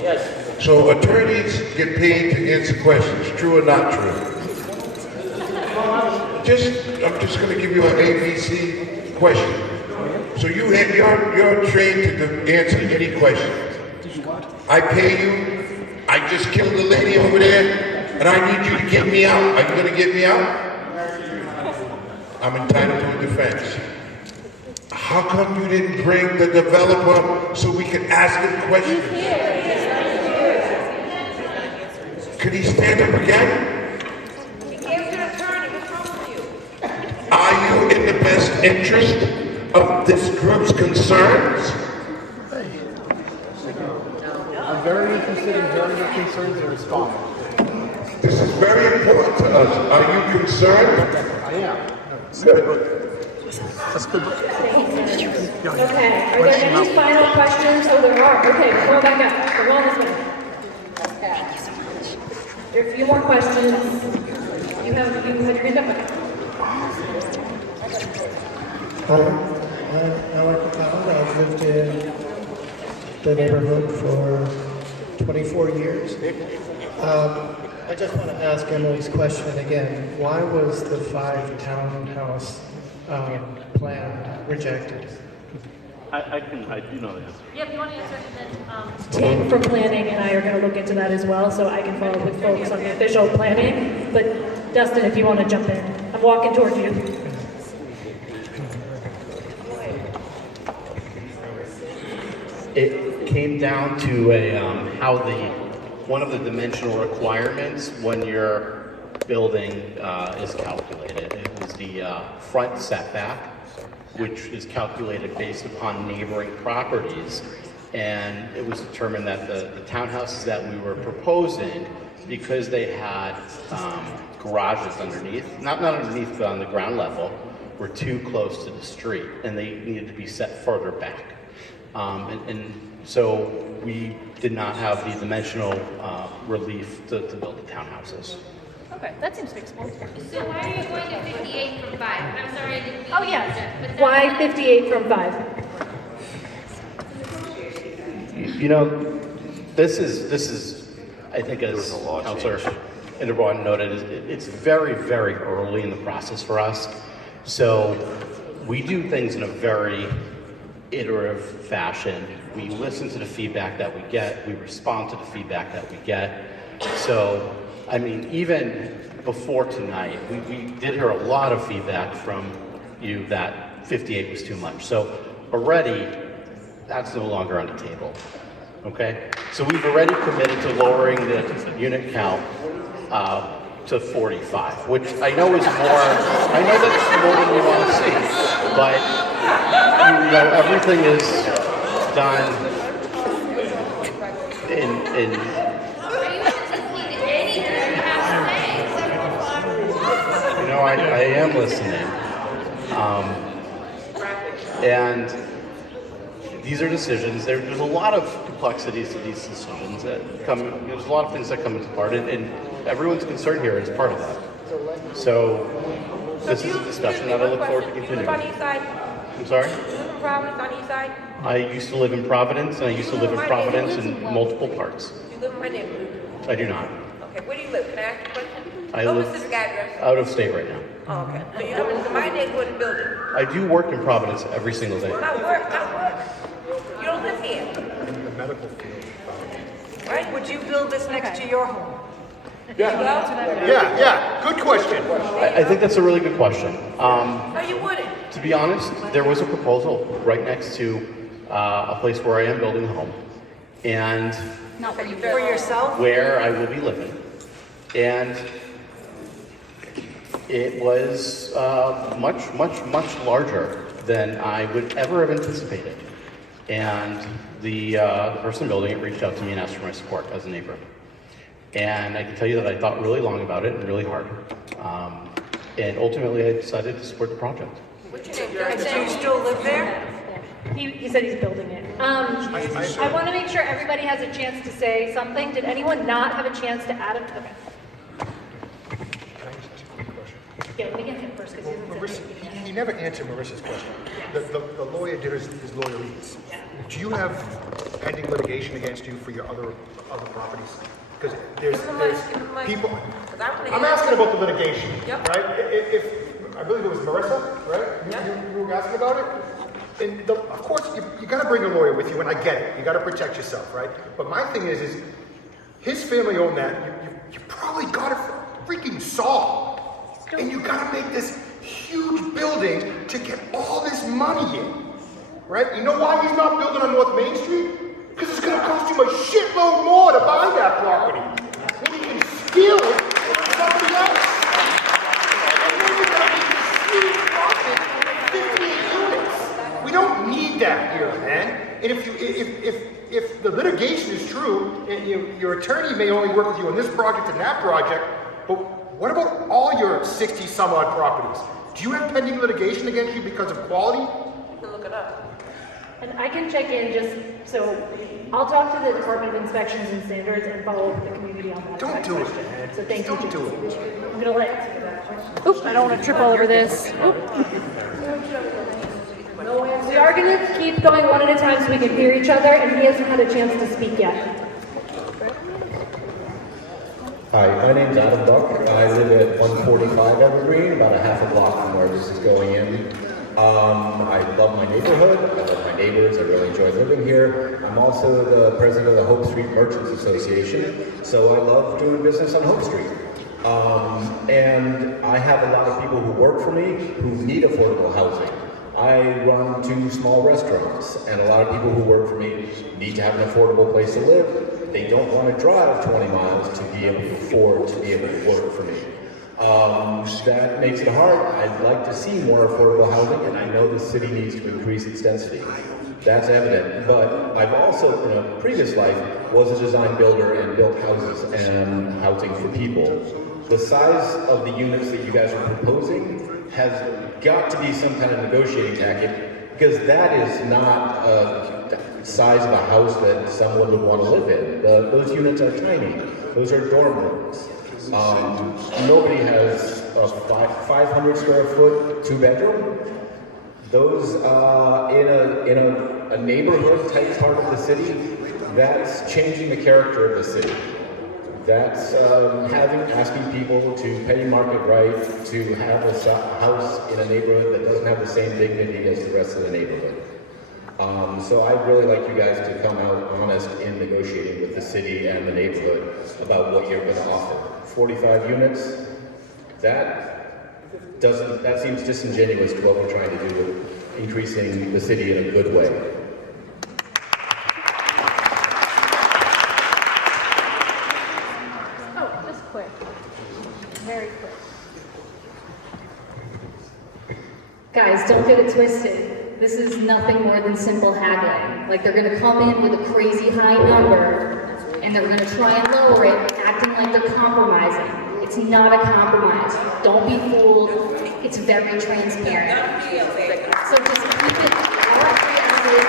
Yes. So attorneys get paid to answer questions, true or not true? I'm just going to give you an ABC question. So you're trained to answer any question. I pay you. I just killed the lady over there, and I need you to get me out. Are you going to get me out? I'm entitled to a defense. How come you didn't bring the developer so we could ask him questions? Could he stand up again? He gave an attorney. What's wrong with you? Are you in the best interest of this group's concerns? I'm very interested in hearing your concerns and responding. This is very important to us. Are you concerned? I am. Good. That's good. Okay, are there any final questions? Oh, there are. Okay, we'll go back up. We're going this way. Thank you so much. There are a few more questions. You had your hand up. I'm Alec McLeod. I've lived in the neighborhood for 24 years. I just want to ask Emily's question again. Why was the 5 townhouse plan rejected? I do know the answer. Yeah, if you want to answer it, then Tim from planning and I are going to look into that as well, so I can follow up with folks on the official planning. But Dustin, if you want to jump in, I'm walking towards you. It came down to how one of the dimensional requirements when you're building is calculated. It was the front setback, which is calculated based upon neighboring properties. And it was determined that the townhouses that we were proposing, because they had garages underneath, not underneath but on the ground level, were too close to the street and they needed to be set further back. And so we did not have the dimensional relief to build the townhouses. Okay, that seems fixable. So why are you going to 58 from 5? I'm sorry, I didn't. Oh, yes. Why 58 from 5? You know, this is, I think, as Councilor Inderbaugh noted, it's very, very early in the process for us. So we do things in a very iterative fashion. We listen to the feedback that we get. We respond to the feedback that we get. So, I mean, even before tonight, we did hear a lot of feedback from you that 58 was too much. So already, that's no longer on the table. Okay? So we've already committed to lowering the unit count to 45, which I know is more, I know that's more than we want to see, but you know, everything is done in you know, I am listening. And these are decisions, there's a lot of complexities to these decisions that come, there's a lot of things that come into part, and everyone's concern here is part of that. So this is a discussion that I look forward to continuing. I'm sorry? You live in Providence on the east side? I used to live in Providence, and I used to live in Providence in multiple parts. You live in my neighborhood? I do not. Okay, where do you live? Can I ask you a question? I No live specific address. out of state right now. Oh, okay. So you live in my neighborhood and building? I do work in Providence every single day. Not work. You don't live here, The medical field. right? Would you build this next to your home? Yeah, good question. I think that's a really good question. No, you wouldn't. To be honest, there was a proposal right next to a place where I am building a home, and Not for you. For yourself? where I will be living. And it was much, much, much larger than I would ever have anticipated. And the person building it reached out to me and asked for my support as a neighbor. And I can tell you that I thought really long about it and really hard. And ultimately, I decided to support the project. What's your name? Do you still live there? He said he's building it. I want to make sure everybody has a chance to say something. Did anyone not have a chance to add it? Okay. Yeah, let me get him first because he hasn't said anything yet. He never answered Marissa's question. The lawyer did his lawyerese. Do you have pending litigation against you for your other properties? Because there's people. I'm asking about the litigation, right? If I believe it was Marissa, right? You were asking about it. And of course, you got to bring a lawyer with you, and I get it. You got to protect yourself, right? But my thing is his family owned that. You probably got it freaking solved. And you gotta make this huge building to get all this money in, right? You know why he's not building on North Main Street? Because it's gonna cost him a shitload more to buy that property. Then he can steal it from somebody else. And then you're gonna make this huge profit, 58 units. We don't need that here, man. And if the litigation is true, and your attorney may only work with you on this project and that project, but what about all your 60 some odd properties? Do you have pending litigation against you because of quality? You can look it up. And I can check in just, so I'll talk to the Department of Inspections and Standards and follow up with the community on that. Don't do it, question. man. So thank you. Don't do it. I'm gonna let, oops, I don't wanna trip all over this. We are gonna keep going one at a time so we can hear each other, and he hasn't had a chance to speak yet. Hi, my name's Adam Buck. I live at 145 Evergreen, about a half a block from where this is going in. I love my neighborhood, I love my neighbors, I really enjoy living here. I'm also the president of the Hope Street Merchants Association, so I love doing business on Hope Street. And I have a lot of people who work for me who need affordable housing. I run 2 small restaurants, and a lot of people who work for me need to have an affordable place to live. They don't want to drive 20 miles to be able to afford to be able to work for me. That makes it hard. I'd like to see more affordable housing, and I know the city needs to increase its density. That's evident. But I've also, in a previous life, was a design builder and built houses and housing for people. The size of the units that you guys are proposing has got to be some kind of negotiating tactic, because that is not a size of a house that someone would want to live in. Those units are tiny. Those are dorm rooms. Nobody has a 500 square foot 2-bedroom. Those in a neighborhood type part of the city, that's changing the character of the city. That's asking people to pay market right to have a house in a neighborhood that doesn't have the same dignity as the rest of the neighborhood. So I'd really like you guys to come out honest in negotiating with the city and the neighborhood about what you're going to offer. 45 units, that seems disingenuous to what we're trying to do with increasing the city in a good way. Oh, just quick. Very quick. Guys, don't get it twisted. This is nothing more than simple haggling. Like, they're gonna come in with a crazy high number, and they're gonna try and lower it, acting like they're compromising. It's not a compromise. Don't be fooled. It's very transparent. So just keep it all as it is.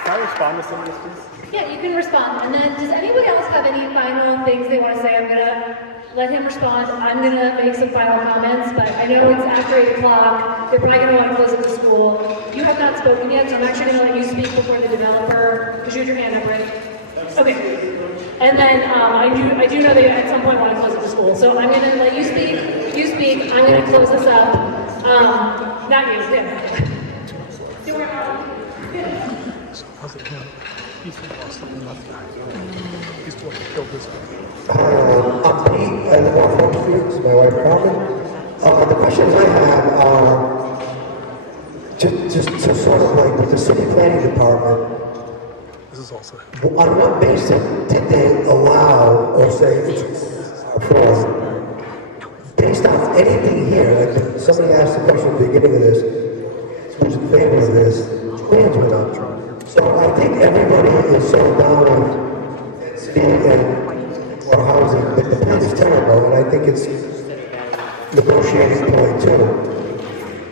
Can I respond to some of this, please? Yeah, you can respond. And then, does anybody else have any final things they want to say? I'm gonna let him respond. I'm gonna make some final comments, but I know it's after 8 o'clock. They're probably gonna want to close at the school. You have not spoken yet, so I'm actually gonna let you speak before the developer, because you had your hand up, right? Okay. And then, I do know that you at some point want to close at the school, so I'm gonna let you speak. You speak. I'm gonna close this up. Not you, him. I'm Pete, I live on Front Street, it's my wife Carmen. The questions I have are just to sort of like with the city planning department, on what basis did they allow or say for, based on anything here, like somebody asked the question at the beginning of this, who's in favor of this, plans went up. So I think everybody is so down with city and more housing, but the plan is terrible, and I think it's negotiating point too.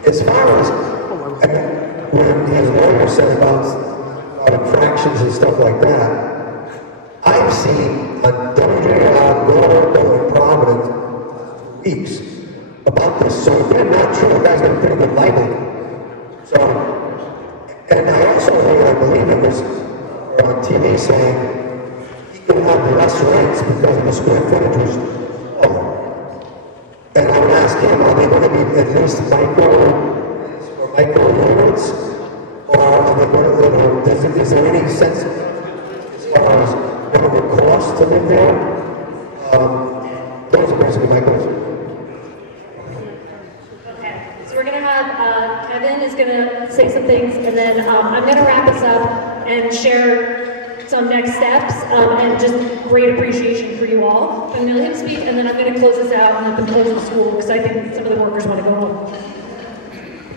As far as when his lawyer said about infractions and stuff like that, I've seen on WJR, Gordo, and Providence weeks about this. So if they're not true, the guy's got a pretty good libel. So, and I also heard, I believe it was on TV saying he can have less rents because the square footage was lower. And I would ask him, are they going to be at least micro units? Or are they going to, is there any sense as far as what it would cost to live there? Those are basically my questions. Okay, so we're gonna have, Kevin is gonna say some things, and then I'm gonna wrap us up and share some next steps, and just great appreciation for you all. I'm gonna let him speak, and then I'm gonna close this out and let them close the school, because I think some of the workers wanna go home.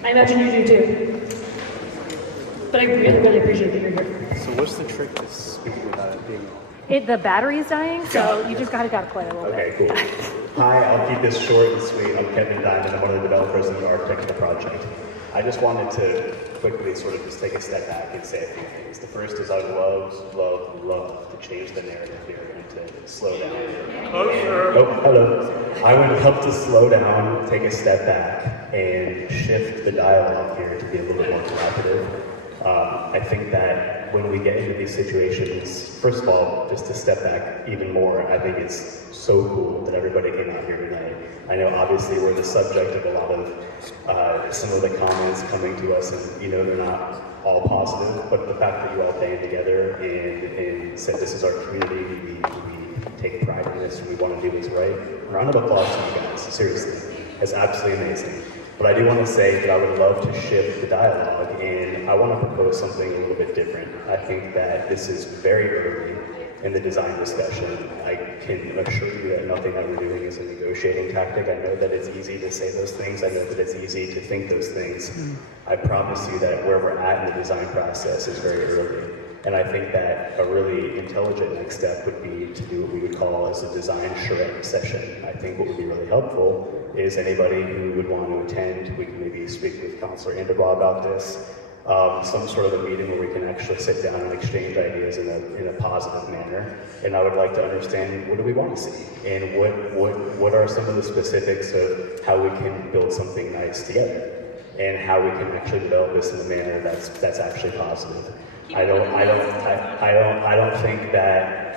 I imagine you do too. But I really, really appreciate that you're here. So what's the trick to speaking without it being on? The battery's dying, so you just gotta play a little bit. Okay, cool. Hi, I'll keep this short and sweet. I'm Kevin Diamond. I'm one of the developers and the architect of the project. I just wanted to quickly sort of just take a step back and say a few things. The first is I would love to change the narrative here and to slow down. Hello. I would love to slow down, take a step back, and shift the dialogue here to be a little bit more collaborative. I think that when we get into these situations, first of all, just to step back even more, I think it's so cool that everybody came out here tonight. I know obviously we're the subject of a lot of some of the comments coming to us, and they're not all positive, but the fact that you all band together and said this is our community, we take pride in this, and we want to do what's right. Round of applause to you guys, seriously. It's absolutely amazing. But I do want to say that I would love to shift the dialogue, and I want to propose something a little bit different. I think that this is very early in the design discussion. I can assure you that nothing that we're doing is a negotiating tactic. I know that it's easy to say those things. I know that it's easy to think those things. I promise you that where we're at in the design process is very early. And I think that a really intelligent next step would be to do what we would call as a design charrette session. I think what would be really helpful is anybody who would want to attend, we can maybe speak with Councilor Inderbaugh about this, some sort of a meeting where we can actually sit down and exchange ideas in a positive manner. And I would like to understand, what do we want to see? And what are some of the specifics of how we can build something nice together? And how we can actually develop this in a manner that's actually positive. I don't think that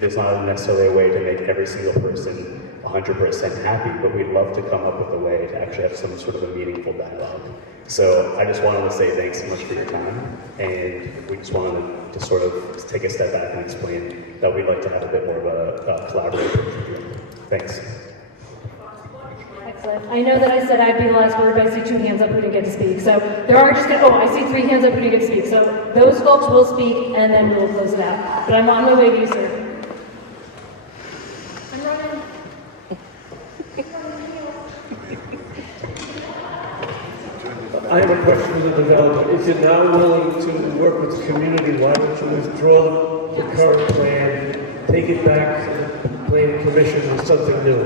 there's not necessarily a way to make every single person 100% happy, but we'd love to come up with a way to actually have some sort of a meaningful dialogue. So I just wanted to say thanks so much for your time, and we just wanted to sort of take a step back and explain that we'd like to have a bit more of a collaborative approach with you. Thanks. Excellent. I know that I said I'd be the last word, but I see 2 hands up who didn't get to speak. So there are just I see 3 hands up who didn't get to speak. So those folks will speak, and then we'll close it out. But I'm on my way to you, sir. I'm running. I have a question for the developer. If you're now willing to work with the community, why don't you withdraw the current plan, take it back to the planning commission is something new.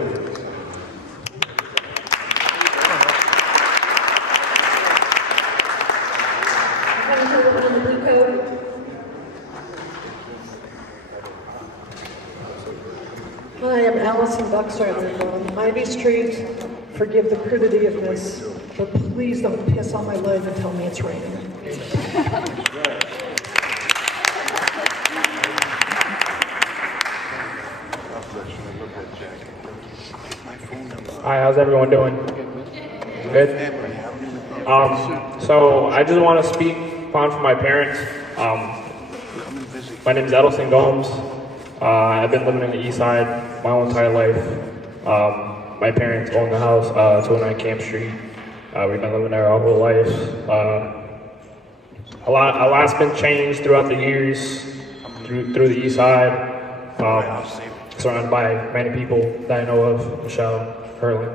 Hi, I'm Allison Buxer. I live on Ivy Street. Forgive the crudity of this, but please don't piss on my leg and tell me it's raining. Hi, how's everyone doing? Good? So I just want to speak on for my parents. My name is Edelson Gomes. I've been living in the east side my whole entire life. My parents own the house, 209 Camp Street. We've been living there our whole life. A lot's been changed throughout the years through the east side. Surrounded by many people that I know of, Michelle, Hurley,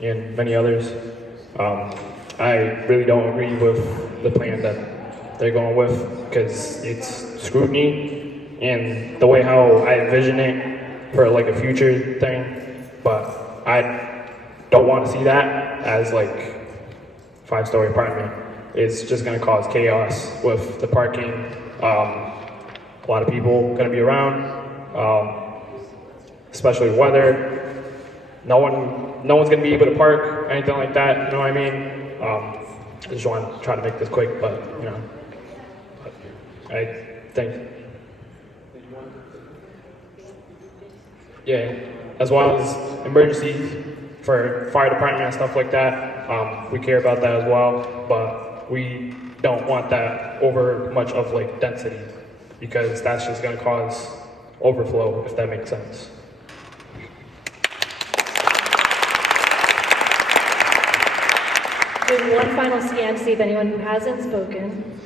and many others. I really don't agree with the plan that they're going with because it's scrutiny and the way how I envision it for like a future thing, but I don't want to see that as like 5-story apartment. It's just going to cause chaos with the parking. A lot of people going to be around. Especially weather. No one's gonna be able to park, anything like that, you know what I mean? I just want to try to make this quick, but you know, I think, yeah, as well as emergencies for fire department and stuff like that, we care about that as well, but we don't want that over much of like density because that's just gonna cause overflow, if that makes sense. We have one final scan to see if anyone who hasn't spoken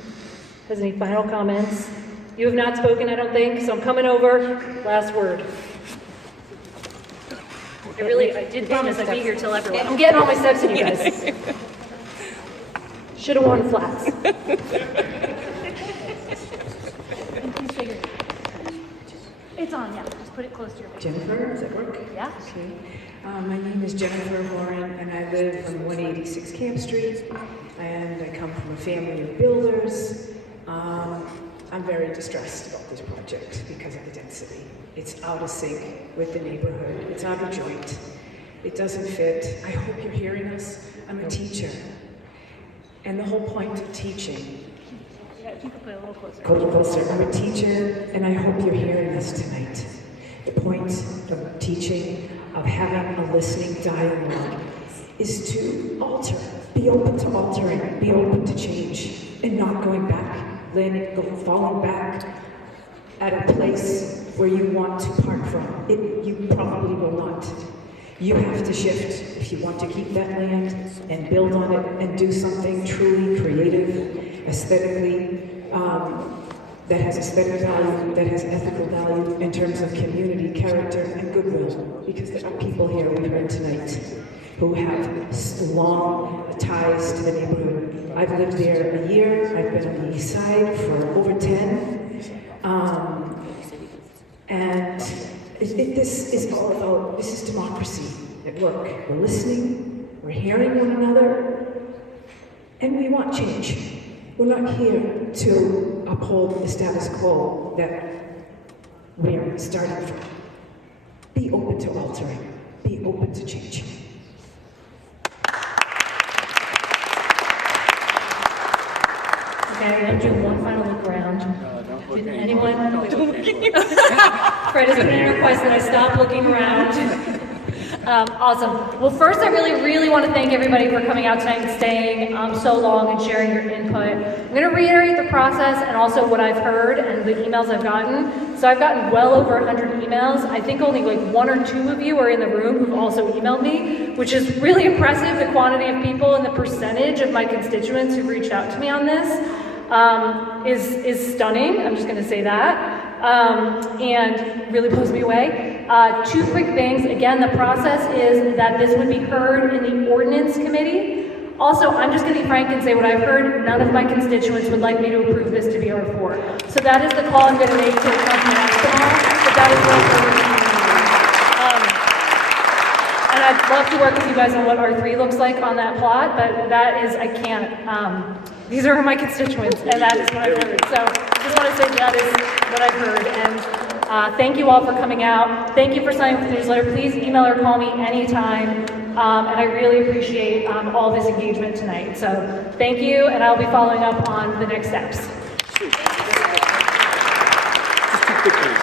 has any final comments. You have not spoken, I don't think, so I'm coming over. Last word. I did promise I'd be here till everyone. I'm getting all my steps in, you guys. Should have worn flats. It's on, yeah. Just put it close to your face. Jennifer, does that work? Yeah. Okay. My name is Jennifer Warren, and I live on 186 Camp Street, and I come from a family of builders. I'm very distressed about this project because of the density. It's out of sync with the neighborhood. It's out of joint. It doesn't fit. I hope you're hearing us. I'm a teacher, and the whole point of teaching. Yeah, you can put it a little closer. Closer. I'm a teacher, and I hope you're hearing us tonight. The point of teaching, of having a listening dialogue, is to alter, be open to altering, be open to change, and not going back, falling back at a place where you want to park from. You probably will not. You have to shift if you want to keep that land and build on it and do something truly creative, aesthetically, that has aesthetic value, that has ethical value in terms of community, character, and goodwill. Because there are people here, we've heard tonight, who have long ties to the neighborhood. I've lived there a year, I've been on the east side for over 10. And this is all about, this is democracy at work. We're listening, we're hearing one another, and we want change. We're not here to uphold the status quo that we're starting from. Be open to altering. Be open to change. Okay, I'm going to do one final look around. Did anyone? Fred has put in a request that I stop looking around. Awesome. Well, first, I really want to thank everybody for coming out tonight and staying so long and sharing your input. I'm going to reiterate the process and also what I've heard and the emails I've gotten. So I've gotten well over 100 emails. I think only like 1 or 2 of you are in the room who've also emailed me, which is really impressive. The quantity of people and the percentage of my constituents who've reached out to me on this is stunning. I'm just going to say that. And really blows me away. 2 quick things. Again, the process is that this would be heard in the ordinance committee. Also, I'm just going to be frank and say what I've heard. None of my constituents would like me to approve this to be R4. So that is the call I'm going to make to the company tomorrow. But that is what we're love to work with you guys on what R3 looks like on that plot, but that is, I can't. These are my constituents, and that is what I've heard. So I just want to say that is what I've heard. And thank you all for coming out. Thank you for signing up for the newsletter. Please email or call me anytime. And I really appreciate all this engagement tonight. So thank you, and I'll be following up on the next steps.